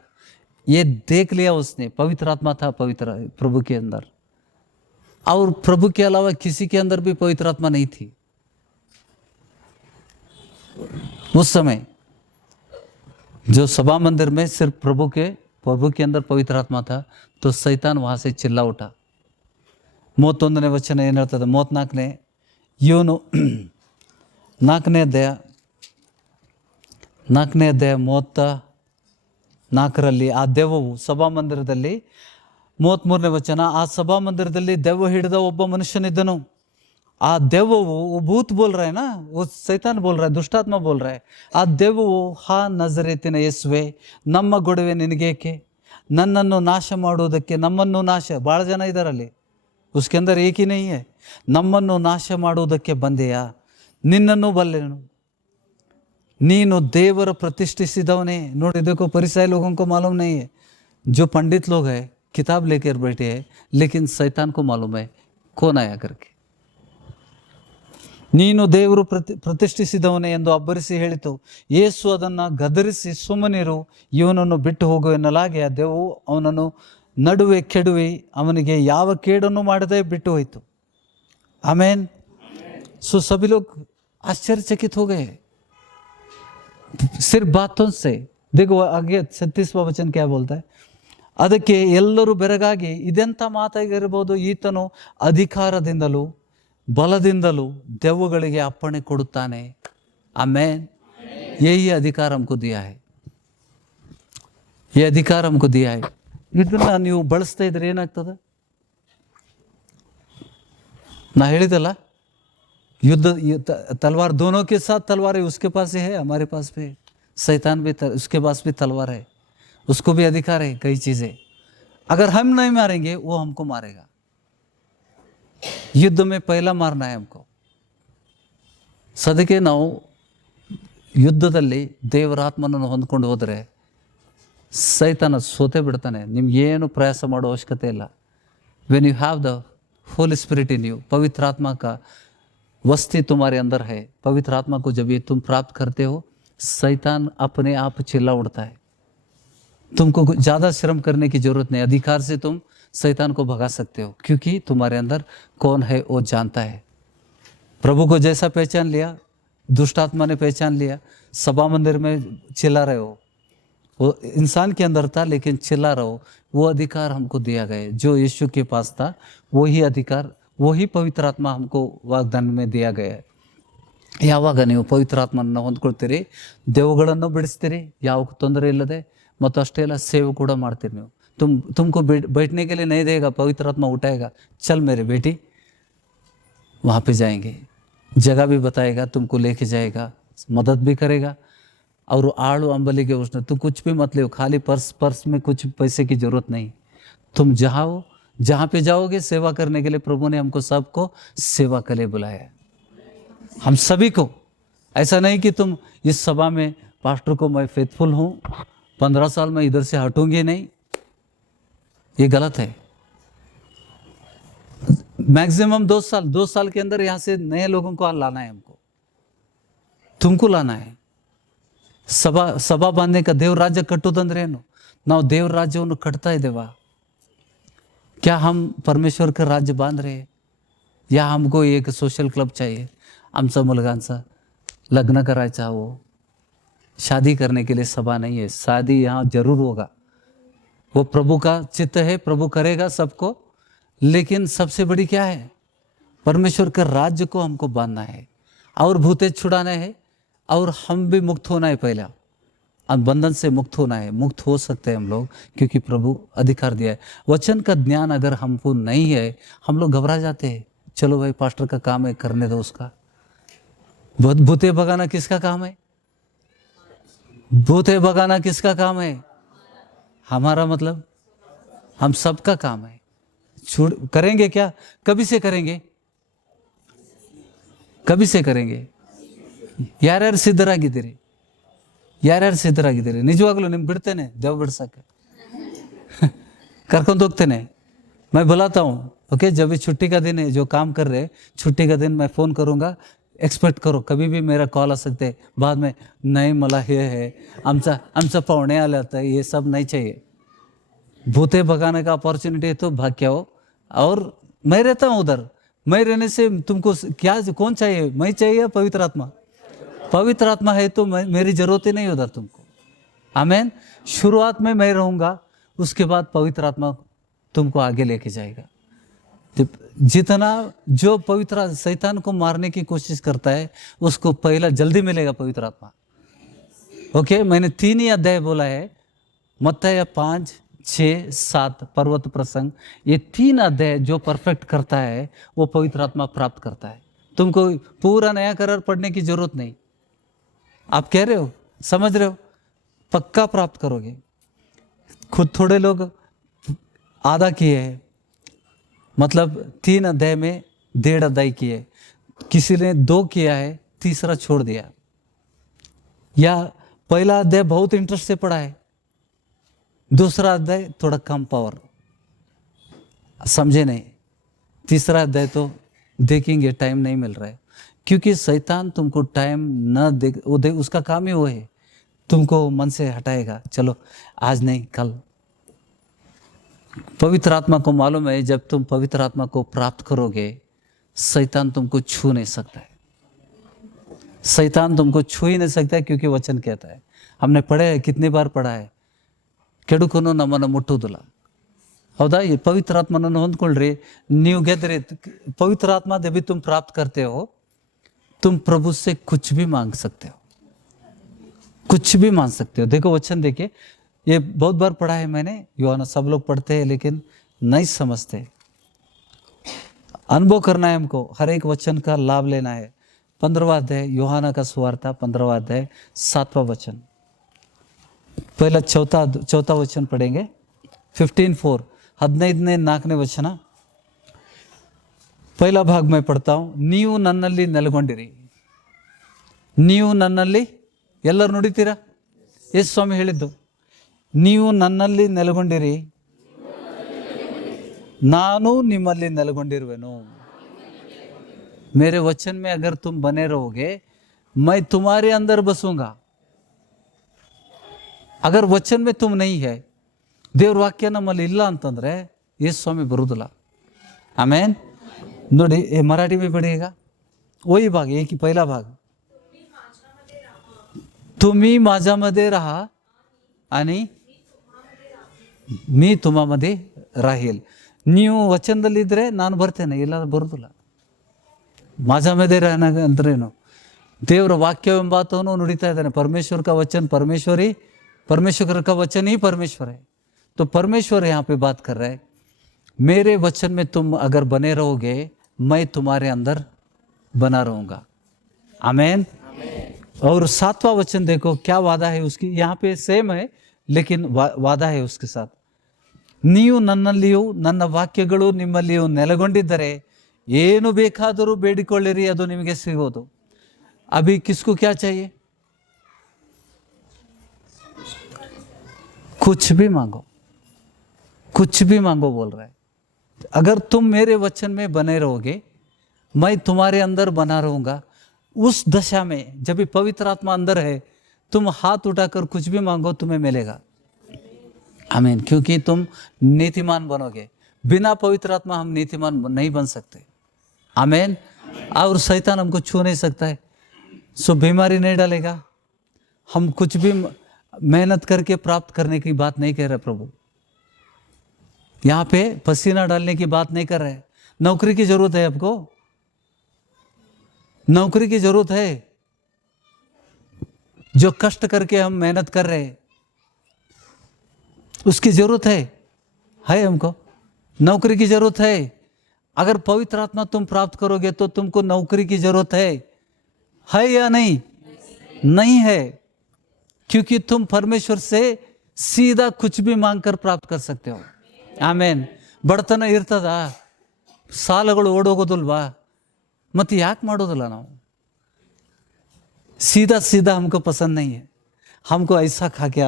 ये देख लिया उसने। पवित्र आत्मा था प्रभु के अंदर, और प्रभु के अलावा किसी के अंदर भी पवित्र आत्मा नहीं थी उस समय। जो सभा मंदिर में सिर्फ प्रभु के अंदर पवित्र आत्मा था, तो शैतान वहां से चिल्ला उठा। 31ನೇ ವಚನ ಏನು ಹೇಳ್ತದೆ? 34ನೇ ಇವನು 4ನೇ ಅಧ್ಯಾಯ 34ರಲ್ಲಿ ಆ ದೆವ್ವವು ಸಭಾಮಂದಿರದಲ್ಲಿ, 33ನೇ ವಚನ, ಆ ಸಭಾಮಂದಿರದಲ್ಲಿ ದೆವ್ವ ಹಿಡಿದ ಒಬ್ಬ ಮನುಷ್ಯನಿದ್ದನು। ಆ ದೆವ್ವವು, ಭೂತ್ ಬೋಲ್ रहा है ना, वो शैतान बोल रहा है, दुष्टात्मा बोल रहा है। ಆ ದೆವ್ವವು, ಹಾ ನಜರೇತಿನ ಯೇಸುವೆ, ನಮ್ಮ ಗೊಡವೆ ನಿನಗೇಕೆ? ನನ್ನನ್ನು ನಾಶ ಮಾಡುವುದಕ್ಕೆ, ನಮ್ಮನ್ನು ನಾಶ, ಭಾಳ ಜನ ಇದ್ದಾರಲ್ಲಿ, उसके अंदर एक ही नहीं है। ನಮ್ಮನ್ನು ನಾಶ ಮಾಡುವುದಕ್ಕೆ ಬಂದೆಯಾ? ನಿನ್ನನ್ನು ಬಲ್ಲೆನು, ನೀನು ದೇವರ ಪ್ರತಿಷ್ಠಿಸಿದವನೇ। ನೋಡಿ, देखो फरीसाई लोगों को मालूम नहीं है, जो पंडित लोग हैं किताब लेकर बैठे हैं, लेकिन शैतान को मालूम है कौन आया करके। ನೀನು ದೇವರು ಪ್ರತಿಷ್ಠಿಸಿದವನೇ ಎಂದು ಅಬ್ಬರಿಸಿ ಹೇಳಿತು। ಯೇಸು ಅದನ್ನು ಗದರಿಸಿ, ಸುಮ್ಮನಿರು, ಇವನನ್ನು ಬಿಟ್ಟು ಹೋಗು ಎನ್ನಲಾಗಿ ಆ ದೆವ್ವವು ಅವನನ್ನು ನಡುವೆ ಕೆಡುವಿ ಅವನಿಗೆ ಯಾವ ಕೇಡನ್ನು ಮಾಡದೆ ಬಿಟ್ಟು ಹೋಯಿತು। आमीन। सो सभी लोग आश्चर्यचकित हो गए सिर्फ बातों से। देखो आगे 36वां वचन क्या बोलता है, ಅದಕ್ಕೆ ಎಲ್ಲರೂ ಬೆರಗಾಗಿ ಇದೆಂಥ ಮಾತಾಗಿರಬಹುದು, ಈತನು ಅಧಿಕಾರದಿಂದಲೂ ಬಲದಿಂದಲೂ ದೆವ್ವಗಳಿಗೆ ಅಪ್ಪಣೆ ಕೊಡುತ್ತಾನೆ. ಆಮೇನ್. यही अधिकार हमको दिया है, ये अधिकार हमको दिया है. ಇದನ್ನ ನೀವು ಬಳಸ್ತಾ ಇದ್ರೆ ಏನಾಗ್ತದೆ? ನಾ ಹೇಳಿದಲ್ಲ, युद्ध तलवार दोनों के साथ तलवार है, उसके पास ही है, हमारे पास भी है. शैतान भी उसके पास भी तलवार है, उसको भी अधिकार है कई चीज़ें. अगर हम नहीं मारेंगे वो हमको मारेगा. युद्ध में पहला मारना है हमको. ಸದಕ್ಕೆ ನಾವು ಯುದ್ಧದಲ್ಲಿ ದೇವರಾತ್ಮನನ್ನು ಹೊಂದ್ಕೊಂಡು ಹೋದರೆ ಸೈತಾನ ಸೋತೆ ಬಿಡ್ತಾನೆ. ನಿಮ್ಗೇನು ಪ್ರಯಾಸ ಮಾಡೋ ಅವಶ್ಯಕತೆ ಇಲ್ಲ. When you have the Holy Spirit in you, पवित्र आत्मा का वस्ती तुम्हारे अंदर है. पवित्र आत्मा को जब ये तुम प्राप्त करते हो, शैतान अपने आप चिल्ला उड़ता है. तुमको ज़्यादा श्रम करने की जरूरत नहीं. अधिकार से तुम शैतान को भगा सकते हो, क्योंकि तुम्हारे अंदर कौन है वो जानता है. प्रभु को जैसा पहचान लिया, दुष्ट आत्मा ने पहचान लिया. सभा मंदिर में चिल्ला रहे हो, वो इंसान के अंदर था लेकिन चिल्ला रहो. वो अधिकार हमको दिया गया, जो यीशु के पास था वही अधिकार, वही पवित्र आत्मा हमको वाग्दान में दिया गया है. ಯಾವಾಗ ನೀವು ಪವಿತ್ರ ಆತ್ಮನ ಹೊಂದ್ಕೊಳ್ತೀರಿ, ದೆವ್ವಗಳನ್ನು ಬಿಡಿಸ್ತೀರಿ, ಯಾವ ತೊಂದರೆ ಇಲ್ಲದೆ, ಮತ್ತು ಅಷ್ಟೇ ಅಲ್ಲ ಸೇವೆ ಕೂಡ ಮಾಡ್ತೀರಿ. ನೀವು तुमको बैठने के लिए नहीं देगा, पवित्र आत्मा उठाएगा, चल मेरे बेटी वहाँ पे जाएंगे, जगह भी बताएगा, तुमको लेके जाएगा, मदद भी करेगा. और आड़ू अंबली के उसने तू कुछ भी मत ले, खाली पर्स में कुछ पैसे की ज़रूरत नहीं. तुम जहाँ पे जाओगे सेवा करने के लिए, प्रभु ने हमको सबको सेवा के लिए बुलाया. हम सभी को. ऐसा नहीं कि तुम इस सभा में पास्टर को मैं फेथफुल हूँ, 15 साल में इधर से हटूंगी नहीं, ये गलत है. मैक्सिमम 2 साल के अंदर यहाँ से नए लोगों को लाना है हमको, तुमको लाना है. ಸಭಾ ಬಾಂಧನೆ ದೇವ್ರ ರಾಜ್ಯ ಕಟ್ಟೋದಂದ್ರೇನು? ನಾವು ದೇವ್ರ ರಾಜ್ಯವನ್ನು ಕಟ್ತಾ ಇದ್ದೇವಾ? क्या हम परमेश्वर का राज्य बांध रहे हैं, या हमको एक सोशल क्लब चाहिए, आमचा मुलगांचा लग्न करायचा हो? शादी करने के लिए सभा नहीं है. शादी यहाँ जरूर होगा, वो प्रभु का चित्त है, प्रभु करेगा सबको. लेकिन सबसे बड़ी क्या है? परमेश्वर का राज्य को हमको बांधना है, और भूते छुड़ाना है, और हम भी मुक्त होना है. पहला बंधन से मुक्त होना है. मुक्त हो सकते हैं हम लोग, क्योंकि प्रभु अधिकार दिया है. वचन का ज्ञान अगर हमको नहीं है, हम लोग घबरा जाते हैं. चलो भाई पास्टर का काम है, करने दो उसका. भूते भगाना किसका काम है? भूते भगाना किसका काम है? हमारा, मतलब हम सबका काम है. करेंगे क्या? कभी से करेंगे, कभी से करेंगे. ಯಾರ್ಯಾರು ಸಿದ್ಧರಾಗಿದ್ದೀರಿ? ನಿಜವಾಗ್ಲೂ ನಿಮ್ಗೆ ಬಿಡ್ತೇನೆ, ದೇವ್ ಬಿಡ್ಸಕ್ಕೆ ಕರ್ಕೊಂಡು ಹೋಗ್ತೇನೆ. मैं बुलाता हूँ, ओके? जब भी छुट्टी का दिन है, जो काम कर रहे छुट्टी का दिन मैं फ़ोन करूँगा. एक्सपेक्ट करो कभी भी मेरा कॉल आ सकते. बाद में नहीं मला हे है, आमचा पाहुणे आला था, ये सब नहीं चाहिए. भूते भगाने का अपॉर्चुनिटी है तो भाग क्या हो. और मैं रहता हूँ उधर. मैं रहने से तुमको क्या, कौन चाहिए? मैं चाहिए या पवित्र आत्मा? पवित्र आत्मा है तो मेरी जरूरत ही नहीं उधर तुमको. आमेन. शुरुआत में मैं रहूँगा, उसके बाद पवित्र आत्मा तुमको आगे लेके जाएगा. जितना जो पवित्र शैतान को मारने की कोशिश करता है, उसको पहला जल्दी मिलेगा पवित्र आत्मा. ओके, मैंने 3 ही अध्याय बोला है, मत्ती 5, 6, 7 पर्वत प्रसंग. ये 3 अध्याय जो परफेक्ट करता है वो पवित्र आत्मा प्राप्त करता है. तुमको पूरा नया करार पढ़ने की जरूरत नहीं. आप कह रहे हो, समझ रहे हो, पक्का प्राप्त करोगे. खुद थोड़े लोग आधा किए हैं, मतलब 3 अध्याय में 1.5 अध्याय किए. किसी ने 2 किया है, तीसरा छोड़ दिया. या पहला अध्याय बहुत इंटरेस्ट से पढ़ा है, दूसरा अध्याय थोड़ा कम पावर, समझे नहीं. तीसरा अध्याय तो देखेंगे, टाइम नहीं मिल रहा है. क्योंकि शैतान तुमको टाइम न दे, उसका काम ही वो है, तुमको मन से हटाएगा. चलो आज नहीं कल. पवित्र आत्मा को मालूम है, जब तुम पवित्र आत्मा को प्राप्त करोगे, शैतान तुमको छू नहीं सकता है. शैतान तुमको छू ही नहीं सकता है, क्योंकि वचन कहता है हमने पढ़े है, कितनी बार पढ़ा है, ಕೆಡುಕನು ನಮ್ಮನ್ನು ಮುಟ್ಟುವುದಿಲ್ಲ. ಹೌದಾ? ಈ ಪವಿತ್ರಾತ್ಮನನ್ನು ಹೊಂದ್ಕೊಳ್ರಿ, ನೀವು ಗೆದ್ದರೆ पवित्र आत्मा जब भी तुम प्राप्त करते हो, तुम प्रभु से कुछ भी मांग सकते हो, कुछ भी मांग सकते हो. देखो वचन देखिए, ये बहुत बार पढ़ा है मैंने, यूहन्ना सब लोग पढ़ते हैं लेकिन नहीं समझते. अनुभव करना है हमको, हर एक वचन का लाभ लेना है. 15वां अध्याय यूहन्ना का सुवार्ता, 15वां अध्याय 7वां वचन. पहला चौथा वचन पढ़ेंगे. 15:4 15ನೇ ವಚನ. पहला भाग मैं पढ़ता हूँ. ನೀವು ನನ್ನಲ್ಲಿ ನೆಲೆಗೊಂಡಿರಿ. ನೀವು ನನ್ನಲ್ಲಿ, ಎಲ್ಲರೂ ನುಡಿತೀರಾ? ಯೇಸು ಸ್ವಾಮಿ ಹೇಳಿದ್ದು, ನೀವು ನನ್ನಲ್ಲಿ ನೆಲೆಗೊಂಡಿರಿ, ನಾನು ನಿಮ್ಮಲ್ಲಿ ನೆಲೆಗೊಂಡಿರುವೆನು. मेरे वचन में अगर तुम बने रहोगे, मैं तुम्हारे अंदर बसूंगा. अगर वचन में तुम नहीं है, ದೇವ್ರ ವಾಕ್ಯ ನಮ್ಮಲ್ಲಿ ಇಲ್ಲ ಅಂತಂದ್ರೆ ಯೇಸು ಸ್ವಾಮಿ ಬರುವುದಿಲ್ಲ. ಆಮೇನ್. ನೋಡಿ, मराठी में पढ़िएगा वही भाग, एक ही पहिला भाग. तुम्ही माझ्यामध्ये राहा आणि मी तुम्हामध्ये राहील. ನೀವು ವಚನದಲ್ಲಿದ್ದರೆ ನಾನು ಬರ್ತೇನೆ, ಇಲ್ಲ ಬರುವುದಿಲ್ಲ. माझ्यामध्ये रहना ಅಂದ್ರೇನು? ದೇವರ ವಾಕ್ಯವೆಂಬಾತವನು ನುಡಿತಾ ಇದ್ದಾನೆ. परमेश्वर का वचन परमेश्वरी, परमेश्वर का वचन ही परमेश्वर है. तो परमेश्वर यहाँ पे बात कर रहा है, मेरे वचन में तुम अगर बने रहोगे, मैं तुम्हारे अंदर बना रहूँगा. आमेन. और 7वां वचन देखो क्या वादा है उसकी. यहाँ पे सेम है लेकिन वादा है उसके साथ. ನೀವು ನನ್ನಲ್ಲಿಯೂ ನನ್ನ ವಾಕ್ಯಗಳು ನಿಮ್ಮಲ್ಲಿಯೂ ನೆಲೆಗೊಂಡಿದ್ದರೆ ಏನು ಬೇಕಾದರೂ ಬೇಡಿಕೊಳ್ಳಿರಿ, ಅದು ನಿಮಗೆ ಸಿಗೋದು. अभी किसको क्या चाहिए? कुछ भी मांगो, कुछ भी मांगो बोल रहा है. अगर तुम मेरे वचन में बने रहोगे, मैं तुम्हारे अंदर बना रहूँगा. उस दशा में जब भी पवित्र आत्मा अंदर है, तुम हाथ उठाकर कुछ भी मांगो, तुम्हें मिलेगा. आमीन. क्योंकि तुम नीतिमान बनोगे. बिना पवित्र आत्मा हम नीतिमान नहीं बन सकते. आमीन. और शैतान हमको छू नहीं सकता है, सो बीमारी नहीं डालेगा. हम कुछ भी मेहनत करके प्राप्त करने की बात नहीं कह रहे प्रभु. यहाँ पे पसीना डालने की बात नहीं कर रहे. नौकरी की जरूरत है आपको, नौकरी की जरूरत है. जो कष्ट करके हम मेहनत कर रहे हैं, उसकी जरूरत है हमको. नौकरी की जरूरत है. अगर पवित्र आत्मा तुम प्राप्त करोगे तो तुमको नौकरी की जरूरत है या नहीं? नहीं है. क्योंकि तुम परमेश्वर से सीधा कुछ भी मांग कर प्राप्त कर सकते हो. ಆಮೇನ್. ಬಡತನ ಇರ್ತದ, ಸಾಲಗಳು ಓಡೋಗೋದಿಲ್ವಾ? ಮತ್ತು ಯಾಕೆ ಮಾಡೋದಿಲ್ಲ ನಾವು? सीधा सीधा हमको पसंद नहीं है. हमको ऐसा खा के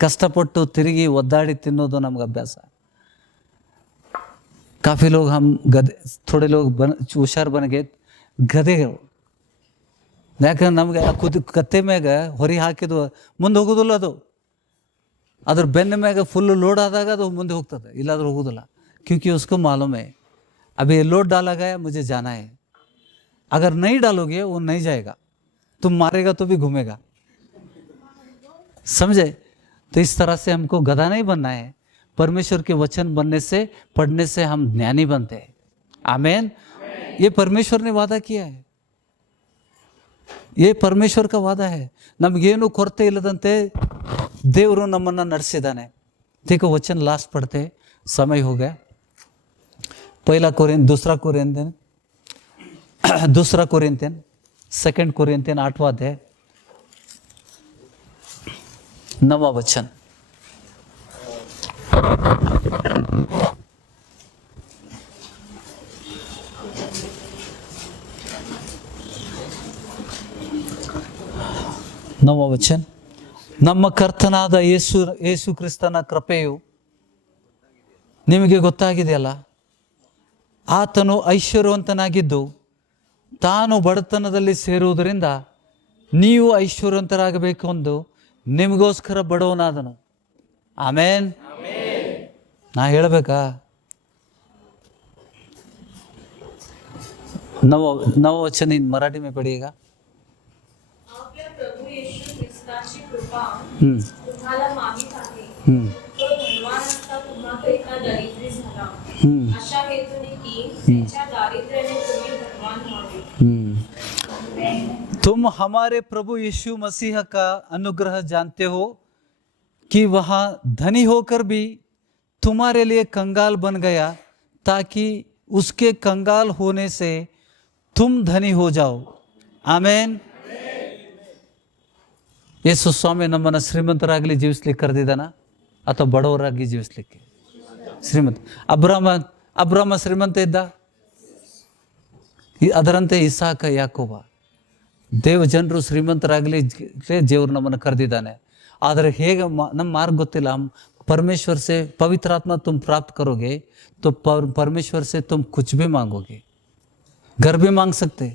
ಕಷ್ಟಪಟ್ಟು ತಿರುಗಿ ಒದ್ದಾಡಿ ತಿನ್ನೋದು ನಮ್ಗೆ ಅಭ್ಯಾಸ. काफ़ी लोग हम गधे, थोड़े लोग ಹುಷಾರು ಬನಗೆ ಗಧೆಗಳು. ಯಾಕಂದ್ರೆ ನಮಗೆ ಕತ್ತೆ ಮ್ಯಾಗ ಹೊರಿ ಹಾಕಿದ್ದು ಮುಂದೆ ಹೋಗೋದಿಲ್ಲ. ಅದು अदर ಬೆನ್ನ ಮ್ಯಾಗ ಫುಲ್ लोड आದಾಗ ಅದು ಮುಂದೆ ಹೋಗ್ತದೆ, ಇಲ್ಲಾದ್ರೂ ಹೋಗೋದಿಲ್ಲ. क्योंकि उसको मालूम है अभी लोड डाला गया, मुझे जाना है. अगर नहीं डालोगे वो नहीं जाएगा, तुम मारेगा तो भी घूमेगा. समझे? तो इस तरह से हमको गधा नहीं बनना है. परमेश्वर के वचन बनने से, पढ़ने से हम ज्ञानी बनते हैं. आमीन. ये परमेश्वर ने वादा किया है, ये परमेश्वर का वादा है. ನಮಗೇನು ಕೊರತೆ ಇಲ್ಲದಂತೆ ದೇವರು ನಮ್ಮನ್ನು ನಡೆಸಿದ್ದಾನೆ. देखो वचन लास्ट पढ़ते, समय हो गया. दूसरा कोरिन्थियन 2 कोरिन्थियन 8वां अध्याय 9वां वचन. नववा वचन. ನಮ್ಮ ಕರ್ತನಾದ ಯೇಸು ಕ್ರಿಸ್ತನ ಕೃಪೆಯು ನಿಮಗೆ ಗೊತ್ತಾಗಿದೆಯಲ್ಲ. ಆತನು ಐಶ್ವರ್ಯವಂತನಾಗಿದ್ದು ತಾನು ಬಡತನದಲ್ಲಿ ಸೇರುವುದರಿಂದ ನೀವು ಐಶ್ವರ್ಯವಂತರಾಗಬೇಕು ಎಂದು ನಿಮಗೋಸ್ಕರ ಬಡವನಾದನು. ಆಮೇನ್. ನಾ ಹೇಳಬೇಕಾ? नव वचन इन मराठी में पढ़िएगा. आपल्या प्रभू येशू कृपा हम्म, तुम्हाला माहीत आहे. हम्म, तो धनवान असता तुम्हाकरिता दरिद्री झाला, हम्म, अशा हेतूने की त्याच्या दारिद्र्याने तुम्ही धनवान व्हावे. हम्म। तुम हमारे प्रभु यीशु मसीह का अनुग्रह जानते हो कि वह धनी होकर भी तुम्हारे लिए कंगाल बन गया, ताकि उसके कंगाल होने से तुम धनी हो जाओ. ಆಮೇನ್. ಯೇಸು ಸ್ವಾಮಿ ನಮ್ಮನ್ನು ಶ್ರೀಮಂತರಾಗಲಿ ಜೀವಿಸ್ಲಿಕ್ಕೆ ಕರೆದಿದ್ದಾನ ಅಥವಾ ಬಡವರಾಗಿ ಜೀವಿಸ್ಲಿಕ್ಕೆ? ಶ್ರೀಮಂತ. ಅಬ್ರಾಮ ಶ್ರೀಮಂತ ಇದ್ದ, ಅದರಂತೆ ಇಸಾಕ ಯಾಕೋಬ ದೇವ ಜನರು ಶ್ರೀಮಂತರಾಗಲಿ ದೇವರು ನಮ್ಮನ್ನು ಕರೆದಿದ್ದಾನೆ. ಆದರೆ ಹೇಗೆ ನಮ್ಮ ಮಾರ್ಗ ಗೊತ್ತಿಲ್ಲ. परमेश्वर से पवित्र आत्मा तुम प्राप्त करोगे तो परमेश्वर से तुम कुछ भी मांगोगे. घर भी मांग सकते,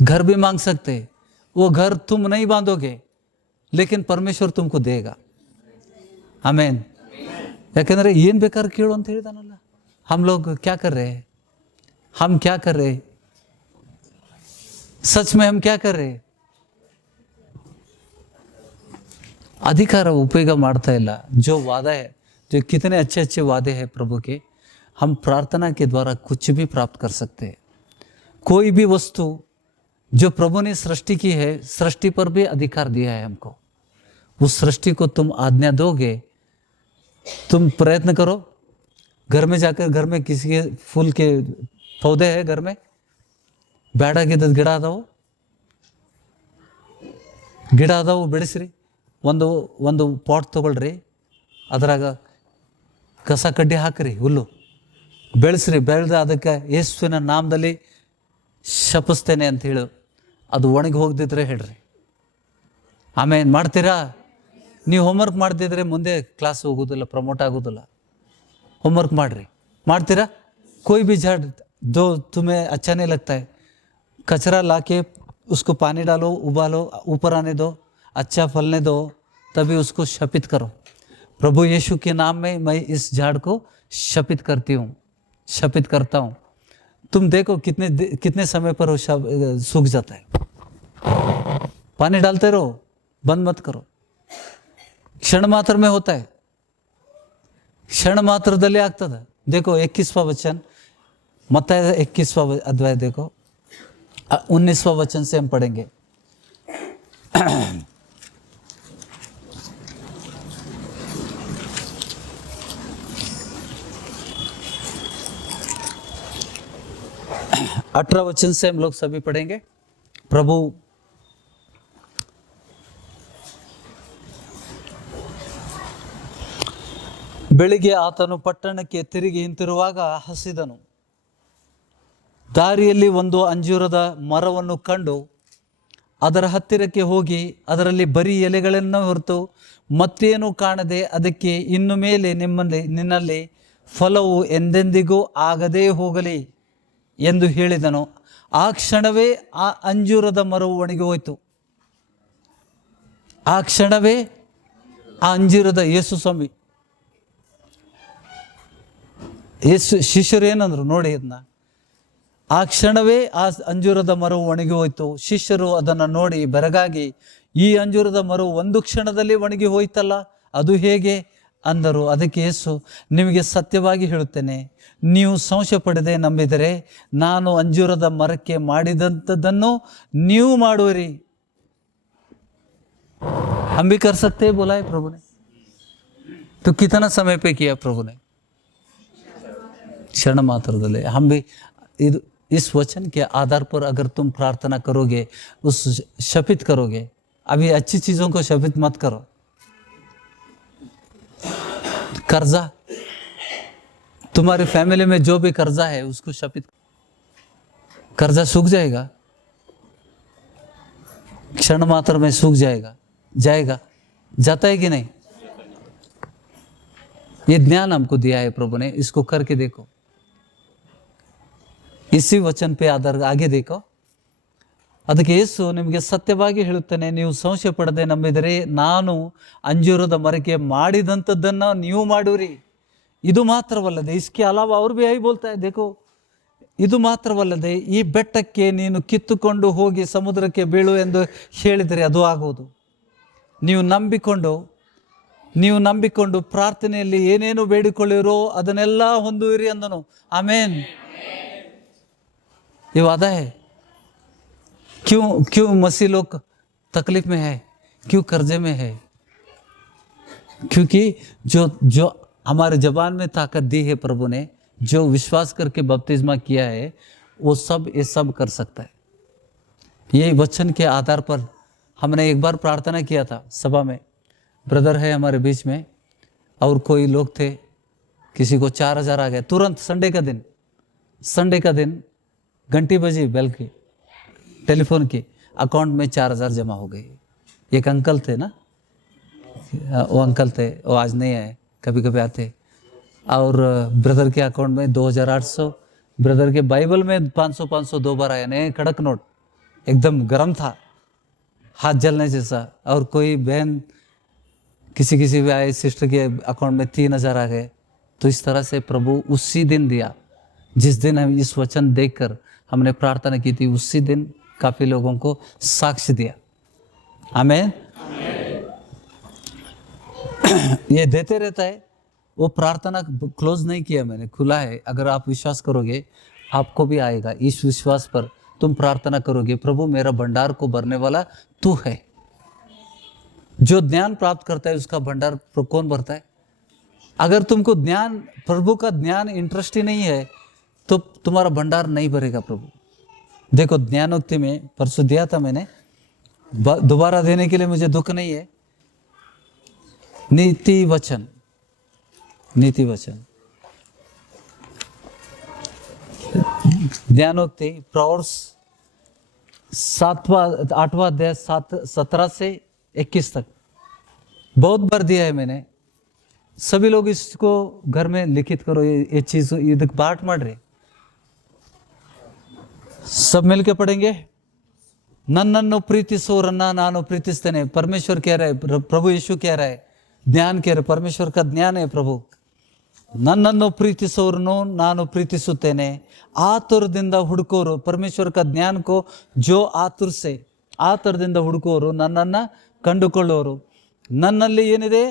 घर भी मांग सकते. वो घर तुम नहीं बांधोगे लेकिन परमेश्वर तुमको देगा. आमेन. ಯಾಕೆಂದರೆ ಏನು ಬೇಕಾದ್ರೆ ಕೇಳು ಅಂತ ಹೇಳಿದಾನಲ್ಲ. हम लोग क्या कर रहे हैं? हम क्या कर रहे हैं? सच में हम क्या कर रहे हैं? अधिकार उपयोग ಮಾಡ್ತಾ ಇಲ್ಲ. जो वादा है, जो कितने अच्छे अच्छे वादे हैं प्रभु के, हम प्रार्थना के द्वारा कुछ भी प्राप्त कर सकते हैं. कोई भी वस्तु जो प्रभु ने सृष्टि की है, सृष्टि पर भी अधिकार दिया है हमको. उस सृष्टि को तुम आज्ञा दोगे, तुम प्रयत्न करो. घर में जाकर, घर में किसी के फूल के पौधे हैं घर में, ಬೇಡಾಗಿದ್ದದ್ದು ಗಿಡ ಅದಾವು ಬೆಳೆಸ್ರಿ. ಒಂದು ಪಾಟ್ ತೊಗೊಳ್ರಿ, ಅದ್ರಾಗ ಕಸ ಕಡ್ಡಿ ಹಾಕ್ರಿ, ಹುಲ್ಲು ಬೆಳೆಸ್ರಿ. ಬೆಳೆದ ಅದಕ್ಕೆ ಯೇಸುವಿನ ನಾಮದಲ್ಲಿ ಶಪಿಸ್ತೇನೆ ಅಂತ ಹೇಳು. ಅದು ಒಣಗಿ ಹೋಗ್ದಿದ್ರೆ ಹೇಳ್ರಿ. ಆಮೇಲೆ ಮಾಡ್ತೀರಾ? ನೀವು ಹೋಮ್ವರ್ಕ್ ಮಾಡ್ತಿದ್ರೆ ಮುಂದೆ ಕ್ಲಾಸ್ ಹೋಗೋದಿಲ್ಲ, ಪ್ರಮೋಟ್ ಆಗೋದಿಲ್ಲ. होमवर्क ಮಾಡ್ರಿ. ಮಾಡ್ತೀರಾ? कोई भी झाड़ जो तुम्हें अच्छा नहीं लगता है, कचरा ला के उसको पानी डालो, उबालो, ऊपर आने दो, अच्छा फलने दो, तभी उसको शपित करो. प्रभु यीशु के नाम में मैं इस झाड़ को शपित करती हूँ, शपित करता हूँ. तुम देखो कितने समय पर वो सूख जाता है. पानी डालते रहो, बंद मत करो. क्षण मात्र में होता है, क्षण ಮಾತ್ರದಲ್ಲಿ ಆಗ್ತದೆ. देखो 21वां वचन, मत्ती 21वां अध्याय देखो, 19वां वचन से हम पढ़ेंगे. अठारह वचन से हम लोग सभी पढ़ेंगे. प्रभु ಬೆಳಿಗ್ಗೆ ಆತನು ಪಟ್ಟಣಕ್ಕೆ ತಿರುಗಿ ಹಿಂತಿರುವಾಗ ಹಸಿದನು. ದಾರಿಯಲ್ಲಿ ಒಂದು ಅಂಜೂರದ ಮರವನ್ನು ಕಂಡು ಅದರ ಹತ್ತಿರಕ್ಕೆ ಹೋಗಿ ಅದರಲ್ಲಿ ಬರೀ ಎಲೆಗಳನ್ನು ಹೊರತು ಮತ್ತೇನು ಕಾಣದೆ ಅದಕ್ಕೆ, ಇನ್ನು ಮೇಲೆ ನಿನ್ನಲ್ಲಿ ಫಲವು ಎಂದೆಂದಿಗೂ ಆಗದೇ ಹೋಗಲಿ ಎಂದು ಹೇಳಿದನು. ಆ ಕ್ಷಣವೇ ಆ ಅಂಜೂರದ ಮರವು ಒಣಗಿ ಹೋಯಿತು. ಆ ಕ್ಷಣವೇ ಆ ಅಂಜೂರದ ಯೇಸು ಸ್ವಾಮಿ ಶಿಷ್ಯರು ಏನಂದ್ರು ನೋಡಿ ಅದನ್ನ. ಆ ಕ್ಷಣವೇ ಆ ಅಂಜೂರದ ಮರವು ಒಣಗಿ ಹೋಯ್ತು. ಶಿಷ್ಯರು ಅದನ್ನು ನೋಡಿ ಬೆರಗಾಗಿ, ಈ ಅಂಜೂರದ ಮರವು ಒಂದು ಕ್ಷಣದಲ್ಲಿ ಒಣಗಿ ಹೋಯ್ತಲ್ಲ, ಅದು ಹೇಗೆ ಅಂದರು. ಅದಕ್ಕೆ ಯೇಸು, ನಿಮಗೆ ಸತ್ಯವಾಗಿ ಹೇಳುತ್ತೇನೆ, ನೀವು ಸಂಶಯ ಪಡದೆ ನಂಬಿದರೆ ನಾನು ಅಂಜೂರದ ಮರಕ್ಕೆ ಮಾಡಿದಂಥದ್ದನ್ನು ನೀವು ಮಾಡುವಿರಿ. हम भी कर सकते हैं, बोला है प्रभु ने. तो कितना समय पे किया प्रभु ने? क्षण मात्रदले. हम भी इस वचन के आधार पर अगर तुम प्रार्थना करोगे, उस शपित करोगे. अभी अच्छी चीज़ों को शपित मत करो. कर्जा, तुम्हारी फैमिली में जो भी कर्जा है उसको शपित. कर्जा सूख जाएगा, क्षण मात्र में सूख जाएगा. जाता है कि नहीं? ये ज्ञान हमको दिया है प्रभु ने, इसको करके देखो. इसी वचन पे आधार आगे देखो. ಅದಕ್ಕೆ ಯೇಸು, ನಿಮಗೆ ಸತ್ಯವಾಗಿ ಹೇಳುತ್ತೇನೆ, ನೀವು ಸಂಶಯ ಪಡದೆ ನಂಬಿದರೆ ನಾನು ಅಂಜೂರದ ಮರಕ್ಕೆ ಮಾಡಿದಂಥದ್ದನ್ನು ನೀವು ಮಾಡುವಿರಿ. ಇದು ಮಾತ್ರವಲ್ಲದೆ, इसके अलावा और भी यही बोलता है. देखो, ಇದು ಮಾತ್ರವಲ್ಲದೆ ಈ ಬೆಟ್ಟಕ್ಕೆ ನೀನು ಕಿತ್ತುಕೊಂಡು ಹೋಗಿ ಸಮುದ್ರಕ್ಕೆ ಬೀಳು ಎಂದು ಹೇಳಿದರೆ ಅದು ಆಗುವುದು. ನೀವು ನಂಬಿಕೊಂಡು ಪ್ರಾರ್ಥನೆಯಲ್ಲಿ ಏನೇನು ಬೇಡಿಕೊಳ್ಳಿರೋ ಅದನ್ನೆಲ್ಲ ಹೊಂದುವಿರಿ ಅಂದನು. ಆಮೇನ್. ये वादा है. क्यों मसीह लोग तकलीफ में है, क्यों कर्जे में है? क्योंकि जो हमारे जबान में ताकत दी है प्रभु ने, जो विश्वास करके बपतिस्मा किया है, वो ये सब कर सकता है. ये वचन के आधार पर हमने एक बार प्रार्थना किया था सभा में. ब्रदर है हमारे बीच में और कोई लोग थे, किसी को 4,000 आ गए तुरंत. संडे का दिन घंटी बजी, बेल की, टेलीफोन की, अकाउंट में 4,000 जमा हो गई. एक अंकल थे ना, वो अंकल थे, वो आज नहीं आए, कभी कभी आते. और ब्रदर के अकाउंट में 2,800, ब्रदर के बाइबल में 500 2 बार आया. नए कड़क नोट, एकदम गर्म था, हाथ जलने जैसा. और कोई बहन किसी भी आए, सिस्टर के अकाउंट में 3,000 आ गए. तो इस तरह से प्रभु उसी दिन दिया, जिस दिन हम इस वचन देखकर हमने प्रार्थना की थी, उसी दिन काफ़ी लोगों को साक्ष्य दिया. आमेन. ये देते रहता है. वो प्रार्थना क्लोज नहीं किया मैंने, खुला है. अगर आप विश्वास करोगे आपको भी आएगा. इस विश्वास पर तुम प्रार्थना करोगे, प्रभु मेरा भंडार को भरने वाला तू है. जो ज्ञान प्राप्त करता है उसका भंडार कौन भरता है? अगर तुमको ज्ञान, प्रभु का ज्ञान इंटरेस्ट ही नहीं है तो तुम्हारा भंडार नहीं भरेगा प्रभु. देखो ज्ञानोक्ति में परसों दिया था मैंने, दोबारा देने के लिए मुझे दुख नहीं है. नीति वचन ज्ञानोक्ति प्रवर्स 8वां अध्याय 17 से 21 तक बहुत बार दिया है मैंने. सभी लोग इसको घर में लिखित करो. ये चीज ಇದಕ್ಕೆ ಪಾಠ ಮಾಡ್ರಿ. सब मिलके पढ़ेंगे. नन्नನ್ನು प्रीतिसोरನ್ನ ನಾನು ಪ್ರೀತಿಸ್ತೇನೆ. परमेश्वर कह रहा है, प्रभु यीशु कह रहा है, ज्ञान कह रहा है, परमेश्वर का ज्ञान है प्रभु. ನನ್ನನ್ನು ಪ್ರೀತಿಸೋರನ್ನು ನಾನು ಪ್ರೀತಿಸುತ್ತೇನೆ. ಆತುರದಿಂದ ಹುಡುಕೋರು, परमेश्वर का ज्ञान को जो ಆತುರದಿಂದ ಹುಡುಕೋರು ನನ್ನನ್ನು ಕಂಡುಕೊಳ್ಳೋರು. ನನ್ನಲ್ಲಿ ಏನಿದೆ?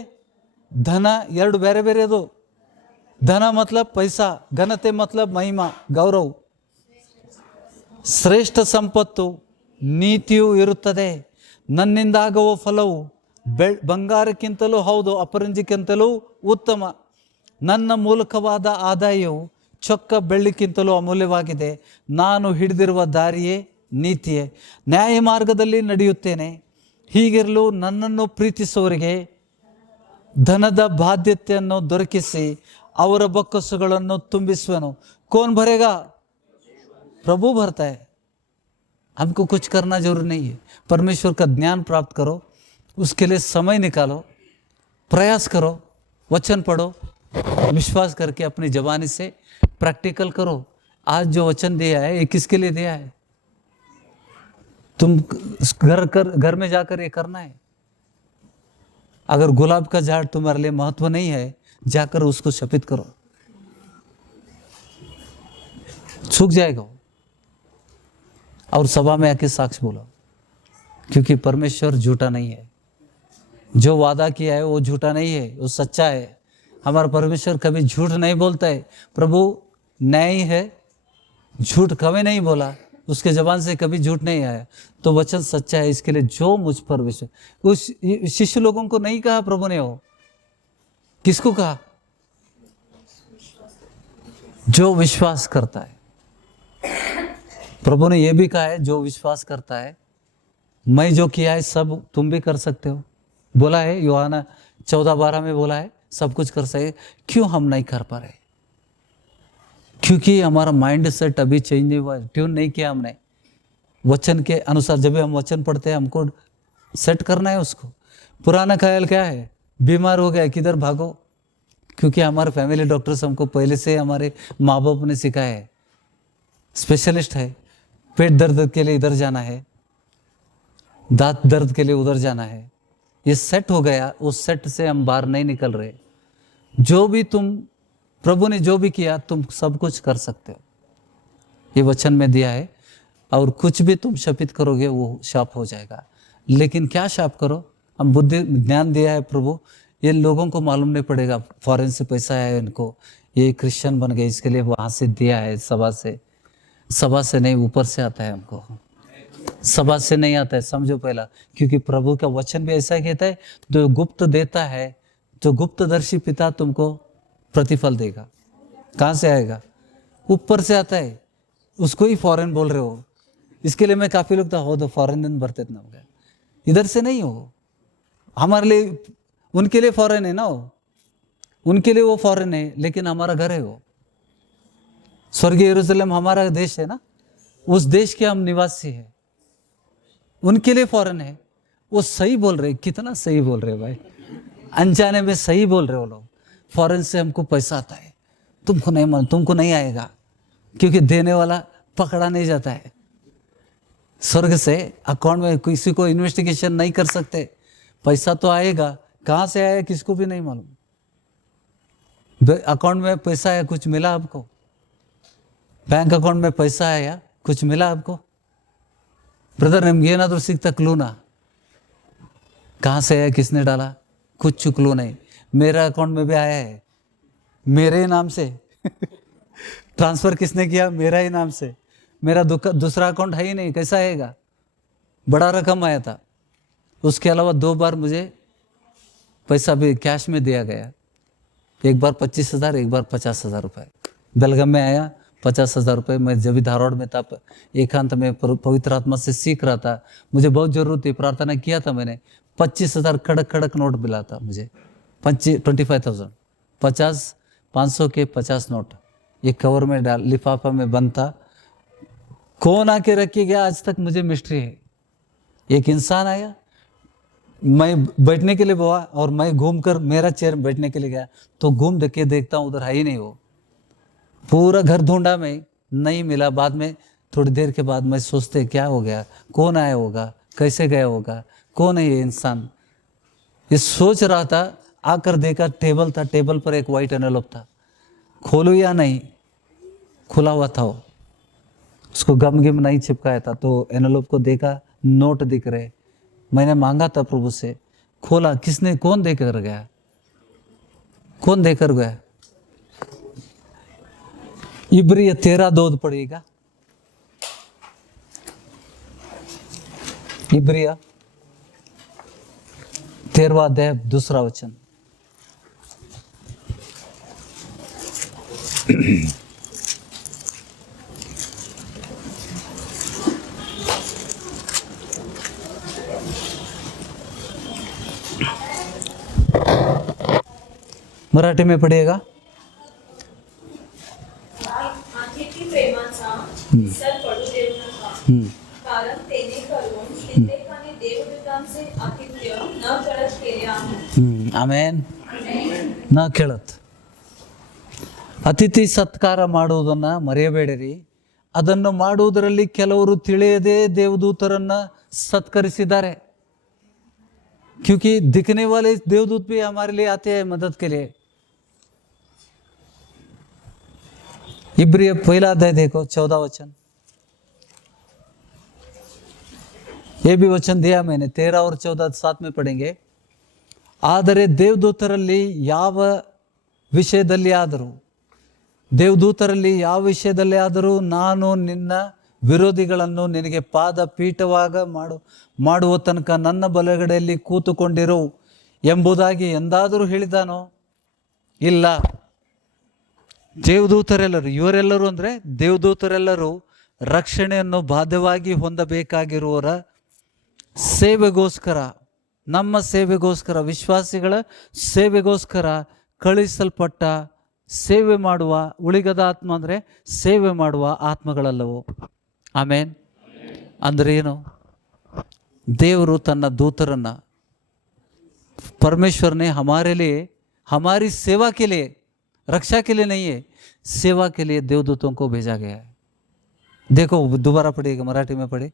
ಧನ. ಎರಡು ಬೇರೆ ಬೇರೆ ಅದು. ಧನ ಮತ್ಲಬ್ ಪೈಸಾ, ಘನತೆ ಮತ್ಲಬ್ ಮಹಿಮಾ, ಗೌರವ. ಶ್ರೇಷ್ಠ ಸಂಪತ್ತು ನೀತಿಯೂ ಇರುತ್ತದೆ. ನನ್ನಿಂದಾಗುವ ಫಲವು ಬಂಗಾರಕ್ಕಿಂತಲೂ ಹೌದು, ಅಪರಂಜಿಕ್ಕಿಂತಲೂ ಉತ್ತಮ. ನನ್ನ ಮೂಲಕವಾದ ಆದಾಯವು ಚೊಕ್ಕ ಬೆಳ್ಳಿಕ್ಕಿಂತಲೂ ಅಮೂಲ್ಯವಾಗಿದೆ. ನಾನು ಹಿಡಿದಿರುವ ದಾರಿಯೇ ನೀತಿಯೇ. ನ್ಯಾಯ ಮಾರ್ಗದಲ್ಲಿ ನಡೆಯುತ್ತೇನೆ. ಹೀಗಿರಲು ನನ್ನನ್ನು ಪ್ರೀತಿಸುವವರಿಗೆ ಧನದ ಬಾಧ್ಯತೆಯನ್ನು ದೊರಕಿಸಿ ಅವರ ಬೊಕ್ಕಸುಗಳನ್ನು ತುಂಬಿಸುವೆನು. कौन भरेगा? प्रभु भरता है. हमको कुछ करना जरूरी नहीं है. परमेश्वर का ज्ञान प्राप्त करो, उसके लिए समय निकालो, प्रयास करो, वचन पढ़ो, विश्वास करके अपनी जबानी से प्रैक्टिकल करो. आज जो वचन दिया है ये किसके लिए दिया है? तुम घर में जाकर ये करना है. अगर गुलाब का झाड़ तुम्हारे लिए महत्व नहीं है, जाकर उसको शपित करो, सूख जाएगा. और सभा में आके साक्ष्य बोलो, क्योंकि परमेश्वर झूठा नहीं है. जो वादा किया है वो झूठा नहीं है, वो सच्चा है. हमारा परमेश्वर कभी झूठ नहीं बोलता है. प्रभु न्यायी है, झूठ कभी नहीं बोला, उसके जबान से कभी झूठ नहीं आया. तो वचन सच्चा है. इसके लिए जो मुझ पर विश्वास, उस शिष्य लोगों को नहीं कहा प्रभु ने, हो किसको कहा? जो विश्वास करता है. प्रभु ने यह भी कहा है, जो विश्वास करता है, मैं जो किया है सब तुम भी कर सकते हो. बोला है यूहन्ना 14:12 में बोला है, सब कुछ कर सके. क्यों हम नहीं कर पा रहे? क्योंकि हमारा माइंड सेट अभी चेंज नहीं हुआ, ट्यून नहीं किया हमने वचन के अनुसार. जब भी हम वचन पढ़ते हैं हमको सेट करना है उसको. पुराना ख्याल क्या है? बीमार हो गया किधर भागो. क्योंकि हमारे फैमिली डॉक्टर्स हमको पहले से हमारे माँ बाप ने सिखाया है, स्पेशलिस्ट है. पेट दर्द के लिए इधर जाना है, दांत दर्द के लिए उधर जाना है. ये सेट हो गया, उस सेट से हम बाहर नहीं निकल रहे. जो भी तुम, प्रभु ने जो भी किया तुम सब कुछ कर सकते हो. ये वचन में दिया है. और कुछ भी तुम शपित करोगे वो शाप हो जाएगा. लेकिन क्या शाप करो? हम बुद्धि ज्ञान दिया है प्रभु, ये लोगों को मालूम नहीं पड़ेगा फॉरेन से पैसा आया इनको, ये क्रिश्चियन बन गए, इसके लिए वहाँ से दिया है, सभा से नहीं, ऊपर से आता है हमको, सभा से नहीं आता है, समझो पहला। क्योंकि प्रभु का वचन भी ऐसा कहता है, जो गुप्त देता है, जो गुप्तदर्शी पिता तुमको प्रतिफल देगा। कहाँ से आएगा? ऊपर से आता है, उसको ही फॉरेन बोल रहे हो। इसके लिए मैं काफ़ी लोग हो तो फॉरेन दिन भरते ना हो गया, इधर से नहीं हो, हमारे लिए, उनके लिए फॉरेन है ना वो, उनके लिए वो फॉरेन है, लेकिन हमारा घर है वो। स्वर्गीय यरूशलेम हमारा देश है ना, उस देश के हम निवासी हैं, उनके लिए फॉरेन है। वो सही बोल रहे, कितना सही बोल रहे भाई, अनजाने में सही बोल रहे हो लोग। फॉरेन से हमको पैसा आता है, तुमको नहीं मान, तुमको नहीं आएगा, क्योंकि देने वाला पकड़ा नहीं जाता है। स्वर्ग से अकाउंट में किसी को इन्वेस्टिगेशन नहीं कर सकते, पैसा तो आएगा, कहाँ से आया किसको भी नहीं मालूम। अकाउंट में पैसा आया, कुछ मिला आपको? बैंक अकाउंट में पैसा आया, कुछ मिला आपको? ब्रदर निम्गेनाद्रू सिक्ता क्लू ना, कहाँ से आया, किसने डाला, कुछ क्लू नहीं। मेरा अकाउंट में भी आया है, मेरे ही नाम से ट्रांसफर किसने किया? मेरा ही नाम से। मेरा दूसरा अकाउंट है ही नहीं, कैसा आएगा? बड़ा रकम आया था, उसके अलावा 2 बार मुझे पैसा भी कैश में दिया गया, एक बार 25,000, एक बार 50,000 रुपये। बेलगाम में आया 50,000 रुपये। मैं जब भी धारवाड़ में था, एकांत में पवित्र आत्मा से सीख रहा था, मुझे बहुत ज़रूरत थी, प्रार्थना किया था मैंने, 25,000 कड़क नोट मिला था मुझे, 25,000, 500 के 50 नोट, ये कवर में डाल, लिफाफा में बंद था। कौन आके रख के गया आज तक मुझे मिस्ट्री है। एक इंसान आया, मैं बैठने के लिए बोला, और मैं घूम कर मेरा चेयर बैठने के लिए गया, तो घूम के देखता हूँ उधर है ही नहीं वो। पूरा घर ढूंढा मैं, नहीं मिला। बाद में थोड़ी देर के बाद मैं सोचते क्या हो गया, कौन आया होगा, कैसे गया होगा, कौन है ये इंसान, ये सोच रहा था। आकर देखा टेबल था, टेबल पर एक वाइट एनवेलप था, खोलो या नहीं, खुला हुआ था वो, उसको गम नहीं चिपकाया था। तो एनवेलप को देखा, नोट दिख रहे, मैंने मांगा था प्रभु से, खोला, किसने, कौन देकर गया, कौन देकर गया? इब्री 13:2 पड़ेगा, इब्रिया 13वां अध्याय 2 वचन। मराठी में पढ़िएगा। अतिथी प्रेमाचा विसर पडू देऊ नका, कारण तेने करून कित्येकाने देवदूतांचे आतिथ्य न कळत केले आहे. ಆಮೇನ್. ನ ಕೇಳತ್. ಅತಿಥಿ ಸತ್ಕಾರ ಮಾಡುವುದನ್ನ ಮರೆಯಬೇಡಿರಿ. ಅದನ್ನು ಮಾಡುವುದರಲ್ಲಿ ಕೆಲವರು ತಿಳಿಯದೆ ದೇವದೂತರನ್ನ सत्करिಸಿದ್ದಾರೆ. क्योंकि दिखने वाले देवदूत भी हमारे लिए आते हैं मदद के लिए। इब्रिय 1 अध्याय देखो 14 वचन, ये भी वचन दिया मैंने, 13 और 14 साथ में पढ़ेंगे। ಆದರೆ ದೇವದೂತರಲ್ಲಿ ಯಾವ ವಿಷಯದಲ್ಲಿ ಆದರೂ, ದೇವದೂತರಲ್ಲಿ ಯಾವ ವಿಷಯದಲ್ಲಿ ಆದರೂ ನಾನು ನಿನ್ನ ವಿರೋಧಿಗಳನ್ನು ನಿನಗೆ ಪಾದ ಪೀಠವಾಗ ಮಾಡುವ ತನಕ ನನ್ನ ಬಲಗಡೆಯಲ್ಲಿ ಕೂತುಕೊಂಡಿರು ಎಂಬುದಾಗಿ ಎಂದಾದರೂ ಹೇಳಿದಾನೋ? ಇಲ್ಲ. ದೇವದೂತರೆಲ್ಲರೂ, ಇವರೆಲ್ಲರೂ ಅಂದರೆ ದೇವದೂತರೆಲ್ಲರೂ ರಕ್ಷಣೆಯನ್ನು ಬಾಧ್ಯವಾಗಿ ಹೊಂದಬೇಕಾಗಿರುವವರ ಸೇವೆಗೋಸ್ಕರ, ನಮ್ಮ ಸೇವೆಗೋಸ್ಕರ, ವಿಶ್ವಾಸಿಗಳ ಸೇವೆಗೋಸ್ಕರ ಕಳುಹಿಸಲ್ಪಟ್ಟ ಸೇವೆ ಮಾಡುವ ಉಳಿಗದ ಆತ್ಮ, ಅಂದರೆ ಸೇವೆ ಮಾಡುವ ಆತ್ಮಗಳಲ್ಲವು. ಆಮೇನ್. ಅಂದರೆ ಏನು? ದೇವರು ತನ್ನ दूतरನ್ನ, परमेश्वर ने हमारे लिए, हमारी सेवा के लिए, रक्षा के लिए नहीं है, सेवा के लिए देवदूतों को भेजा गया है। देखो दोबारा पढ़िएगा, मराठी में पढ़े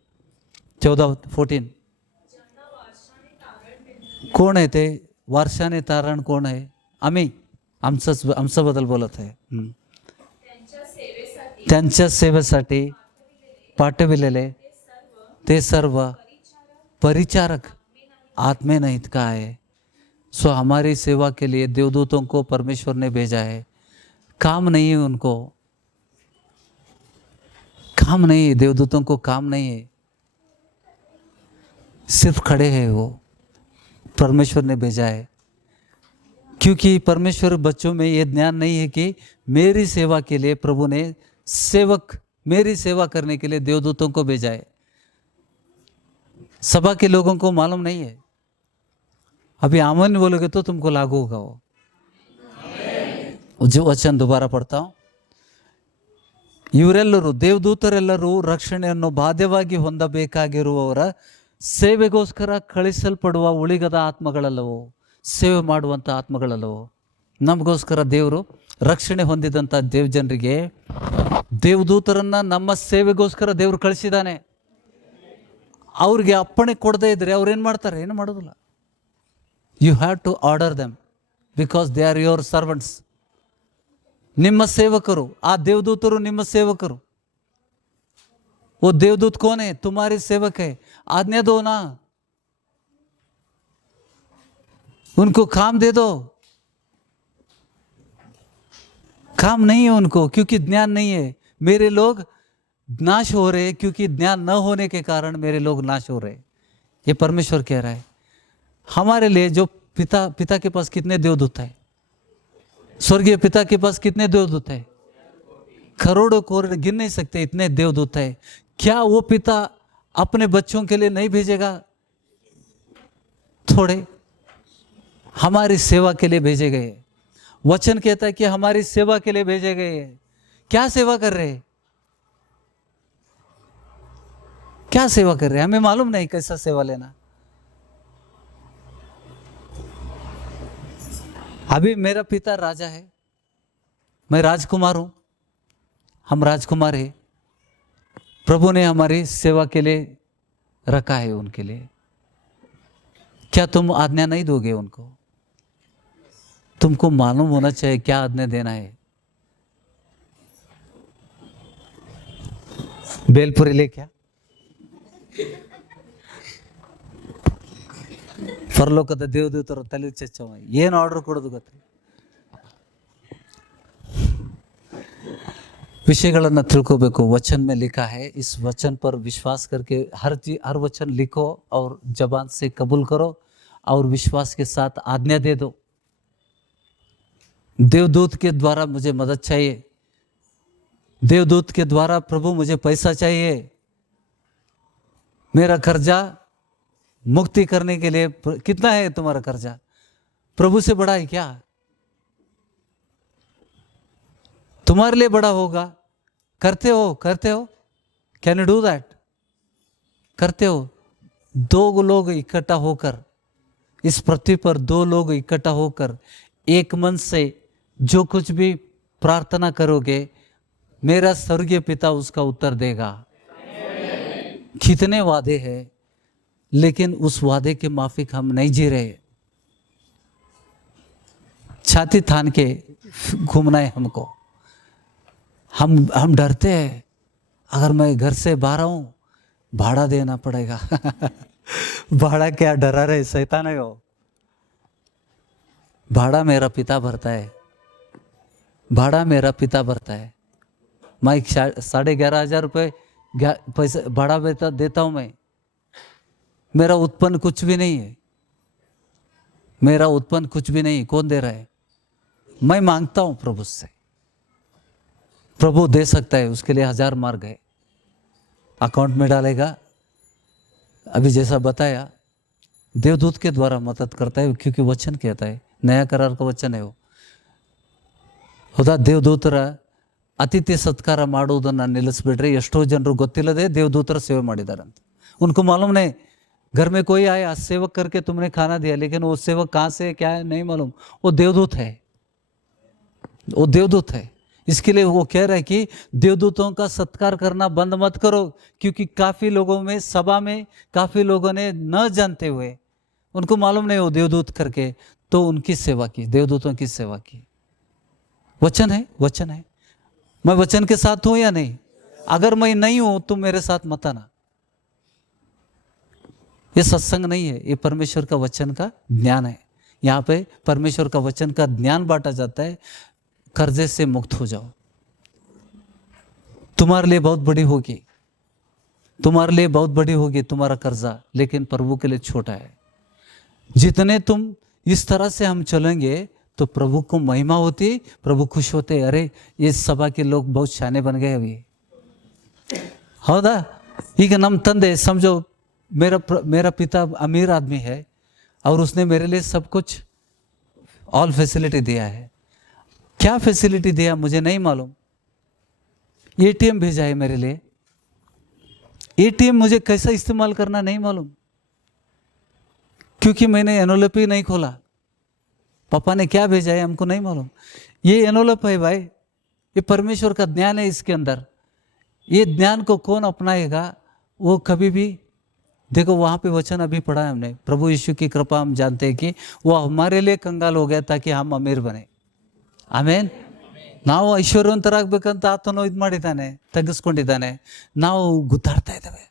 14:14। कोण आहे ते? वारशाने तारण कोण आहे? आम्ही, आमच्याबद्दल बोलत आहे. त्यांच्या सेवेसाठी पाठविलेले ते सर्व परिचारक, आत्मे न हित का है। सो हमारी सेवा के लिए देवदूतों को परमेश्वर ने भेजा है। काम नहीं है उनको, काम नहीं है, देवदूतों को काम नहीं है, सिर्फ खड़े हैं वो, परमेश्वर ने भेजा है। क्योंकि परमेश्वर बच्चों में ये ज्ञान नहीं है कि मेरी सेवा के लिए प्रभु ने सेवक, मेरी सेवा करने के लिए देवदूतों को भेजा है। सभा के लोगों को मालूम नहीं है। अभी आमन बोलोगे तो तुमको लागू होगा वो। जो वचन दोबारा पढ़ता हूं, ಇವರೆಲ್ಲರೂ ದೇವದೂತರೆಲ್ಲರೂ ರಕ್ಷಣೆಯನ್ನು ಬಾಧ್ಯವಾಗಿ ಹೊಂದಬೇಕಾಗಿರುವವರ ಸೇವೆಗೋಸ್ಕರ ಕಳಿಸಲ್ಪಡುವ ಉಳಿಗದ ಆತ್ಮಗಳಲ್ಲವೋ, ಸೇವೆ ಮಾಡುವಂಥ ಆತ್ಮಗಳಲ್ಲವೋ. ನಮಗೋಸ್ಕರ ದೇವರು ರಕ್ಷಣೆ ಹೊಂದಿದಂಥ ದೇವಜನರಿಗೆ ದೇವದೂತರನ್ನ ನಮ್ಮ ಸೇವೆಗೋಸ್ಕರ ದೇವರು ಕಳಿಸಿದ್ದಾನೆ. ಅವ್ರಿಗೆ ಅಪ್ಪಣೆ ಕೊಡದೇ ಇದ್ರೆ ಅವ್ರೇನು ಮಾಡ್ತಾರೆ? ಏನು ಮಾಡೋದಿಲ್ಲ. You have to order them because they are your servants. ನಿಮ್ಮ ಸೇವಕರು, ಆ ದೇವದೂತರು ನಿಮ್ಮ ಸೇವಕರು. वो देवदूत कौन है? तुम्हारे सेवक है, आज्ञा दो ना, उनको काम दे दो. काम नहीं है उनको क्योंकि ज्ञान नहीं है. मेरे लोग नाश हो रहे क्योंकि ज्ञान न होने के कारण मेरे लोग नाश हो रहे. ये परमेश्वर कह रहा है. हमारे लिए जो पिता के पास कितने देवदूत है? स्वर्गीय पिता के पास कितने देवदूत है? करोड़ों करोड़ गिन नहीं सकते, इतने देवदूत है. क्या वो पिता अपने बच्चों के लिए नहीं भेजेगा? थोड़े हमारी सेवा के लिए भेजे गए. वचन कहता है कि हमारी सेवा के लिए भेजे गए. क्या सेवा कर रहे हैं? क्या सेवा कर रहे हैं? हमें मालूम नहीं कैसा सेवा लेना. अभी मेरा पिता राजा है, मैं राजकुमार हूं, हम राजकुमार है. प्रभु ने हमारी सेवा के लिए रखा है उनके लिए. क्या तुम आज्ञा नहीं दोगे उनको? तुमको मालूम होना चाहिए क्या आज्ञा देना है. बेलपुरी ले क्या ಪರಲೋಕದ ದೇವದೂತರು ತಲೆ ಚಚ್ಚವ ಏನು ಆರ್ಡರ್ ಕೊಡೋದು ಗೊತ್ತಾ? विषयಗಳನ್ನು ತಿಳ್ಕೋಬೇಕು. वचन में लिखा है, इस वचन पर विश्वास करके हर वचन लिखो और जबान से कबूल करो और विश्वास के साथ आज्ञा दे दो. देवदूत के द्वारा मुझे मदद चाहिए, देवदूत के द्वारा प्रभु मुझे पैसा चाहिए, मेरा कर्जा मुक्ति करने के लिए. कितना है तुम्हारा कर्जा? प्रभु से बड़ा है क्या? तुम्हारे लिए बड़ा होगा. करते हो कैन यू डू दैट? करते हो. दो लोग इकट्ठा होकर, इस पृथ्वी पर दो लोग इकट्ठा होकर एक मन से जो कुछ भी प्रार्थना करोगे, मेरा स्वर्गीय पिता उसका उत्तर देगा. कितने वादे हैं, लेकिन उस वादे के माफिक हम नहीं जी रहे. छाती थान के घूमना है हमको. हम डरते हैं, अगर मैं घर से बाहर आऊं भाड़ा देना पड़ेगा. भाड़ा क्या, डरा रहे, शैतान है वो. भाड़ा मेरा पिता भरता है, भाड़ा मेरा पिता भरता है. मैं 11,500 रुपये पैसे भाड़ा देता हूँ मैं. मेरा उत्पन्न कुछ भी नहीं है, मेरा उत्पन्न कुछ भी नहीं. कौन दे रहा है? मैं मांगता हूं प्रभु से. प्रभु दे सकता है, उसके लिए 1000 मार्ग है. अकाउंट में डालेगा. अभी जैसा बताया, देवदूत के द्वारा मदद करता है क्योंकि वचन कहता है, नया करार का वचन है वो. ಹೌದಾ? ದೇವದೂತರ ಅತಿಥಿ ಸತ್ಕಾರ ಮಾಡುವುದನ್ನು ನಿಲ್ಲಿಸ್ಬಿಟ್ರೆ ಎಷ್ಟೋ ಜನರು ಗೊತ್ತಿಲ್ಲದೆ ದೇವದೂತರ ಸೇವೆ ಮಾಡಿದಾರಂತೆ. उनको मालूम नहीं. घर में कोई आया, सेवक करके तुमने खाना दिया, लेकिन वो सेवक कहाँ से क्या है नहीं मालूम. वो देवदूत है, वो देवदूत है. इसके लिए वो कह रहा है कि देवदूतों का सत्कार करना बंद मत करो. क्योंकि काफ़ी लोगों में, सभा में काफ़ी लोगों ने न जानते हुए, उनको मालूम नहीं वो देवदूत करके, तो उनकी सेवा की, देवदूतों की सेवा की. वचन है, वचन है. मैं वचन के साथ हूँ या नहीं? अगर मैं नहीं हूँ तुम मेरे साथ मत आना. ये सत्संग नहीं है, ये परमेश्वर का वचन का ज्ञान है। यहाँ पे परमेश्वर का वचन का ज्ञान बांटा जाता है। कर्जे से मुक्त हो जाओ, तुम्हारे लिए बहुत बड़ी होगी, तुम्हारे लिए बहुत बड़ी होगी तुम्हारा कर्जा, लेकिन प्रभु के लिए छोटा है। जितने तुम इस तरह से हम चलेंगे तो प्रभु को महिमा होती, प्रभु खुश होते। अरे ये सभा के लोग बहुत शाने बन गए अभी, हौदा। ಈಗ ನಮ್ಮ ತಂದೆ समझो मेरा पिता अमीर आदमी है और उसने मेरे लिए सब कुछ ऑल फैसिलिटी दिया है। क्या फैसिलिटी दिया मुझे नहीं मालूम। एटीएम भेजा है मेरे लिए, एटीएम मुझे कैसा इस्तेमाल करना नहीं मालूम, क्योंकि मैंने एनोलप ही नहीं खोला। पापा ने क्या भेजा है हमको नहीं मालूम। ये एनोलप है भाई, ये परमेश्वर का ज्ञान है इसके अंदर। ये ज्ञान को कौन अपनाएगा वो कभी भी, देखो वहाँ पे वचन अभी पढ़ा है हमने, प्रभु यीशु की कृपा हम जानते हैं कि वो हमारे लिए कंगाल हो गया ताकि हम अमीर बने। ಆಮೇನ್। ನಾವು ಐಶ್ವರ್ಯವಂತರಾಗಬೇಕಂತ ಆತನು ಇದು ಮಾಡಿದ್ದಾನೆ, ತೆಗೆಸ್ಕೊಂಡಿದ್ದಾನೆ। ನಾವು ಗುದ್ದಾಡ್ತಾ ಇದ್ದೇವೆ,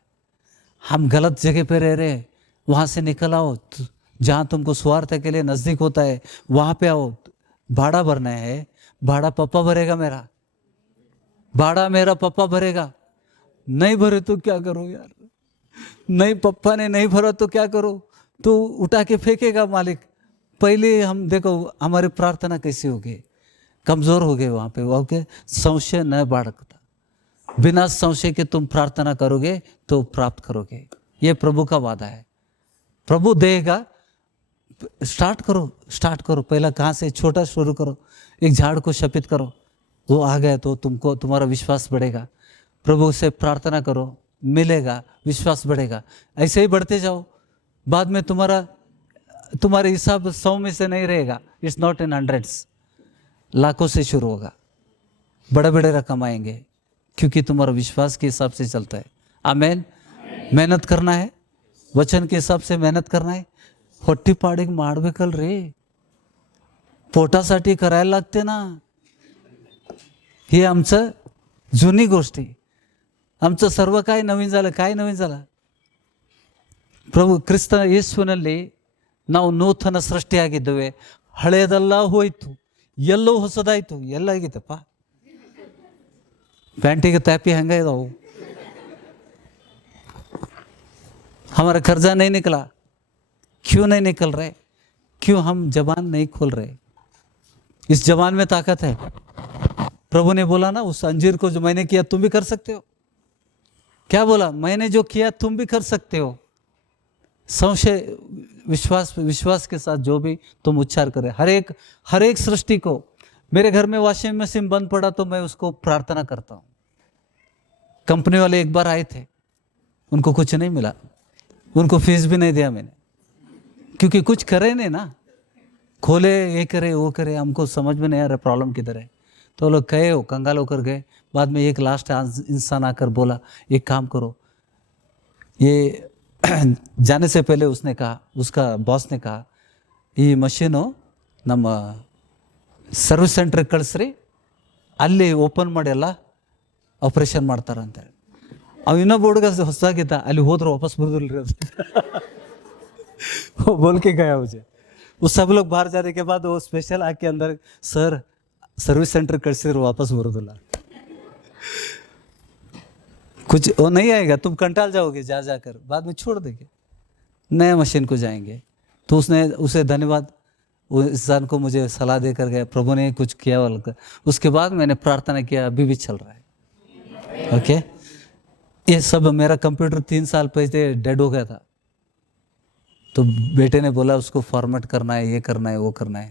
हम गलत जगह पे रह रहे, वहाँ से निकल आओ, जहाँ तुमको स्वार्थ के लिए नज़दीक होता है वहाँ पे आओ। भाड़ा भरना है, भाड़ा पापा भरेगा, मेरा भाड़ा मेरा पापा भरेगा। नहीं भरे तो क्या करो यार, नहीं पापा ने नहीं भरा तो क्या करो, तो उठा के फेंकेगा मालिक। पहले हम देखो हमारी प्रार्थना कैसी होगी, कमज़ोर हो गए वहाँ पे। ओके, संशय न बाढ़ता, बिना संशय के तुम प्रार्थना करोगे तो प्राप्त करोगे। ये प्रभु का वादा है, प्रभु देगा। स्टार्ट करो। पहला कहाँ से, छोटा शुरू करो। एक झाड़ को शपित करो, वो आ गया तो तुमको तुम्हारा विश्वास बढ़ेगा। प्रभु से प्रार्थना करो, मिलेगा, विश्वास बढ़ेगा। ऐसे ही बढ़ते जाओ, बाद में तुम्हारे हिसाब 100 में से नहीं रहेगा। इट्स नॉट इन हंड्रेड्स, लाखों से शुरू होगा। बड़े बड़े रकम आएंगे, क्योंकि तुम्हारा विश्वास के हिसाब से चलता है। आमेन। मेहनत करना है, वचन के हिसाब से मेहनत करना है। ಹೊಟ್ಟಿ ಪಾಡಿಗೆ ಮಾಡ್ಬೇಕಲ್ರಿ, पोटासाठी करायला लागते ना। हे आमचं जुनी गोष्टी, आमचं सर्व काय नवीन झालं। ಪ್ರಭು ಕ್ರಿಸ್ತ ಯೇಸುವಿನಲ್ಲಿ ನಾವು ನೂತನ ಸೃಷ್ಟಿಯಾಗಿದ್ದೇವೆ। ಹಳೆಯದೆಲ್ಲ ಹೋಯಿತು, ಎಲ್ಲವೂ ಹೊಸದಾಯಿತು। ಎಲ್ಲ ಆಗಿತ್ತಪ್ಪ, ಪ್ಯಾಂಟಿಗೆ ಟ್ಯಾಪಿ ಹಂಗೆ ಇದಾವು। हमारा कर्जा नहीं निकला, क्यों नहीं निकल रहे? क्यों हम जबान नहीं खोल रहे? इस जबान में ताकत है। प्रभु ने बोला ना, उस अंजीर को जो मैंने किया तुम भी कर सकते हो। क्या बोला? मैंने जो किया तुम भी कर सकते हो। संशय विश्वास के साथ जो भी तुम उच्चार करें। हर एक सृष्टि को, मेरे घर में वॉशिंग मशीन बंद पड़ा तो मैं उसको प्रार्थना करता हूँ। कंपनी वाले एक बार आए थे, उनको कुछ नहीं मिला, उनको फीस भी नहीं दिया मैंने, क्योंकि कुछ करे नहीं ना। खोले, ये करे वो करे, हमको समझ में नहीं आ रहा प्रॉब्लम किधर है। तो लोग कहे हो, कंगाल होकर गए। बाद में एक लास्ट इंसान आकर बोला, एक काम करो। ये जाने से पहले उसने कहा, उसका बॉस ने कहा, ಈ ಮಷೀನು ನಮ್ಮ ಸರ್ವಿಸ್ ಸೆಂಟ್ರಿಗೆ ಕಳಿಸ್ರಿ, ಅಲ್ಲಿ ಓಪನ್ ಮಾಡಿ ಎಲ್ಲ ಆಪ್ರೇಷನ್ ಮಾಡ್ತಾರಂತೆ। ಅವ ಇನ್ನೊಬ್ಬ ಹುಡುಗ ಹೊಸದಾಗಿದ್ದ, ಅಲ್ಲಿ ಹೋದ್ರೆ ವಾಪಸ್ ಬರೋದಿಲ್ಲ ರೀ। वो बोल के गया मुझे। वो सब लोग बाहर जाने के बाद वो स्पेशल आके अंदर, सर सर्विस सेंटर कल्सिर वापस बरोदिल्ला, कुछ वो नहीं आएगा, तुम कंटाल जाओगे जाकर, बाद में छोड़ देंगे, नए मशीन को जाएंगे। तो उसे धन्यवाद, वो इंसान को मुझे सलाह देकर गया, प्रभु ने कुछ किया बोलकर। उसके बाद मैंने प्रार्थना किया, अभी भी चल रहा है। ओके, ये सब मेरा कंप्यूटर 3 साल पहले डेड हो गया था, तो बेटे ने बोला उसको फॉर्मेट करना है, ये करना है, वो करना है।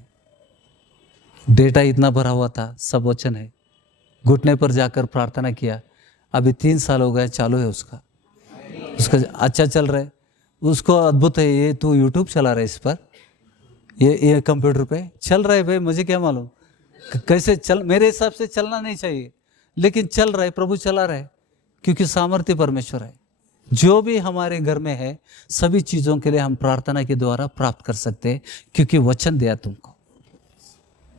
डेटा इतना भरा हुआ था, सब वचन है। घुटने पर जाकर प्रार्थना किया, अभी 3 साल हो गए, चालू है उसका अच्छा चल रहा है। उसको अद्भुत है। ये तू यूट्यूब चला रहा है, इस पर ये कंप्यूटर पे चल रहा है। भाई मुझे क्या मालूम कैसे चल, मेरे हिसाब से चलना नहीं चाहिए, लेकिन चल रहा है, प्रभु चला रहा है, क्योंकि सामर्थ्य परमेश्वर है। जो भी हमारे घर में है, सभी चीज़ों के लिए हम प्रार्थना के द्वारा प्राप्त कर सकते हैं, क्योंकि वचन दिया तुमको।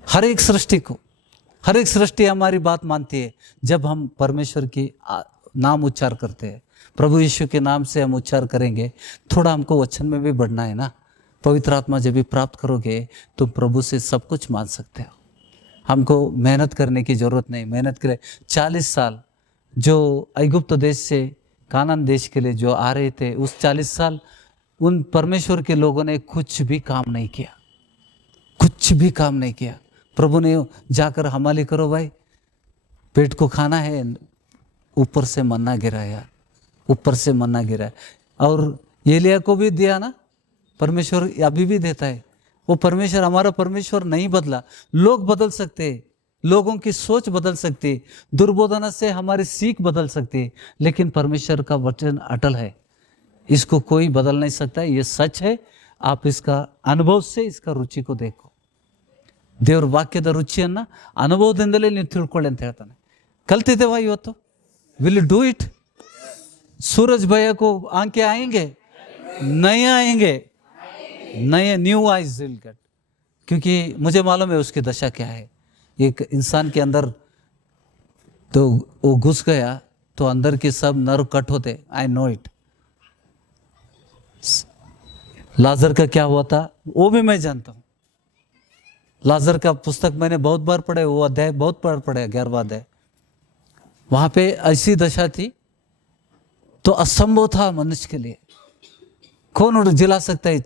हर एक सृष्टि हमारी बात मानती है जब हम परमेश्वर की नाम उच्चार करते हैं। प्रभु यीशु के नाम से हम उच्चार करेंगे। थोड़ा हमको वचन में भी बढ़ना है ना। पवित्र आत्मा जब भी प्राप्त करोगे तो प्रभु से सब कुछ मांग सकते हो। हमको मेहनत करने की ज़रूरत नहीं। मेहनत के लिए 40 साल जो ऐगुप्त देश से कानान देश के लिए जो आ रहे थे, उस 40 साल उन परमेश्वर के लोगों ने कुछ भी काम नहीं किया, कुछ भी काम नहीं किया। प्रभु ने जाकर हमाली करो भाई, पेट को खाना है, ऊपर से मन्ना गिरा यार, ऊपर से मन्ना गिरा है। और एलिया को भी दिया ना, परमेश्वर अभी भी देता है। वो परमेश्वर, हमारा परमेश्वर नहीं बदला। लोग बदल सकते, लोगों की सोच बदल सकती, दुर्बोधना से हमारी सीख बदल सकती, लेकिन परमेश्वर का वचन अटल है, इसको कोई बदल नहीं सकता। ये सच है। आप इसका अनुभव से इसका रुचि को देखो। ದೇವ್ರ ವಾಕ್ಯದ ರುಚಿಯನ್ನು ಅನುಭವದಿಂದಲೇ ನೀವು ತಿಳ್ಕೊಳ್ಳಿ ಅಂತ ಹೇಳ್ತಾನೆ. ಕಲ್ತಿದ್ದೇವಾ ಇವತ್ತು? Will you do it? Suraj भैया को आंखें आएंगे? नहीं आएंगे, नए न्यू आइज विल गेट, क्योंकि मुझे मालूम है उसकी दशा क्या है। एक इंसान के अंदर तो वो घुस गया तो अंदर के सब नर्व कट होते। I know it. लाजर का क्या हुआ था वो भी मैं जानता हूँ। लाजर का पुस्तक मैंने बहुत बार पढ़े, वो अध्याय बहुत बार पढ़े, 11वां अध्याय। वहाँ पे ऐसी दशा थी तो असंभव था मनुष्य के लिए। कौन जिला सकता है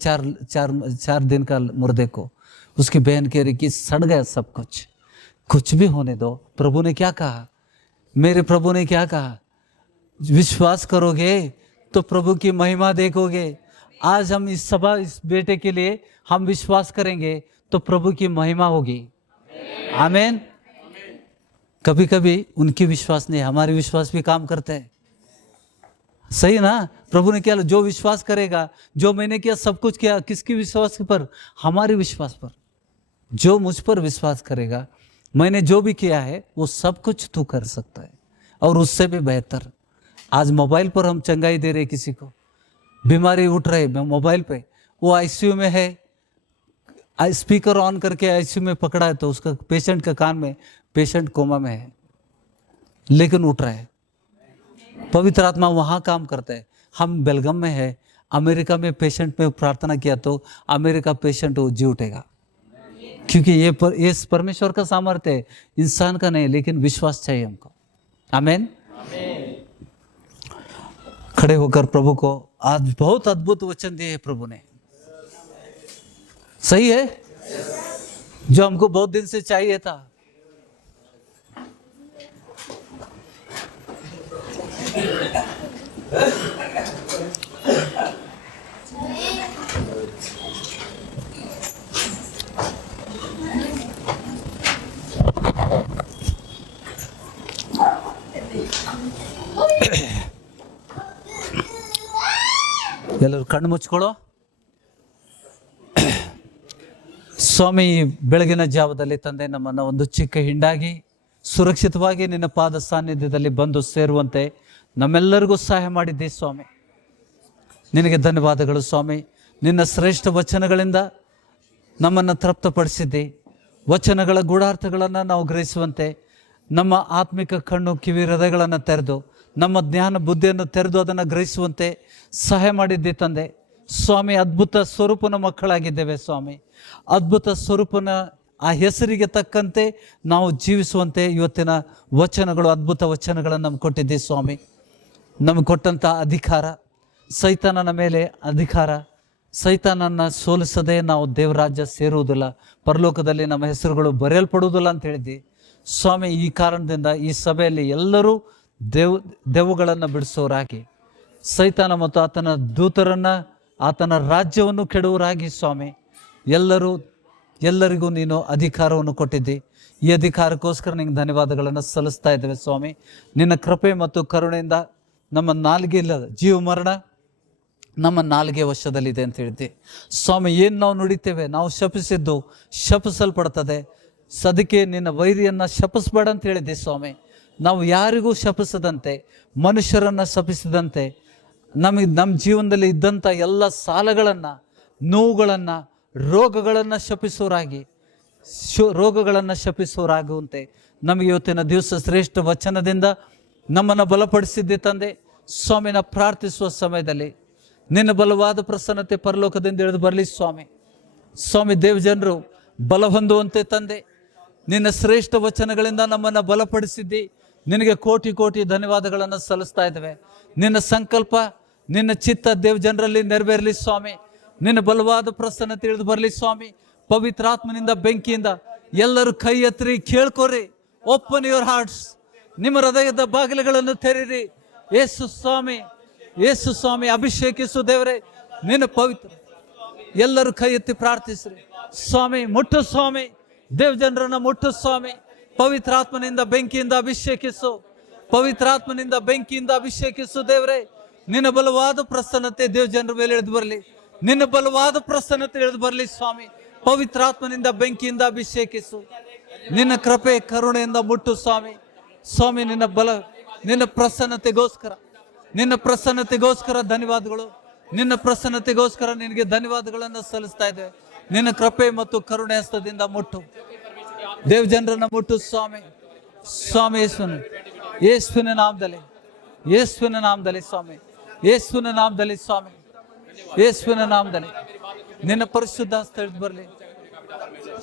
चार दिन का मुर्दे को? उसकी बहन कह रही कि सड़ गया सब कुछ, कुछ भी होने दो। प्रभु ने क्या कहा? मेरे प्रभु ने क्या कहा? विश्वास करोगे तो प्रभु की महिमा देखोगे। आज हम इस सभा, इस बेटे के लिए हम विश्वास करेंगे तो प्रभु की महिमा होगी। आमीन। कभी कभी उनकी विश्वास नहीं, हमारे विश्वास भी काम करते हैं, सही ना? प्रभु ने क्या, जो विश्वास करेगा, जो मैंने किया सब कुछ किया, किसकी विश्वास पर? हमारे विश्वास पर। जो मुझ पर विश्वास करेगा, मैंने जो भी किया है वो सब कुछ तू कर सकता है और उससे भी बेहतर। आज मोबाइल पर हम चंगाई दे रहे, किसी को बीमारी उठ रहे मोबाइल पे, वो आईसीयू में है, स्पीकर ऑन करके आईसीयू में पकड़ा है तो उसका पेशेंट का कान में, पेशेंट कोमा में है लेकिन उठ रहा है। पवित्र आत्मा वहाँ काम करता है। हम बेलगम में है, अमेरिका में पेशेंट में प्रार्थना किया तो अमेरिका पेशेंट वो जी उठेगा, क्योंकि ये परमेश्वर का सामर्थ्य है, इंसान का नहीं, लेकिन विश्वास चाहिए हमको। आमीन। खड़े होकर प्रभु को, आज बहुत अद्भुत वचन दिए प्रभु ने, सही है, जो हमको बहुत दिन से चाहिए था। ಎಲ್ಲರೂ ಕಣ್ಣು ಮುಚ್ಕೊಳ್ಳೋ. ಸ್ವಾಮಿ, ಬೆಳಗಿನ ಜಾವದಲ್ಲಿ ತಂದೆ ನಮ್ಮನ್ನು ಒಂದು ಚಿಕ್ಕ ಹಿಂಡಾಗಿ ಸುರಕ್ಷಿತವಾಗಿ ನಿನ್ನ ಪಾದ ಸಾನ್ನಿಧ್ಯದಲ್ಲಿ ಬಂದು ಸೇರುವಂತೆ ನಮ್ಮೆಲ್ಲರಿಗೂ ಸಹಾಯ ಮಾಡಿದ್ದೆ ಸ್ವಾಮಿ. ನಿನಗೆ ಧನ್ಯವಾದಗಳು ಸ್ವಾಮಿ. ನಿನ್ನ ಶ್ರೇಷ್ಠ ವಚನಗಳಿಂದ ನಮ್ಮನ್ನು ತೃಪ್ತಪಡಿಸಿದ್ದೆ. ವಚನಗಳ ಗೂಢಾರ್ಥಗಳನ್ನು ನಾವು ಗ್ರಹಿಸುವಂತೆ ನಮ್ಮ ಆತ್ಮಿಕ ಕಣ್ಣು ಕಿವಿ ಹೃದಯಗಳನ್ನು ತೆರೆದು, ನಮ್ಮ ಜ್ಞಾನ ಬುದ್ಧಿಯನ್ನು ತೆರೆದು ಅದನ್ನು ಗ್ರಹಿಸುವಂತೆ ಸಹಾಯ ಮಾಡಿದ್ದೆ ತಂದೆ. ಸ್ವಾಮಿ, ಅದ್ಭುತ ಸ್ವರೂಪನ ಮಕ್ಕಳಾಗಿದ್ದೇವೆ ಸ್ವಾಮಿ. ಅದ್ಭುತ ಸ್ವರೂಪನ ಆ ಹೆಸರಿಗೆ ತಕ್ಕಂತೆ ನಾವು ಜೀವಿಸುವಂತೆ ಇವತ್ತಿನ ವಚನಗಳು, ಅದ್ಭುತ ವಚನಗಳನ್ನು ನಮ್ಗೆ ಕೊಟ್ಟಿದ್ದೆ ಸ್ವಾಮಿ. ನಮಗೆ ಕೊಟ್ಟಂಥ ಅಧಿಕಾರ, ಸೈತಾನನ ಮೇಲೆ ಅಧಿಕಾರ, ಸೈತಾನನ್ನು ಸೋಲಿಸದೆ ನಾವು ದೇವರಾಜ್ಯ ಸೇರುವುದಿಲ್ಲ, ಪರಲೋಕದಲ್ಲಿ ನಮ್ಮ ಹೆಸರುಗಳು ಬರೆಯಲ್ಪಡುವುದಿಲ್ಲ ಅಂತ ಹೇಳಿದ್ದಿ ಸ್ವಾಮಿ. ಈ ಕಾರಣದಿಂದ ಈ ಸಭೆಯಲ್ಲಿ ಎಲ್ಲರೂ ದೆವ್ವಗಳನ್ನು ಬಿಡಿಸೋರಾಗಿ, ಸೈತಾನ ಮತ್ತು ಆತನ ದೂತರನ್ನು, ಆತನ ರಾಜ್ಯವನ್ನು ಕೆಡುವರಾಗಿ ಸ್ವಾಮಿ, ಎಲ್ಲರಿಗೂ ನೀನು ಅಧಿಕಾರವನ್ನು ಕೊಟ್ಟಿದ್ದಿ. ಈ ಅಧಿಕಾರಕ್ಕೋಸ್ಕರ ನಿಂಗೆ ಧನ್ಯವಾದಗಳನ್ನು ಸಲ್ಲಿಸ್ತಾ ಇದ್ದೇವೆ ಸ್ವಾಮಿ. ನಿನ್ನ ಕೃಪೆ ಮತ್ತು ಕರುಣೆಯಿಂದ ನಮ್ಮ ನಾಲಿಗೆ ಇಲ್ಲ, ಜೀವ ಮರಣ ನಮ್ಮ ನಾಲಿಗೆ ವಶದಲ್ಲಿದೆ ಅಂತ ಹೇಳಿದ್ದೆ ಸ್ವಾಮಿ. ಏನು ನಾವು ನುಡಿತೇವೆ, ನಾವು ಶಪಿಸಿದ್ದು ಶಪಿಸಲ್ಪಡ್ತದೆ. ಅದಕ್ಕೆ ನಿನ್ನ ವೈರಿಯನ್ನು ಶಪಿಸಬೇಡ ಅಂತ ಹೇಳಿದ್ದೆ ಸ್ವಾಮಿ. ನಾವು ಯಾರಿಗೂ ಶಪಿಸದಂತೆ, ಮನುಷ್ಯರನ್ನು ಶಪಿಸದಂತೆ, ನಮ್ಮ ಜೀವನದಲ್ಲಿ ಇದ್ದಂಥ ಎಲ್ಲ ಸಾಲಗಳನ್ನು, ನೋವುಗಳನ್ನು, ರೋಗಗಳನ್ನು ಶಪಿಸೋರಾಗುವಂತೆ ನಮಗೆ ಇವತ್ತಿನ ದಿವಸ ಶ್ರೇಷ್ಠ ವಚನದಿಂದ ನಮ್ಮನ್ನು ಬಲಪಡಿಸಿದ್ದೆ ತಂದೆ. ಸ್ವಾಮಿನ ಪ್ರಾರ್ಥಿಸುವ ಸಮಯದಲ್ಲಿ ನಿನ್ನ ಬಲವಾದ ಪ್ರಸನ್ನತೆ ಪರಲೋಕದಿಂದ ಇಳಿದು ಬರಲಿ ಸ್ವಾಮಿ. ಸ್ವಾಮಿ, ದೇವಜನರು ಬಲ ಹೊಂದುವಂತೆ ತಂದೆ, ನಿನ್ನ ಶ್ರೇಷ್ಠ ವಚನಗಳಿಂದ ನಮ್ಮನ್ನು ಬಲಪಡಿಸಿದ್ದಿ. ನಿನಗೆ ಕೋಟಿ ಕೋಟಿ ಧನ್ಯವಾದಗಳನ್ನು ಸಲ್ಲಿಸ್ತಾ ಇದ್ದೇವೆ. ನಿನ್ನ ಸಂಕಲ್ಪ, ನಿನ್ನ ಚಿತ್ತ ದೇವಜನರಲ್ಲಿ ನೆರವೇರಲಿ ಸ್ವಾಮಿ. ನಿನ್ನ ಬಲವಾದ ಪ್ರಸನ್ನತೆ ಇಳಿದು ಬರಲಿ ಸ್ವಾಮಿ. ಪವಿತ್ರಾತ್ಮನಿಂದ ಬೆಂಕಿಯಿಂದ ಎಲ್ಲರೂ ಕೈ ಎತ್ತರಿ ಕೇಳ್ಕೊರಿ. ಓಪನ್ ಯುವರ್ ಹಾರ್ಟ್ಸ್, ನಿಮ್ಮ ಹೃದಯದ ಬಾಗಿಲುಗಳನ್ನು ತೆರೀರಿ. ಯೇಸು ಸ್ವಾಮಿ, ಯೇಸು ಸ್ವಾಮಿ, ಅಭಿಷೇಕಿಸು ದೇವರೇ ನಿನ್ನ ಪವಿತ್ರ. ಎಲ್ಲರೂ ಕೈ ಎತ್ತಿ ಪ್ರಾರ್ಥಿಸ್ರಿ. ಸ್ವಾಮಿ ಮುಟ್ಟು ಸ್ವಾಮಿ, ದೇವಜನರನ್ನ ಮುಟ್ಟು ಸ್ವಾಮಿ. ಪವಿತ್ರಾತ್ಮನಿಂದ ಬೆಂಕಿಯಿಂದ ಅಭಿಷೇಕಿಸು, ಪವಿತ್ರಾತ್ಮನಿಂದ ಬೆಂಕಿಯಿಂದ ಅಭಿಷೇಕಿಸು ದೇವರೇ. ನಿನ್ನ ಬಲವಾದ ಪ್ರಸನ್ನತೆ ದೇವಜನರ ಮೇಲೆ ಇಳಿದು ಬರಲಿ. ನಿನ್ನ ಬಲವಾದ ಪ್ರಸನ್ನತೆ ಇಳಿದು ಬರಲಿ ಸ್ವಾಮಿ. ಪವಿತ್ರಾತ್ಮನಿಂದ ಬೆಂಕಿಯಿಂದ ಅಭಿಷೇಕಿಸು. ನಿನ್ನ ಕೃಪೆ ಕರುಣೆಯಿಂದ ಮುಟ್ಟು ಸ್ವಾಮಿ. ಸ್ವಾಮಿ, ನಿನ್ನ ಪ್ರಸನ್ನತೆಗೋಸ್ಕರ ಧನ್ಯವಾದಗಳು. ನಿನ್ನ ಪ್ರಸನ್ನತೆಗೋಸ್ಕರ ನಿನಗೆ ಧನ್ಯವಾದಗಳನ್ನು ಸಲ್ಲಿಸ್ತಾ ಇದ್ದೇವೆ. ನಿನ್ನ ಕೃಪೆ ಮತ್ತು ಕರುಣೆ ಹಸ್ತದಿಂದ ಮುಟ್ಟು ದೇವಜನರನ್ನ ಮುಟ್ಟು ಸ್ವಾಮಿ. ಸ್ವಾಮಿ ಯೇಸುವಿನ ನಾಮದಲ್ಲಿ, ಯೇಸುವಿನ ನಾಮದಲ್ಲಿ ಸ್ವಾಮಿ, ಯೇಸುವಿನ ನಾಮದಲ್ಲಿ ಸ್ವಾಮಿ, ಯೇಸುವಿನ ನಾಮದಲ್ಲಿ ನಿನ್ನ ಪರಿಶುದ್ಧ ಹಸ್ತ ಇಳಿದು ಬರಲಿ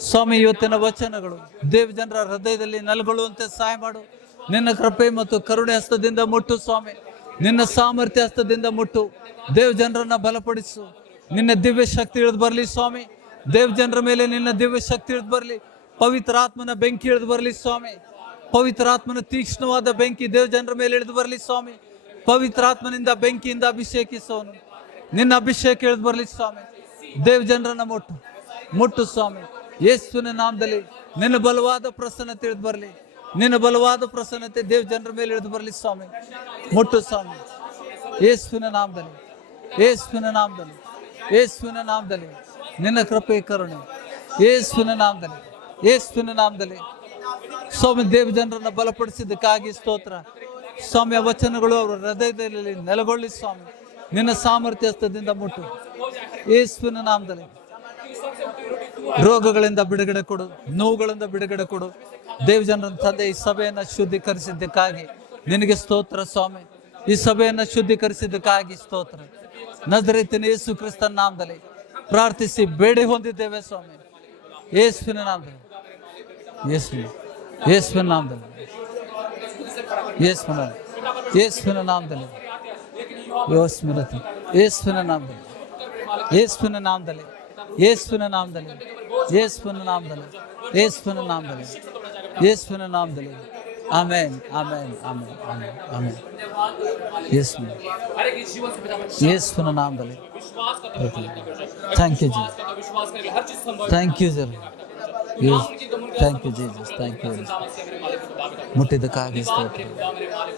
ಸ್ವಾಮಿ. ಇವತ್ತಿನ ವಚನಗಳು ದೇವಜನರ ಹೃದಯದಲ್ಲಿ ನೆಲೆಗೊಳ್ಳುವಂತೆ ಸಹಾಯ ಮಾಡು. ನಿನ್ನ ಕೃಪೆ ಮತ್ತು ಕರುಣೆ ಹಸ್ತದಿಂದ ಮುಟ್ಟು ಸ್ವಾಮಿ. ನಿನ್ನ ಸಾಮರ್ಥ್ಯ ಹಸ್ತದಿಂದ ಮುಟ್ಟು ದೇವಜನರನ್ನ ಬಲಪಡಿಸು. ನಿನ್ನ ದಿವ್ಯ ಶಕ್ತಿ ಇಳಿದು ಬರಲಿ ಸ್ವಾಮಿ. ದೇವಜನರ ಮೇಲೆ ನಿನ್ನ ದಿವ್ಯ ಶಕ್ತಿ ಇಳಿದು ಬರಲಿ. ಪವಿತ್ರ ಆತ್ಮನ ಬೆಂಕಿ ಇಳಿದು ಬರಲಿ ಸ್ವಾಮಿ. ಪವಿತ್ರ ಆತ್ಮನ ತೀಕ್ಷ್ಣವಾದ ಬೆಂಕಿ ದೇವಜನರ ಮೇಲೆ ಇಳಿದು ಬರಲಿ ಸ್ವಾಮಿ. ಪವಿತ್ರ ಆತ್ಮನಿಂದ ಬೆಂಕಿಯಿಂದ ಅಭಿಷೇಕಿಸೋನು. ನಿನ್ನ ಅಭಿಷೇಕ ಇಳಿದು ಬರಲಿ ಸ್ವಾಮಿ. ದೇವಜನರನ್ನ ಮುಟ್ಟು ಸ್ವಾಮಿ. ಯೇಸುವಿನ ನಾಮದಲ್ಲಿ ನಿನ್ನ ಬಲವಾದ ಪ್ರಸನ್ನತೆ ಇಳಿದು ಬರಲಿ. ನಿನ್ನ ಬಲವಾದ ಪ್ರಸನ್ನತೆ ದೇವಜನರ ಮೇಲೆ ಇಳಿದು ಬರಲಿ ಸ್ವಾಮಿ. ಮುಟ್ಟು ಸ್ವಾಮಿ. ಯೇಸುವಿನ ನಾಮದಲ್ಲಿ, ಯೇಸುವಿನ ನಾಮದಲ್ಲಿ, ಯೇಸುವಿನ ನಾಮದಲ್ಲಿ ನಿನ್ನ ಕೃಪೆ ಕರುಣೆ. ಯೇಸುವಿನ ನಾಮದಲ್ಲಿ, ಯೇಸುವಿನ ನಾಮದಲ್ಲಿ ಸ್ವಾಮಿ ದೇವಜನರನ್ನ ಬಲಪಡಿಸಿದ್ದಕ್ಕಾಗಿ ಸ್ತೋತ್ರ ಸ್ವಾಮಿ. ಆ ವಚನಗಳು ಅವರ ಹೃದಯದಲ್ಲಿ ನೆಲೆಗೊಳ್ಳಿ ಸ್ವಾಮಿ. ನಿನ್ನ ಸಾಮರ್ಥ್ಯ ಹಸ್ತದಿಂದ ಮುಟ್ಟು ಯೇಸುವಿನ ನಾಮದಲ್ಲಿ. ರೋಗಗಳಿಂದ ಬಿಡುಗಡೆ ಕೊಡು, ನೋವುಗಳಿಂದ ಬಿಡುಗಡೆ ಕೊಡು ದೇವಜನರ ತಂದೆ. ಈ ಸಭೆಯನ್ನು ಶುದ್ಧೀಕರಿಸಿದ್ದಕ್ಕಾಗಿ ನಿನಗೆ ಸ್ತೋತ್ರ ಸ್ವಾಮಿ. ಈ ಸಭೆಯನ್ನು ಶುದ್ಧೀಕರಿಸಿದ್ದಕ್ಕಾಗಿ ಸ್ತೋತ್ರ. ನಜರೇತಿನ ಯೇಸು ಕ್ರಿಸ್ತನ ನಾಮದಲ್ಲಿ ಪ್ರಾರ್ಥಿಸಿ ಬೇಡಿ ಹೊಂದಿದ್ದೇವೆ ಸ್ವಾಮಿ. ಯೇಸುವಿನ ನಾಮದಲ್ಲಿ, ಯೇಸುವಿನ ನಾಮದಲ್ಲಿ, ಯೇಸುವಿನ ನಾಮದಲ್ಲಿ, ಯೇಸುವಿನ ನಾಮದಲ್ಲಿ, ಯೇಸುವಿನ ನಾಮದಲ್ಲಿ, ಯೇಸುವಿನ ನಾಮದಲ್ಲಿ, ಯೇಸುವಿನ ನಾಮದಲ್ಲಿ, ಯೇಸುವಿನ ನಾಮದಲ್ಲಿ, ಯೇಸುವಿನ ನಾಮದಲ್ಲಿ, ಯೇಸುವಿನ ನಾಮದಲ್ಲಿ. Amen, amen, amen, amen, amen. ಯೇಸುವಿನ ನಾಮದಲ್ಲಿ. Thank you Jesus, thank you sir, thank you Jesus, thank you. ಮುಟ್ಟಿದ್ದಕ್ಕಾಗಿ ಸ್ತೋತ್ರ.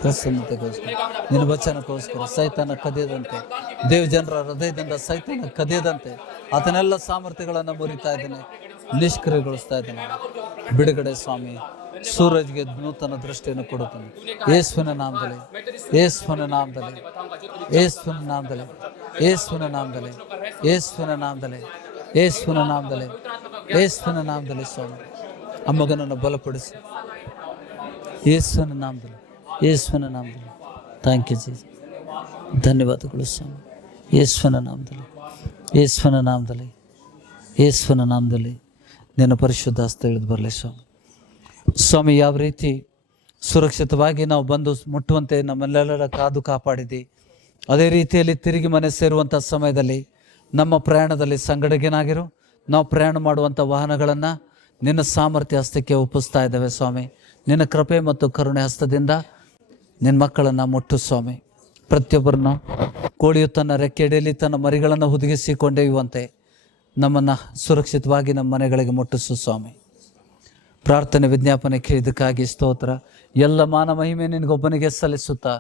ಪ್ರಸನ್ನತೆಗೋಸ್ಕರ, ನಿನ್ನ ವಚನಕ್ಕೋಸ್ಕರ ಸೈತಾನ ಕದಿಯದಂತೆ, ದೇವಜನರ ಹೃದಯದಿಂದ ಸೈತಾನ ಕದಿಯದಂತೆ ಆತನೆಲ್ಲ ಸಾಮರ್ಥ್ಯಗಳನ್ನು ಮುರಿತಾ ಇದ್ದೇನೆ, ನಿಷ್ಕ್ರಿಯಗೊಳಿಸ್ತಾ ಇದ್ದೇನೆ. ಬಿಡುಗಡೆ ಸ್ವಾಮಿ. ಸೂರಜ್ಗೆ ನೂತನ ದೃಷ್ಟಿಯನ್ನು ಕೊಡುತ್ತಾನೆ. ಯೇಸುವಿನ ನಾಮದಲ್ಲಿ, ಯೇಸುವಿನ ನಾಮದಲ್ಲಿ, ಯೇಸುವಿನ ನಾಮದಲ್ಲಿ, ಯೇಸುವಿನ ನಾಮದಲ್ಲಿ, ಯೇಸುವಿನ ನಾಮದಲ್ಲಿ, ಯೇಸುವಿನ ನಾಮದಲ್ಲಿ, ಯೇಸುವಿನ ನಾಮದಲ್ಲಿ ಸ್ವಾಮಿ. ಆ ಮಗನನ್ನು ಬಲಪಡಿಸಿ ಯೇಸುವಿನ ನಾಮದಲ್ಲಿ, ಯೇಸುವಿನ ನಾಮದಲ್ಲಿ. Thank you Jesus. ಧನ್ಯವಾದಗಳು ಸ್ವಾಮಿ. ಯೇಸುವಿನ ನಾಮದಲ್ಲಿ, ಯೇಸುವಿನ ನಾಮದಲ್ಲಿ, ಯೇಸುವಿನ ನಾಮದಲ್ಲಿ ನಿನ್ನ ಪರಿಶುದ್ಧ ಹಸ್ತ ಇಳಿದು ಬರಲಿ ಸ್ವಾಮಿ. ಸ್ವಾಮಿ, ಯಾವ ರೀತಿ ಸುರಕ್ಷಿತವಾಗಿ ನಾವು ಬಂದು ಮುಟ್ಟುವಂತೆ ನಮ್ಮೆಲ್ಲರ ಕಾದು ಕಾಪಾಡಿದ್ದಿ, ಅದೇ ರೀತಿಯಲ್ಲಿ ತಿರುಗಿ ಮನೆ ಸೇರುವಂಥ ಸಮಯದಲ್ಲಿ ನಮ್ಮ ಪ್ರಯಾಣದಲ್ಲಿ ಸಂಗಡಿಗನಾಗಿರು. ನಾವು ಪ್ರಯಾಣ ಮಾಡುವಂಥ ವಾಹನಗಳನ್ನು ನಿನ್ನ ಸಾಮರ್ಥ್ಯ ಹಸ್ತಕ್ಕೆ ಒಪ್ಪಿಸ್ತಾ ಇದ್ದೇವೆ ಸ್ವಾಮಿ. ನಿನ್ನ ಕೃಪೆ ಮತ್ತು ಕರುಣೆ ಹಸ್ತದಿಂದ ನಿನ್ನ ಮಕ್ಕಳನ್ನು ಮುಟ್ಟು ಸ್ವಾಮಿ. ಪ್ರತಿಯೊಬ್ಬರನ್ನು ಕೋಳಿಯು ತನ್ನ ರೆಕ್ಕೆಡೆಯಲ್ಲಿ ತನ್ನ ಮರಿಗಳನ್ನು ಹುದುಗಿಸಿ ಕೊಂಡೊಯ್ಯುವಂತೆ ನಮ್ಮನ್ನು ಸುರಕ್ಷಿತವಾಗಿ ನಮ್ಮ ಮನೆಗಳಿಗೆ ಮುಟ್ಟಿಸು ಸ್ವಾಮಿ. ಪ್ರಾರ್ಥನೆ ವಿಜ್ಞಾಪನೆ ಕೇಳಿದ್ದಕ್ಕಾಗಿ ಸ್ತೋತ್ರ. ಎಲ್ಲ ಮಾನ ಮಹಿಮೆ ನಿನಗೊಬ್ಬನಿಗೆ ಸಲ್ಲಿಸುತ್ತಾ